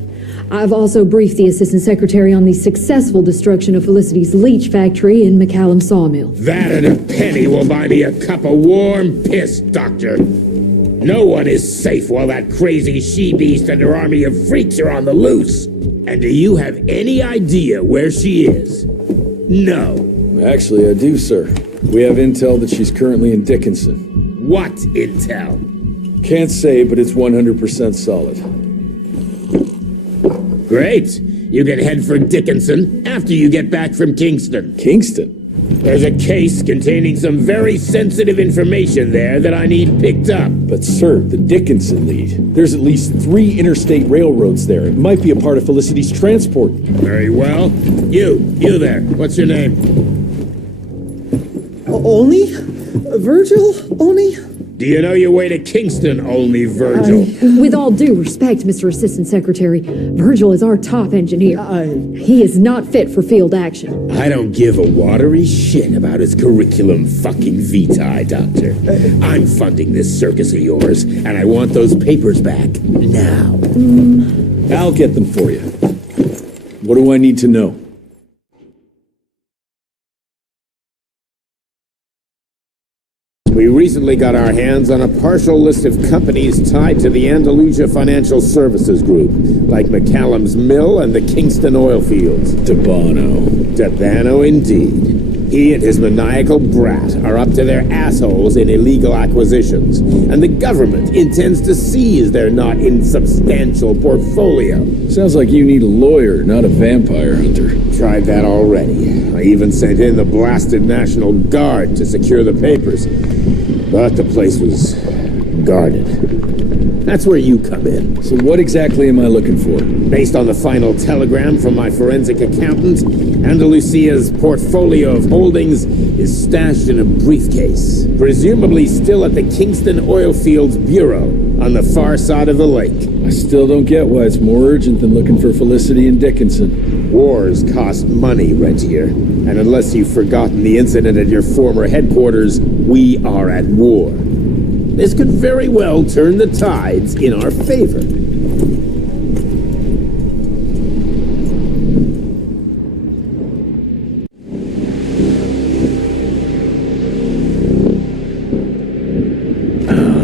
I've also briefed the Assistant Secretary on the successful destruction of Felicity's leech factory in McCallum Sawmill. That and a penny will buy me a cup of warm piss, Doctor. No one is safe while that crazy she-beast and her army of freaks are on the loose. And do you have any idea where she is? No. Actually, I do, sir. We have intel that she's currently in Dickinson. What intel? Can't say, but it's 100% solid. Great. You can head for Dickinson after you get back from Kingston. Kingston? There's a case containing some very sensitive information there that I need picked up. But sir, the Dickinson lead. There's at least 3 interstate railroads there. It might be a part of Felicity's transport. Very well. You there. What's your name? Only? Virgil? Only? Do you know your way to Kingston, only Virgil? With all due respect, Mr. Assistant Secretary, Virgil is our top engineer. He is not fit for field action. I don't give a watery shit about his curriculum fucking vitae, Doctor. I'm funding this circus of yours, and I want those papers back now. I'll get them for you. What do I need to know? We recently got our hands on a partial list of companies tied to the Andalusia Financial Services Group, like McCallum's Mill and the Kingston oil fields. Debano indeed. He and his maniacal brat are up to their assholes in illegal acquisitions, and the government intends to seize their not insubstantial portfolio. Sounds like you need a lawyer, not a vampire hunter. Tried that already. I even sent in the blasted National Guard to secure the papers. But the place was guarded. That's where you come in. So what exactly am I looking for? Based on the final telegram from my forensic accountant, Andalusia's portfolio of holdings is stashed in a briefcase, presumably still at the Kingston Oilfields Bureau on the far side of the lake. I still don't get why it's more urgent than looking for Felicity and Dickinson. Wars cost money, Rentier. And unless you've forgotten the incident at your former headquarters, we are at war. This could very well turn the tides in our favor.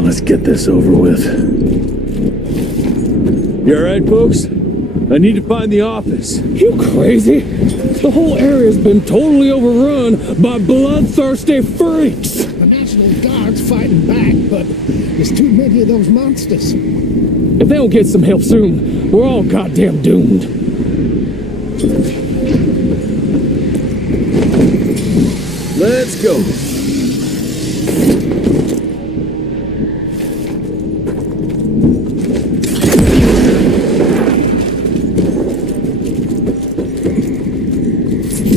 Let's get this over with. You alright, folks? I need to find the office. You crazy? The whole area's been totally overrun by bloodthirsty freaks. The National Guard's fighting back, but there's too many of those monsters. If they don't get some help soon, we're all goddamn doomed. Let's go.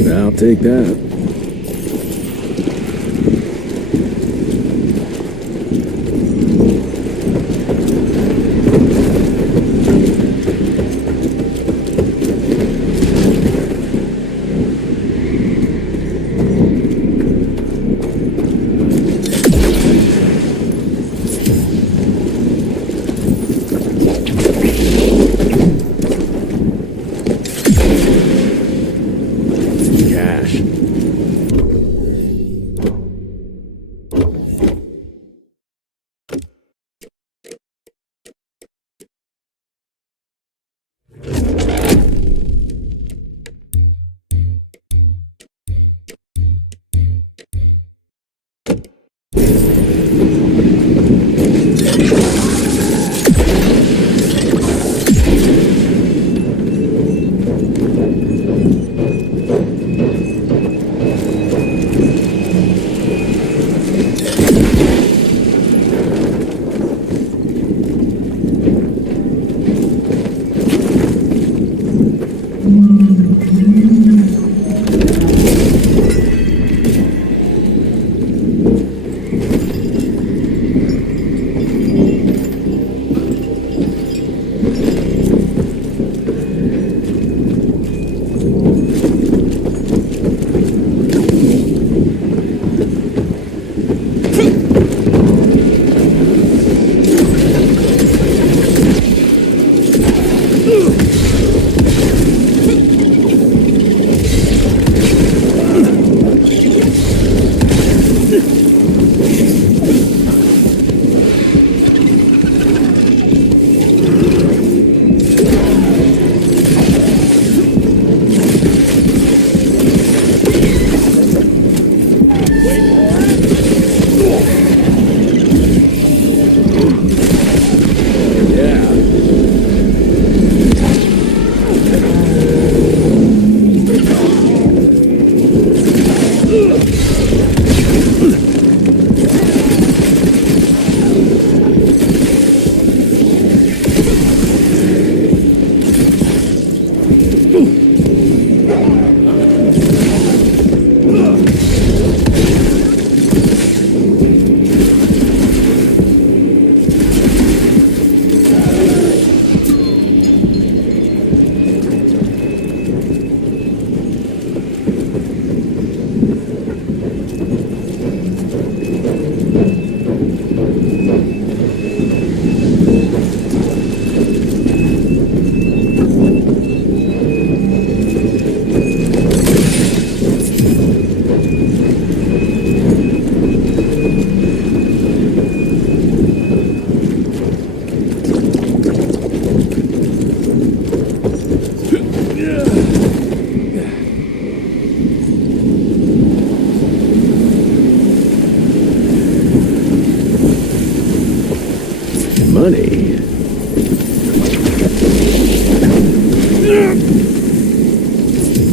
I'll take that.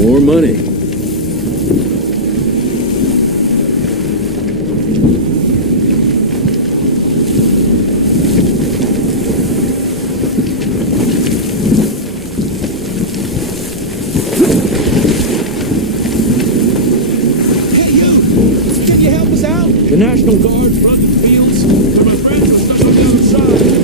More money. The National Guard flooded the fields, but my friends were stuck on the other side.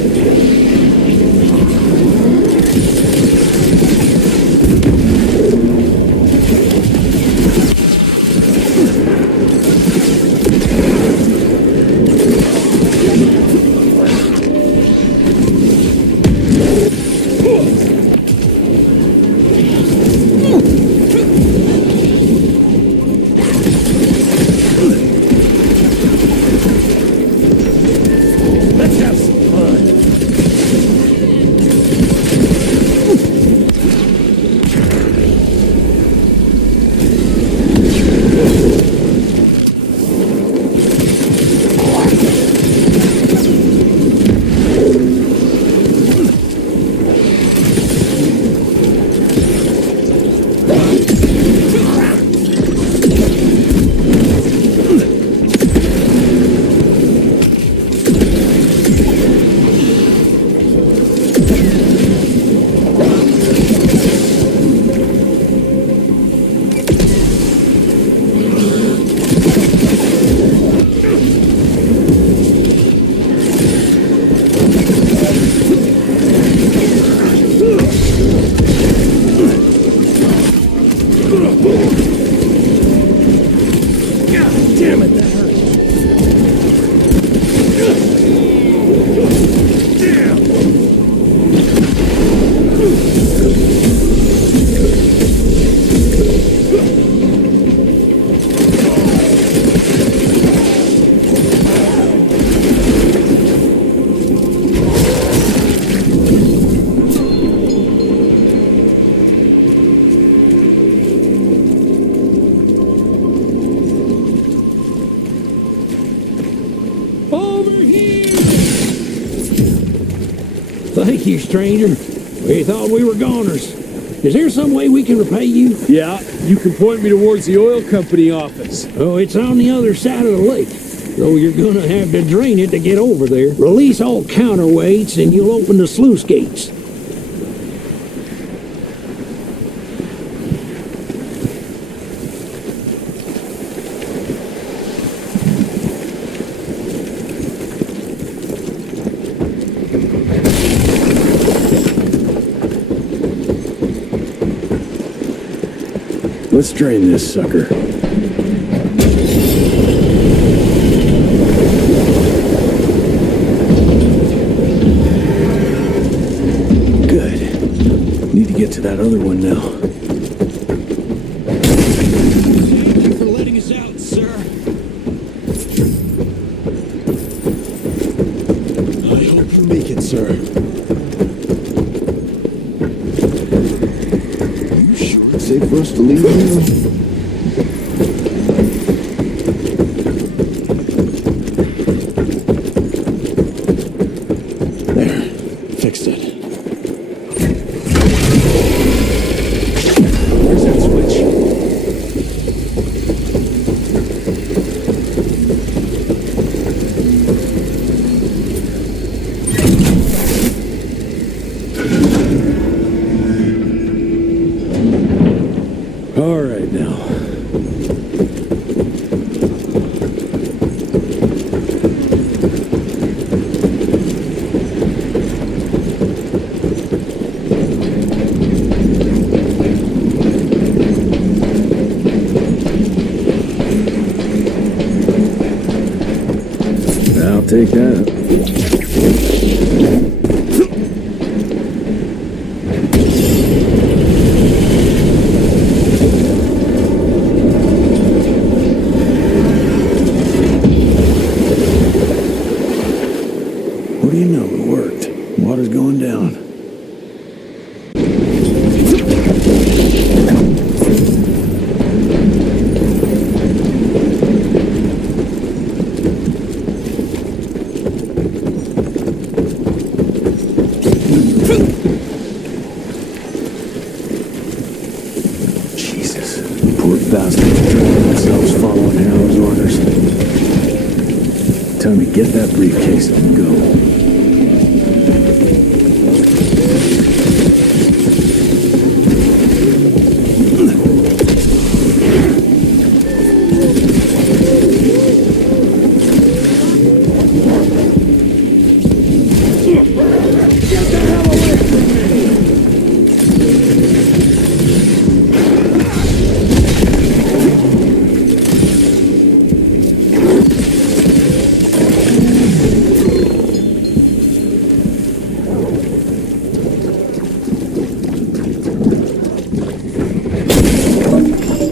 Thank you, stranger. We thought we were goners. Is there some way we can repay you? Yeah, you can point me towards the oil company office. Oh, it's on the other side of the lake. Though you're gonna have to drain it to get over there. Release all counterweights and you'll open the sluice gates. Let's drain this sucker. Good. Need to get to that other one now. Thank you for letting us out, sir. I hope you make it, sir. Safe for us to leave now? There. Fixed it. Where's that switch? All right now. I'll take that. What do you know? It worked. Water's going down. Poor bastards dragging themselves following Harrow's orders. Time to get that briefcase and go.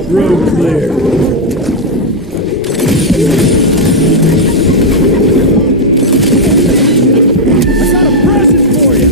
Road clear. I got a present for you.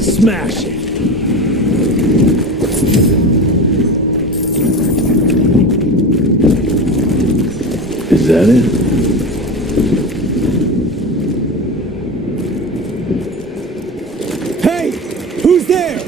Smash it! Is that it? Hey! Who's there?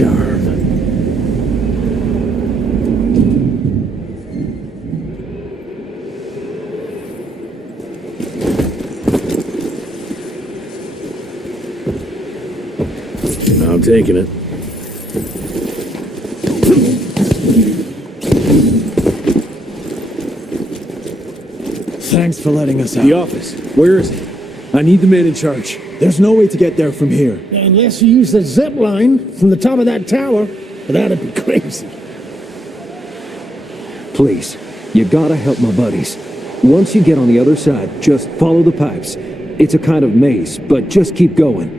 charm. I'm taking it. Thanks for letting us out. The office. Where is it? I need the man in charge. There's no way to get there from here. Unless you use the zip line from the top of that tower. But that'd be crazy. Please, you gotta help my buddies. Once you get on the other side, just follow the pipes. It's a kind of maze, but just keep going.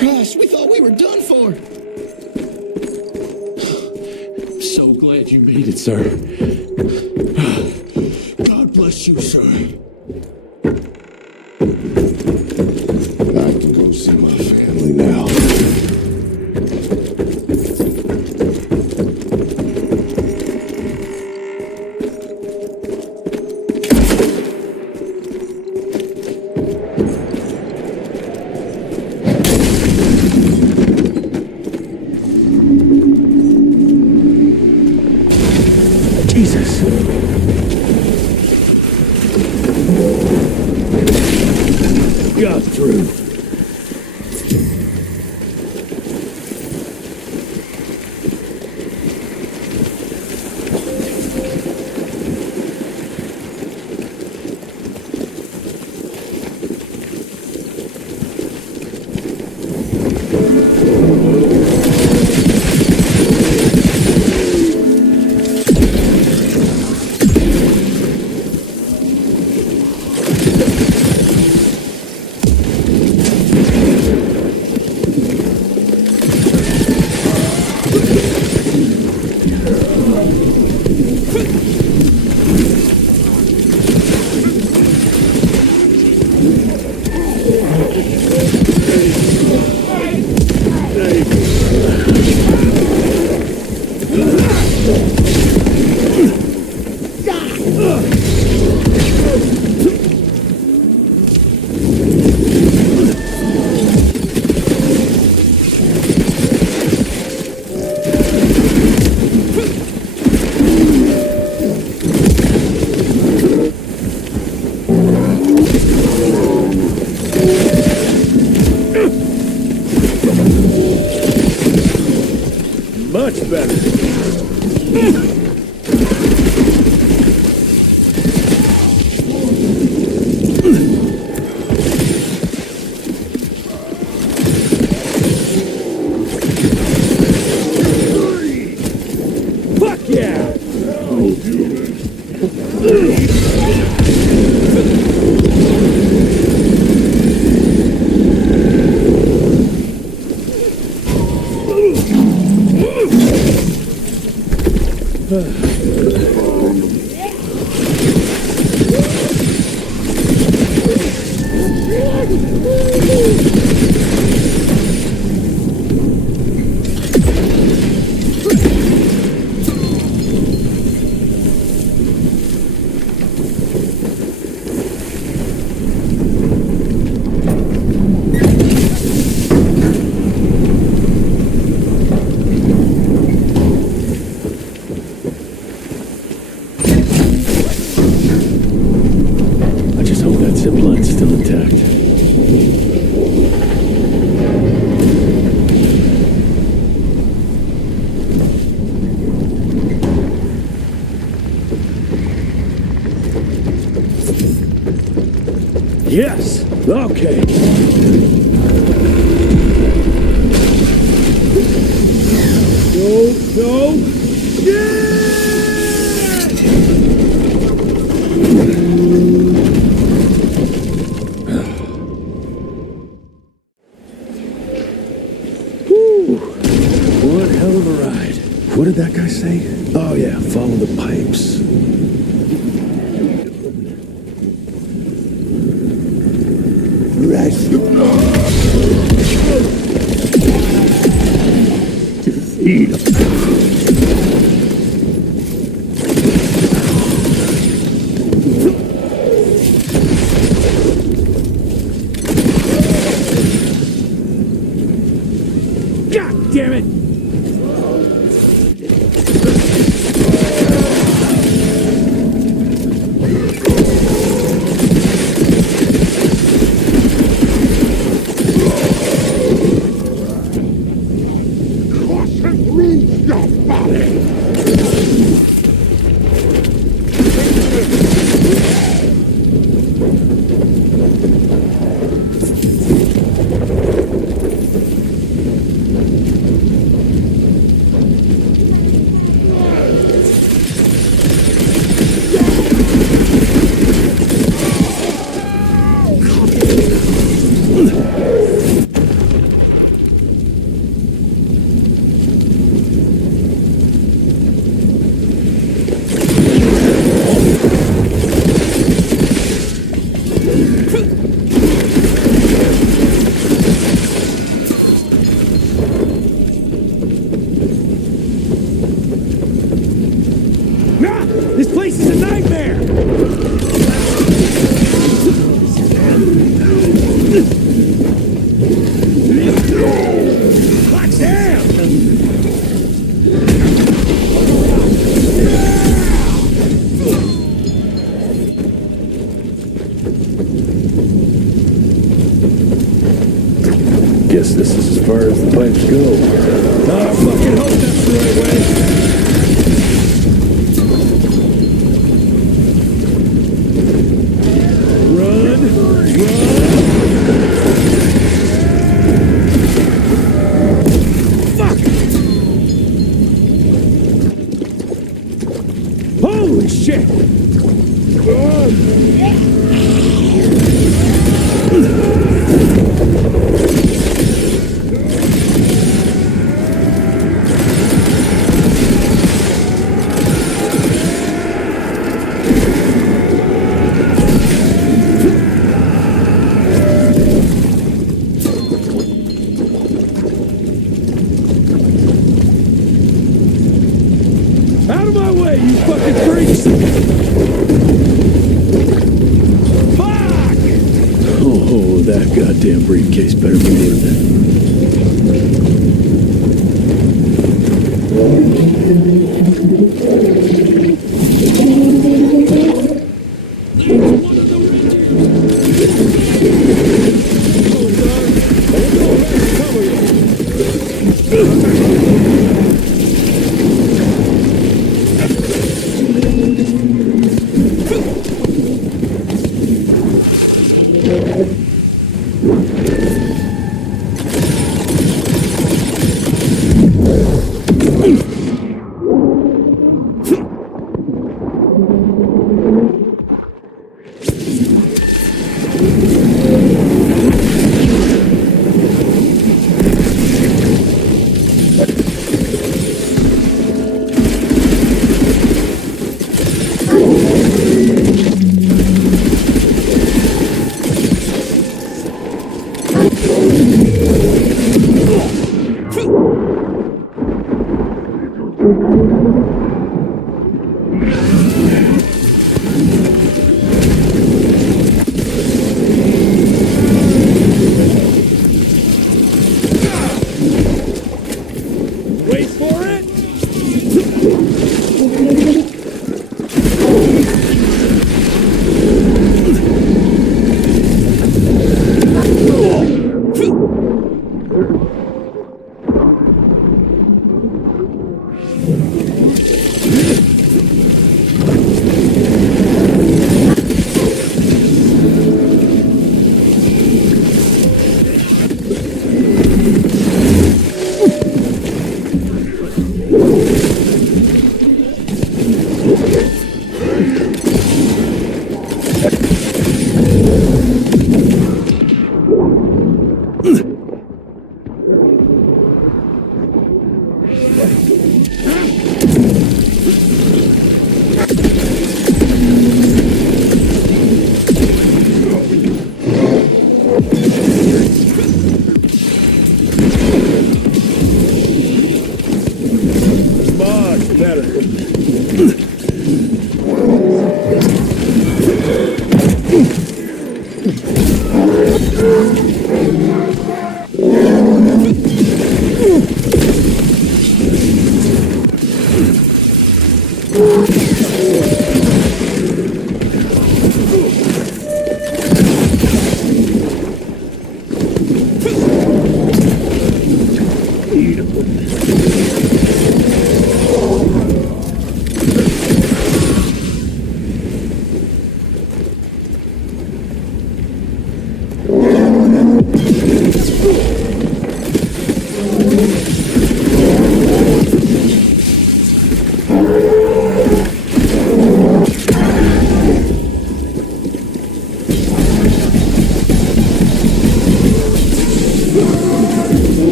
Gosh, we thought we were done for. So glad you made it, sir. God bless you, sir. I can go see my family now. Got through. Much better. Fuck yeah! Yes! Okay. Go! Whew. One hell of a ride. What did that guy say? Oh yeah, follow the pipes. Rest. Defeat. God damn it! This place is a nightmare! God damn! Guess this is as far as the pipes go. I fucking hope that's the right way. Holy shit! Out of my way, you fucking freaks! Fuck! Oh, that goddamn briefcase better be worth it.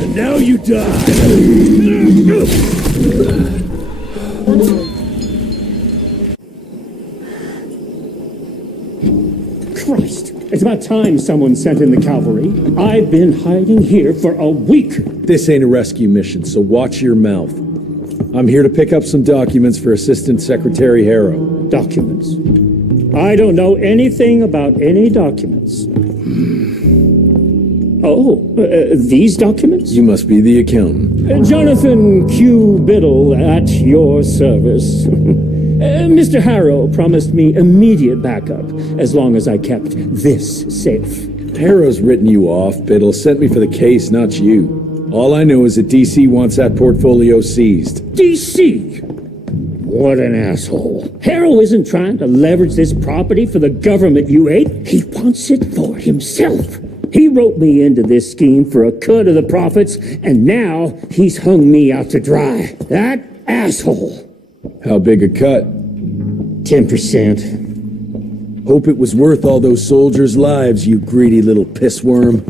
And now you die. Christ, it's about time someone sent in the cavalry. I've been hiding here for a week. This ain't a rescue mission, so watch your mouth. I'm here to pick up some documents for Assistant Secretary Harrow. Documents? I don't know anything about any documents. These documents? You must be the accountant. Jonathan Q. Biddle at your service. Mr. Harrow promised me immediate backup as long as I kept this safe. Harrow's written you off, Biddle. Sent me for the case, not you. All I know is that DC wants that portfolio seized. DC? What an asshole. Harrow isn't trying to leverage this property for the government you ate. He wants it for himself. He wrote me into this scheme for a cut of the profits, and now he's hung me out to dry. That asshole. How big a cut? 10%. Hope it was worth all those soldiers' lives, you greedy little pissworm.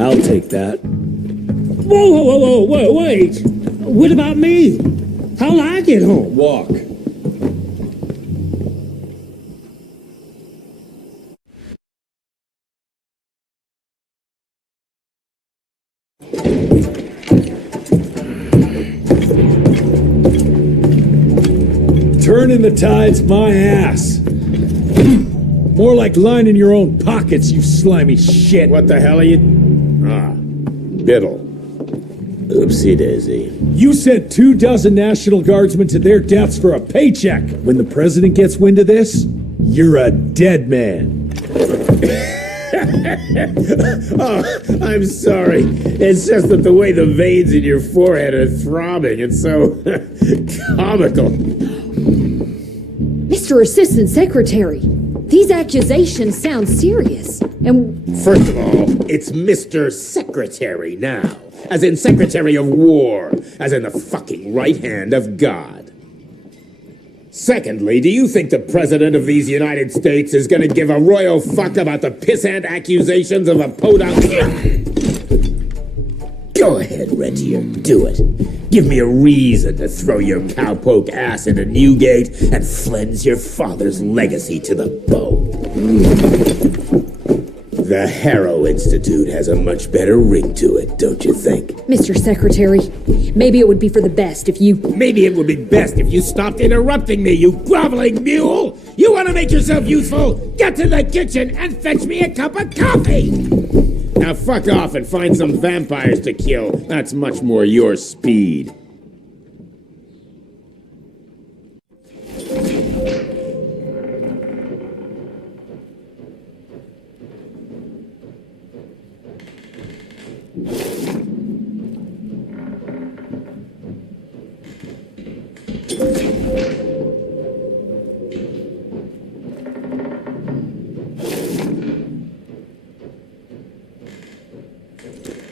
I'll take that. Whoa, wait. What about me? How'll I get home? Walk. Turning the tide's my ass. More like lining your own pockets, you slimy shit. What the hell are you... Biddle. Oopsie daisy. You sent 24 National Guardsmen to their deaths for a paycheck. When the president gets wind of this, you're a dead man. Oh, I'm sorry. It's just that the way the veins in your forehead are throbbing, it's so comical. Mr. Assistant Secretary, these accusations sound serious. And first of all, it's Mr. Secretary now. As in Secretary of War. As in the fucking right hand of God. Secondly, do you think the President of these United States is gonna give a royal fuck about the pissant accusations of a podunk? Go ahead, Rentier, do it. Give me a reason to throw your cowpoke ass into Newgate and cleanse your father's legacy to the bone. The Harrow Institute has a much better ring to it, don't you think? Mr. Secretary, maybe it would be for the best if you... Maybe it would be best if you stopped interrupting me, you groveling mule! You want to make yourself useful? Get to the kitchen and fetch me a cup of coffee! Now fuck off and find some vampires to kill. That's much more your speed.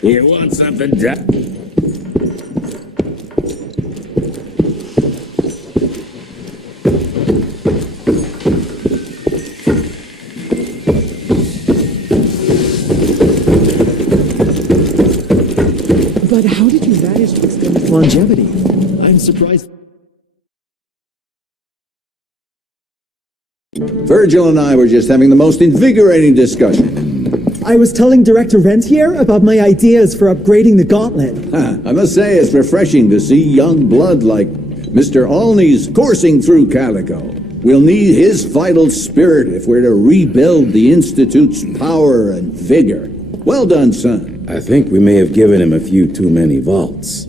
You want something done? But how did you manage to extend its longevity? I'm surprised. Virgil and I were just having the most invigorating discussion. I was telling Director Rentier about my ideas for upgrading the gauntlet. I must say it's refreshing to see young blood like Mr. Olney's coursing through Calico. We'll need his vital spirit if we're to rebuild the Institute's power and vigor. Well done, son. I think we may have given him a few too many vaults.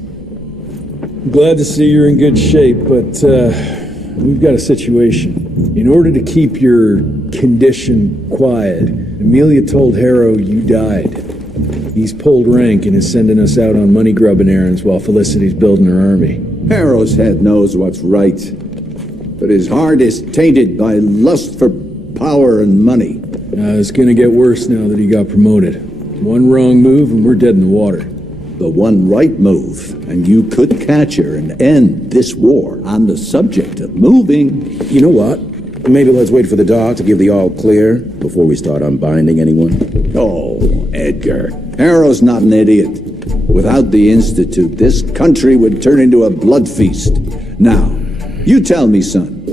Glad to see you're in good shape, but we've got a situation. In order to keep your condition quiet, Amelia told Harrow you died. He's pulled rank and is sending us out on money-grubbing errands while Felicity's building her army. Harrow's head knows what's right, but his heart is tainted by lust for power and money. It's gonna get worse now that he got promoted. One wrong move and we're dead in the water. The one right move, and you could catch her and end this war. On the subject of moving... You know what? Maybe let's wait for the dog to give the all clear before we start unbinding anyone. Oh, Edgar. Harrow's not an idiot. Without the Institute, this country would turn into a blood feast. Now, you tell me, son,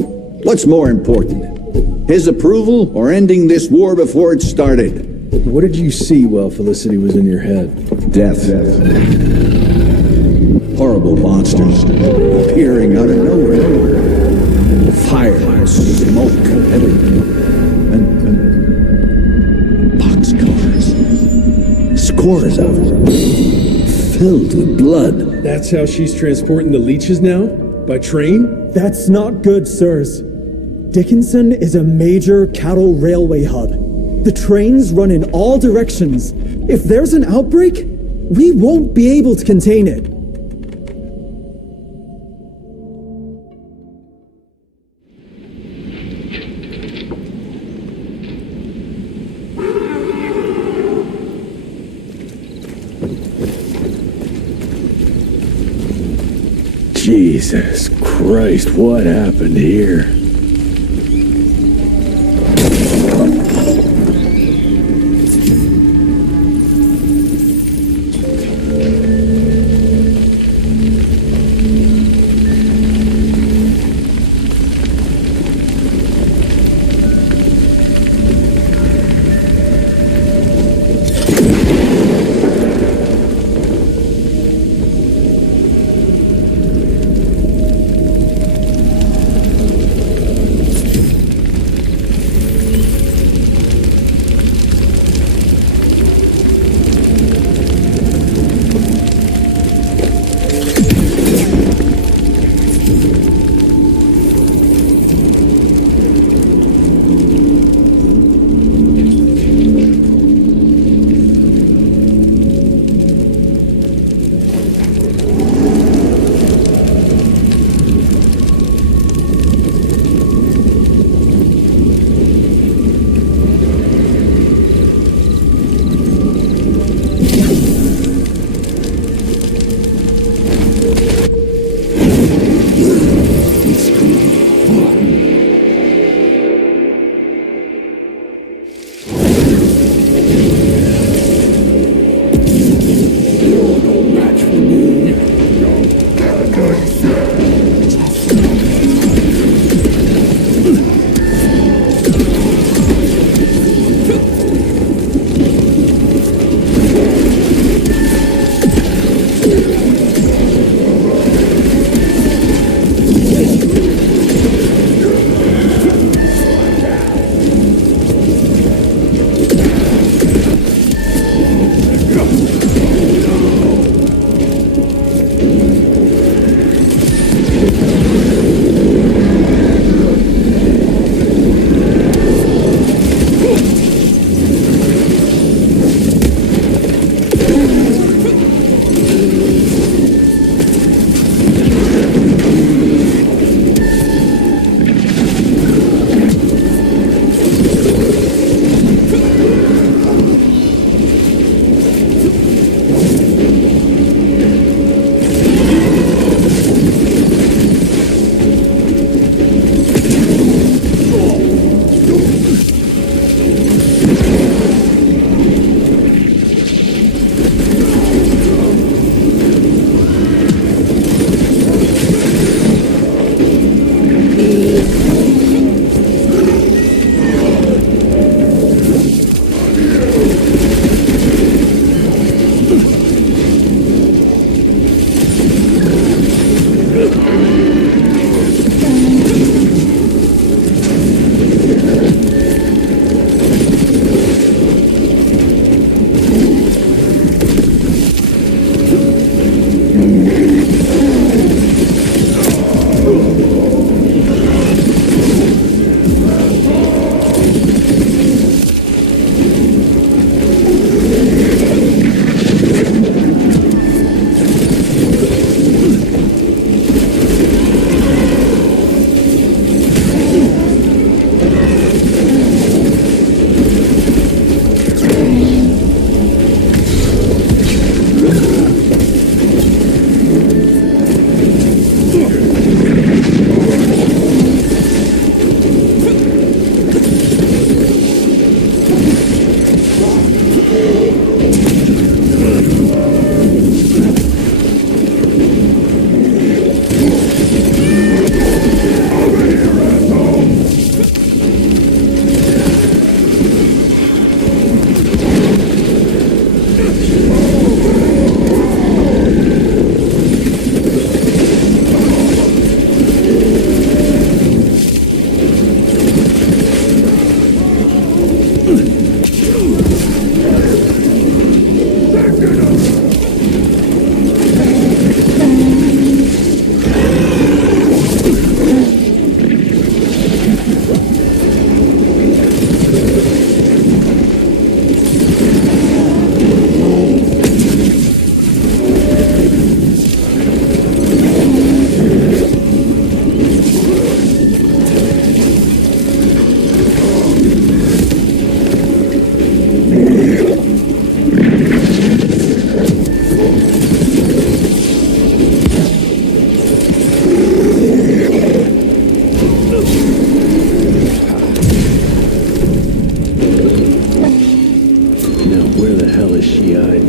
what's more important? His approval or ending this war before it started? What did you see while Felicity was in your head? Death. Horrible monsters appearing out of nowhere. Fire, smoke, everything. And boxcars. Scores of them. Filled with blood. That's how she's transporting the leeches now? By train? That's not good, sirs. Dickinson is a major cattle railway hub. The trains run in all directions. If there's an outbreak, we won't be able to contain it. Jesus Christ, what happened here? Fleshy-eyed.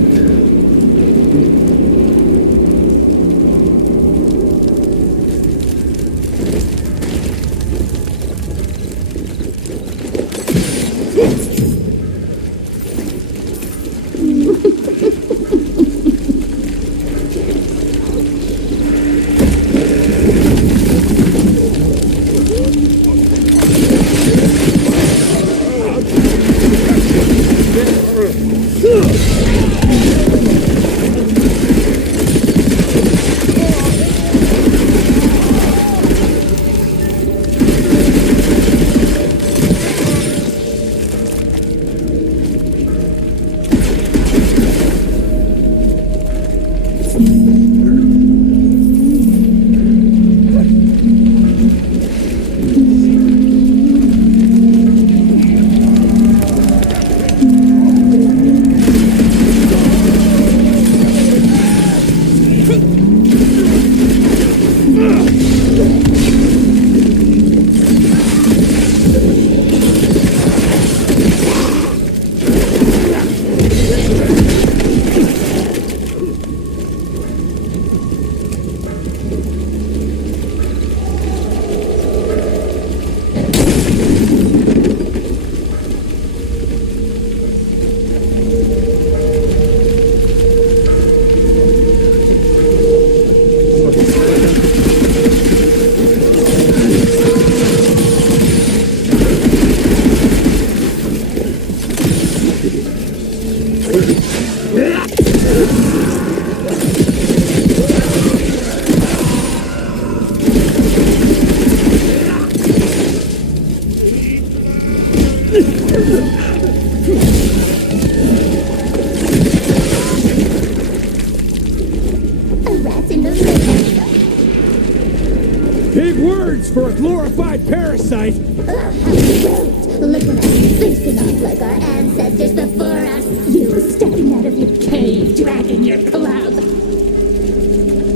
Big words for a glorified parasite! Look at us, facing off like our ancestors before us. You stepping out of your cave, dragging your club.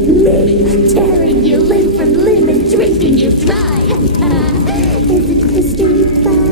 Me tearing you limb from limb and drinking you dry. Isn't history fun?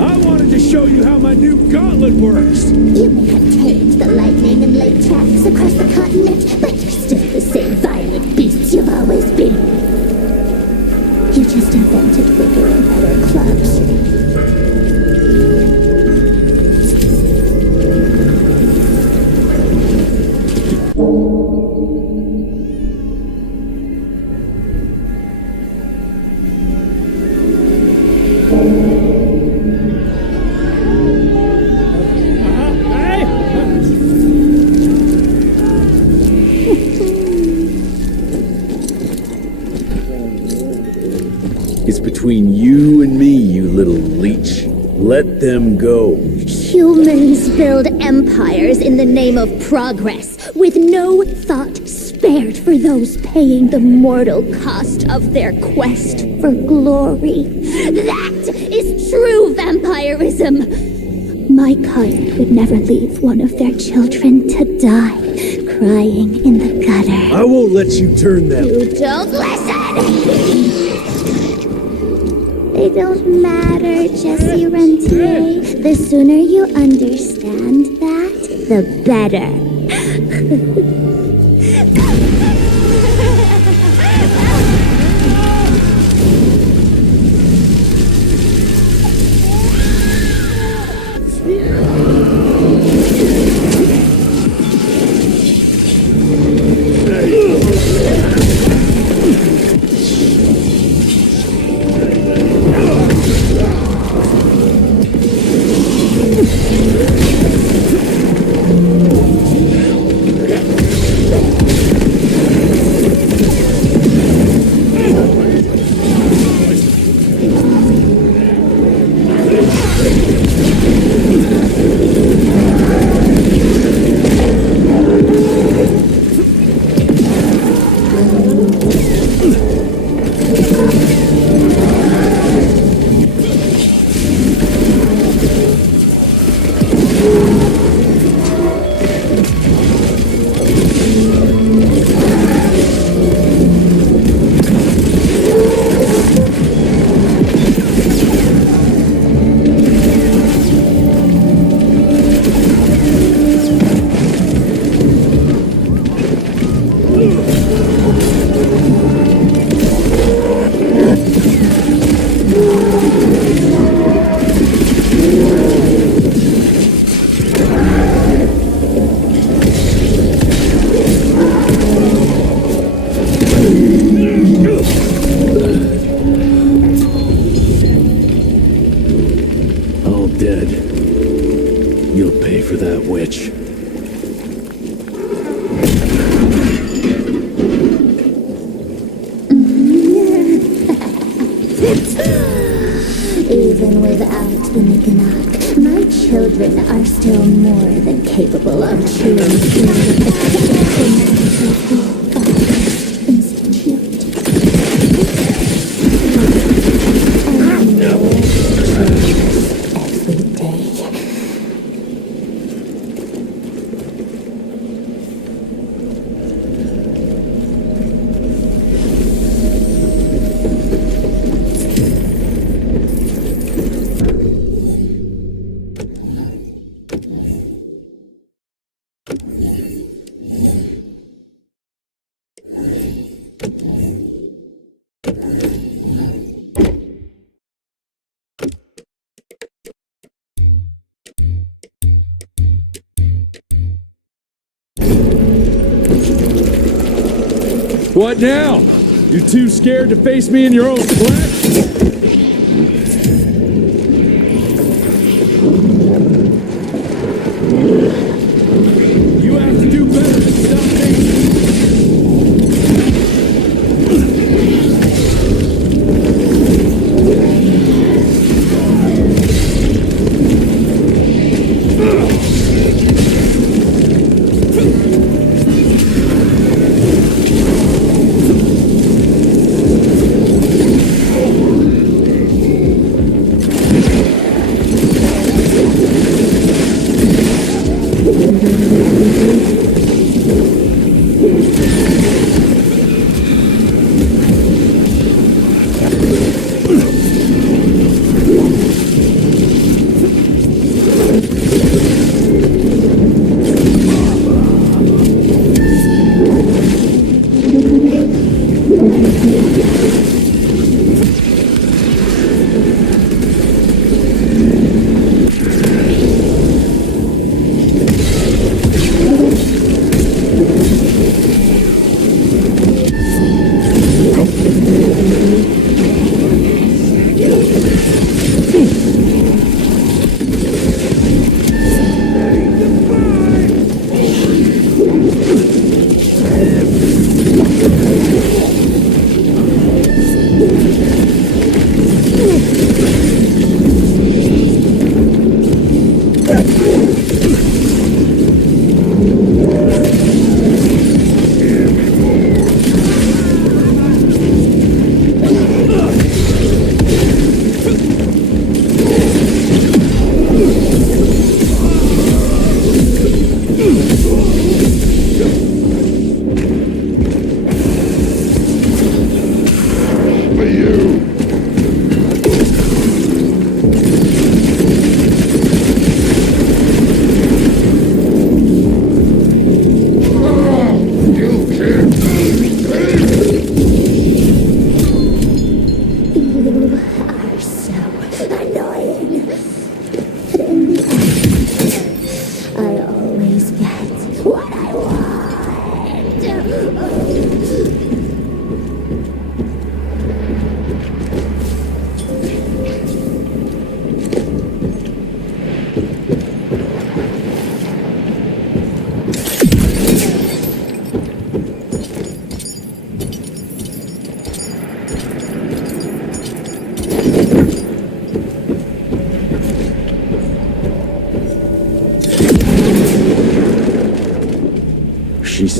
I wanted to show you how my new gauntlet works! You may have turned the lightning and laid tracks across the continent, but you're still the same violent beasts you've always been. You just invented bigger and better clubs. It's between you and me, you little leech. Let them go. Humans build empires in the name of progress, with no thought spared for those paying the mortal cost of their quest for glory. That is true vampirism. My kind would never leave one of their children to die, crying in the gutter. I won't let you turn them. You don't listen! They don't matter, Jesse Rentier. The sooner you understand that, the better. Even without the Nicanach, my children are still more than capable of chewing through the Institute. Every day. What now? You too scared to face me in your own flesh? You have to do better than stop me. I always get what I want.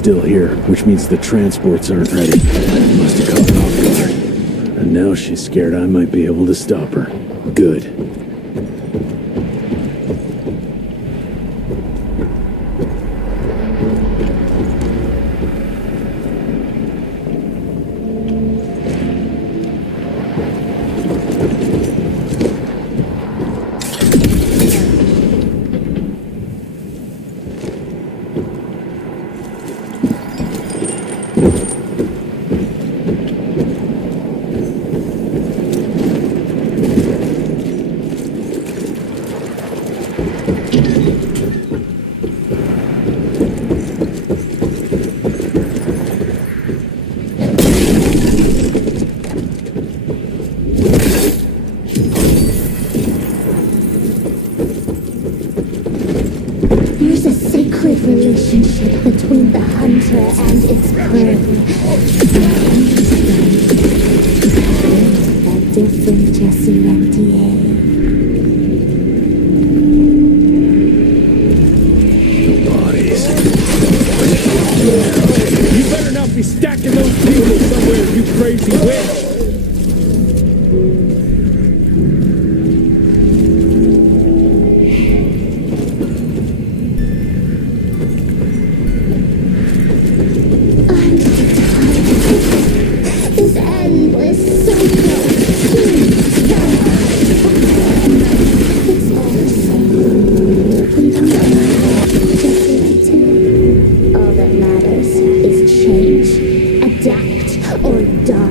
still here, which means the transports aren't ready. Must have caught her off guard. And now she's scared I might be able to stop her. Good. There's a sacred relationship between the hunter and its prey. The different Jesse Rentier. You better not be stacking those people somewhere, you crazy witch! This end was so close. It's all the same. We don't know just like all that matters is change, adapt, or die.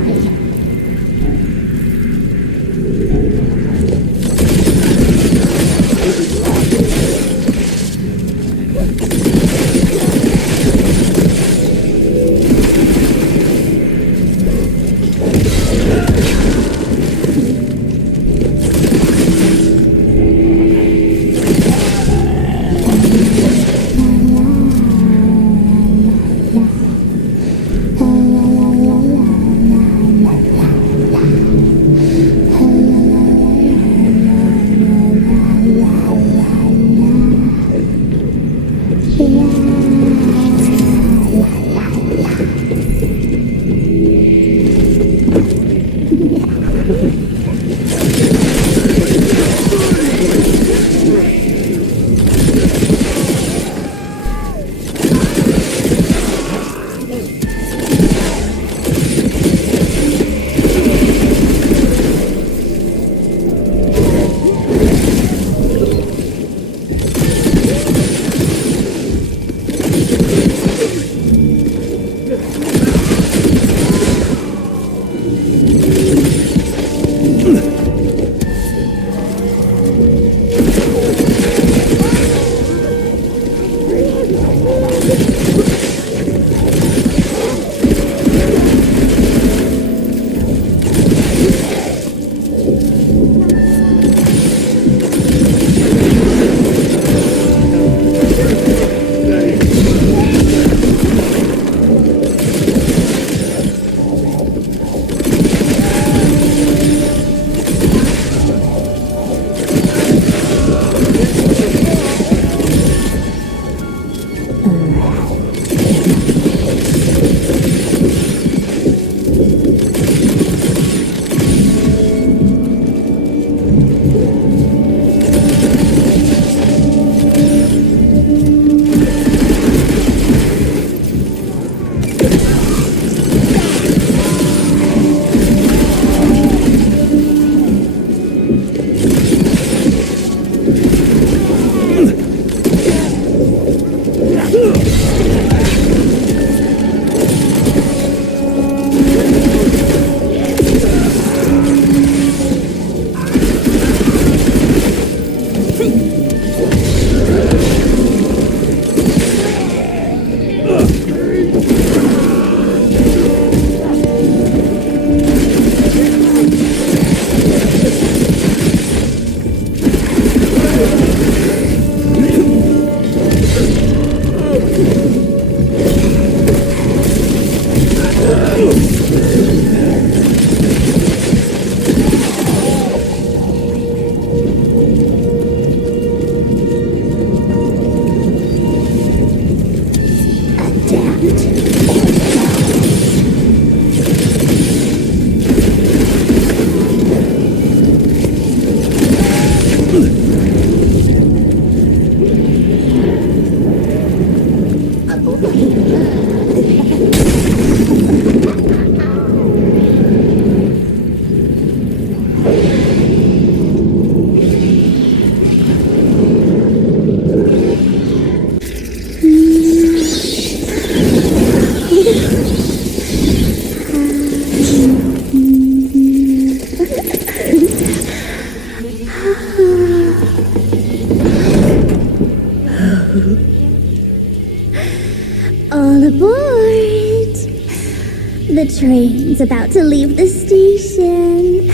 All aboard! The train's about to leave the station.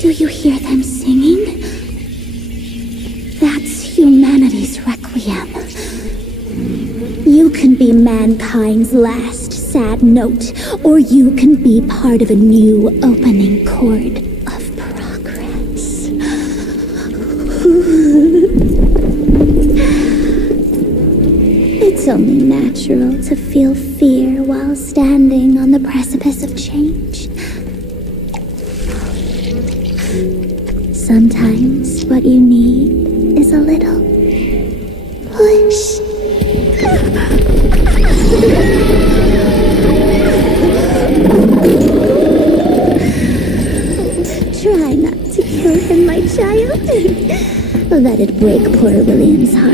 Do you hear them singing? That's humanity's requiem. You can be mankind's last sad note, or you can be part of a new opening chord of progress. It's only natural to feel fear while standing on the precipice of change. Sometimes what you need is a little push. Try not to kill him, my child. That'd break poor William's heart.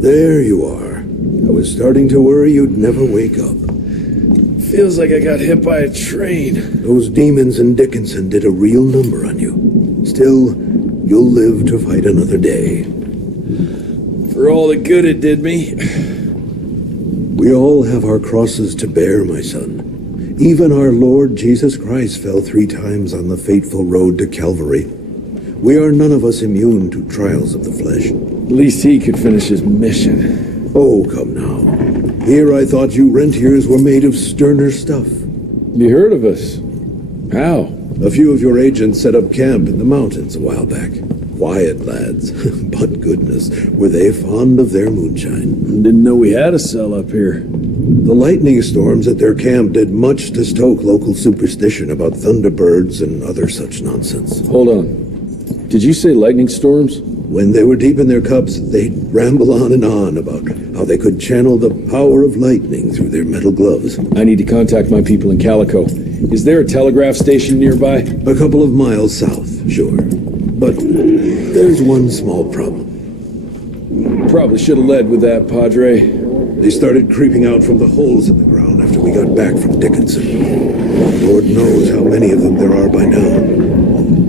There you are. I was starting to worry you'd never wake up. Feels like I got hit by a train. Those demons in Dickinson did a real number on you. Still, you'll live to fight another day. For all the good it did me. We all have our crosses to bear, my son. Even our Lord Jesus Christ fell 3 times on the fateful road to Calvary. We are none of us immune to trials of the flesh. At least he could finish his mission. Oh, come now. Here I thought you rentiers were made of sterner stuff. You heard of us? How? A few of your agents set up camp in the mountains a while back. Quiet lads, but goodness, were they fond of their moonshine. Didn't know we had a cell up here. The lightning storms at their camp did much to stoke local superstition about thunderbirds and other such nonsense. Hold on. Did you say lightning storms? When they were deep in their cups, they'd ramble on and on about how they could channel the power of lightning through their metal gloves. I need to contact my people in Calico. Is there a telegraph station nearby? A couple of miles south, sure. But there's one small problem. Probably should have led with that, Padre. They started creeping out from the holes in the ground after we got back from Dickinson. Lord knows how many of them there are by now.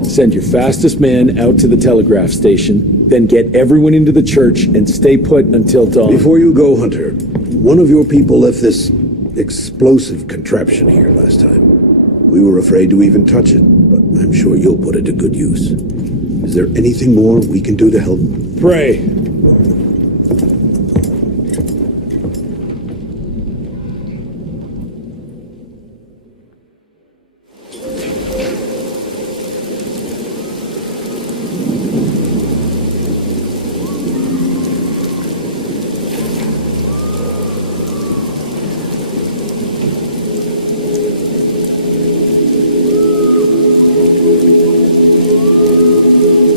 Send your fastest man out to the telegraph station, then get everyone into the church and stay put until dawn. Before you go, Hunter, one of your people left this explosive contraption here last time. We were afraid to even touch it, but I'm sure you'll put it to good use. Is there anything more we can do to help? Pray.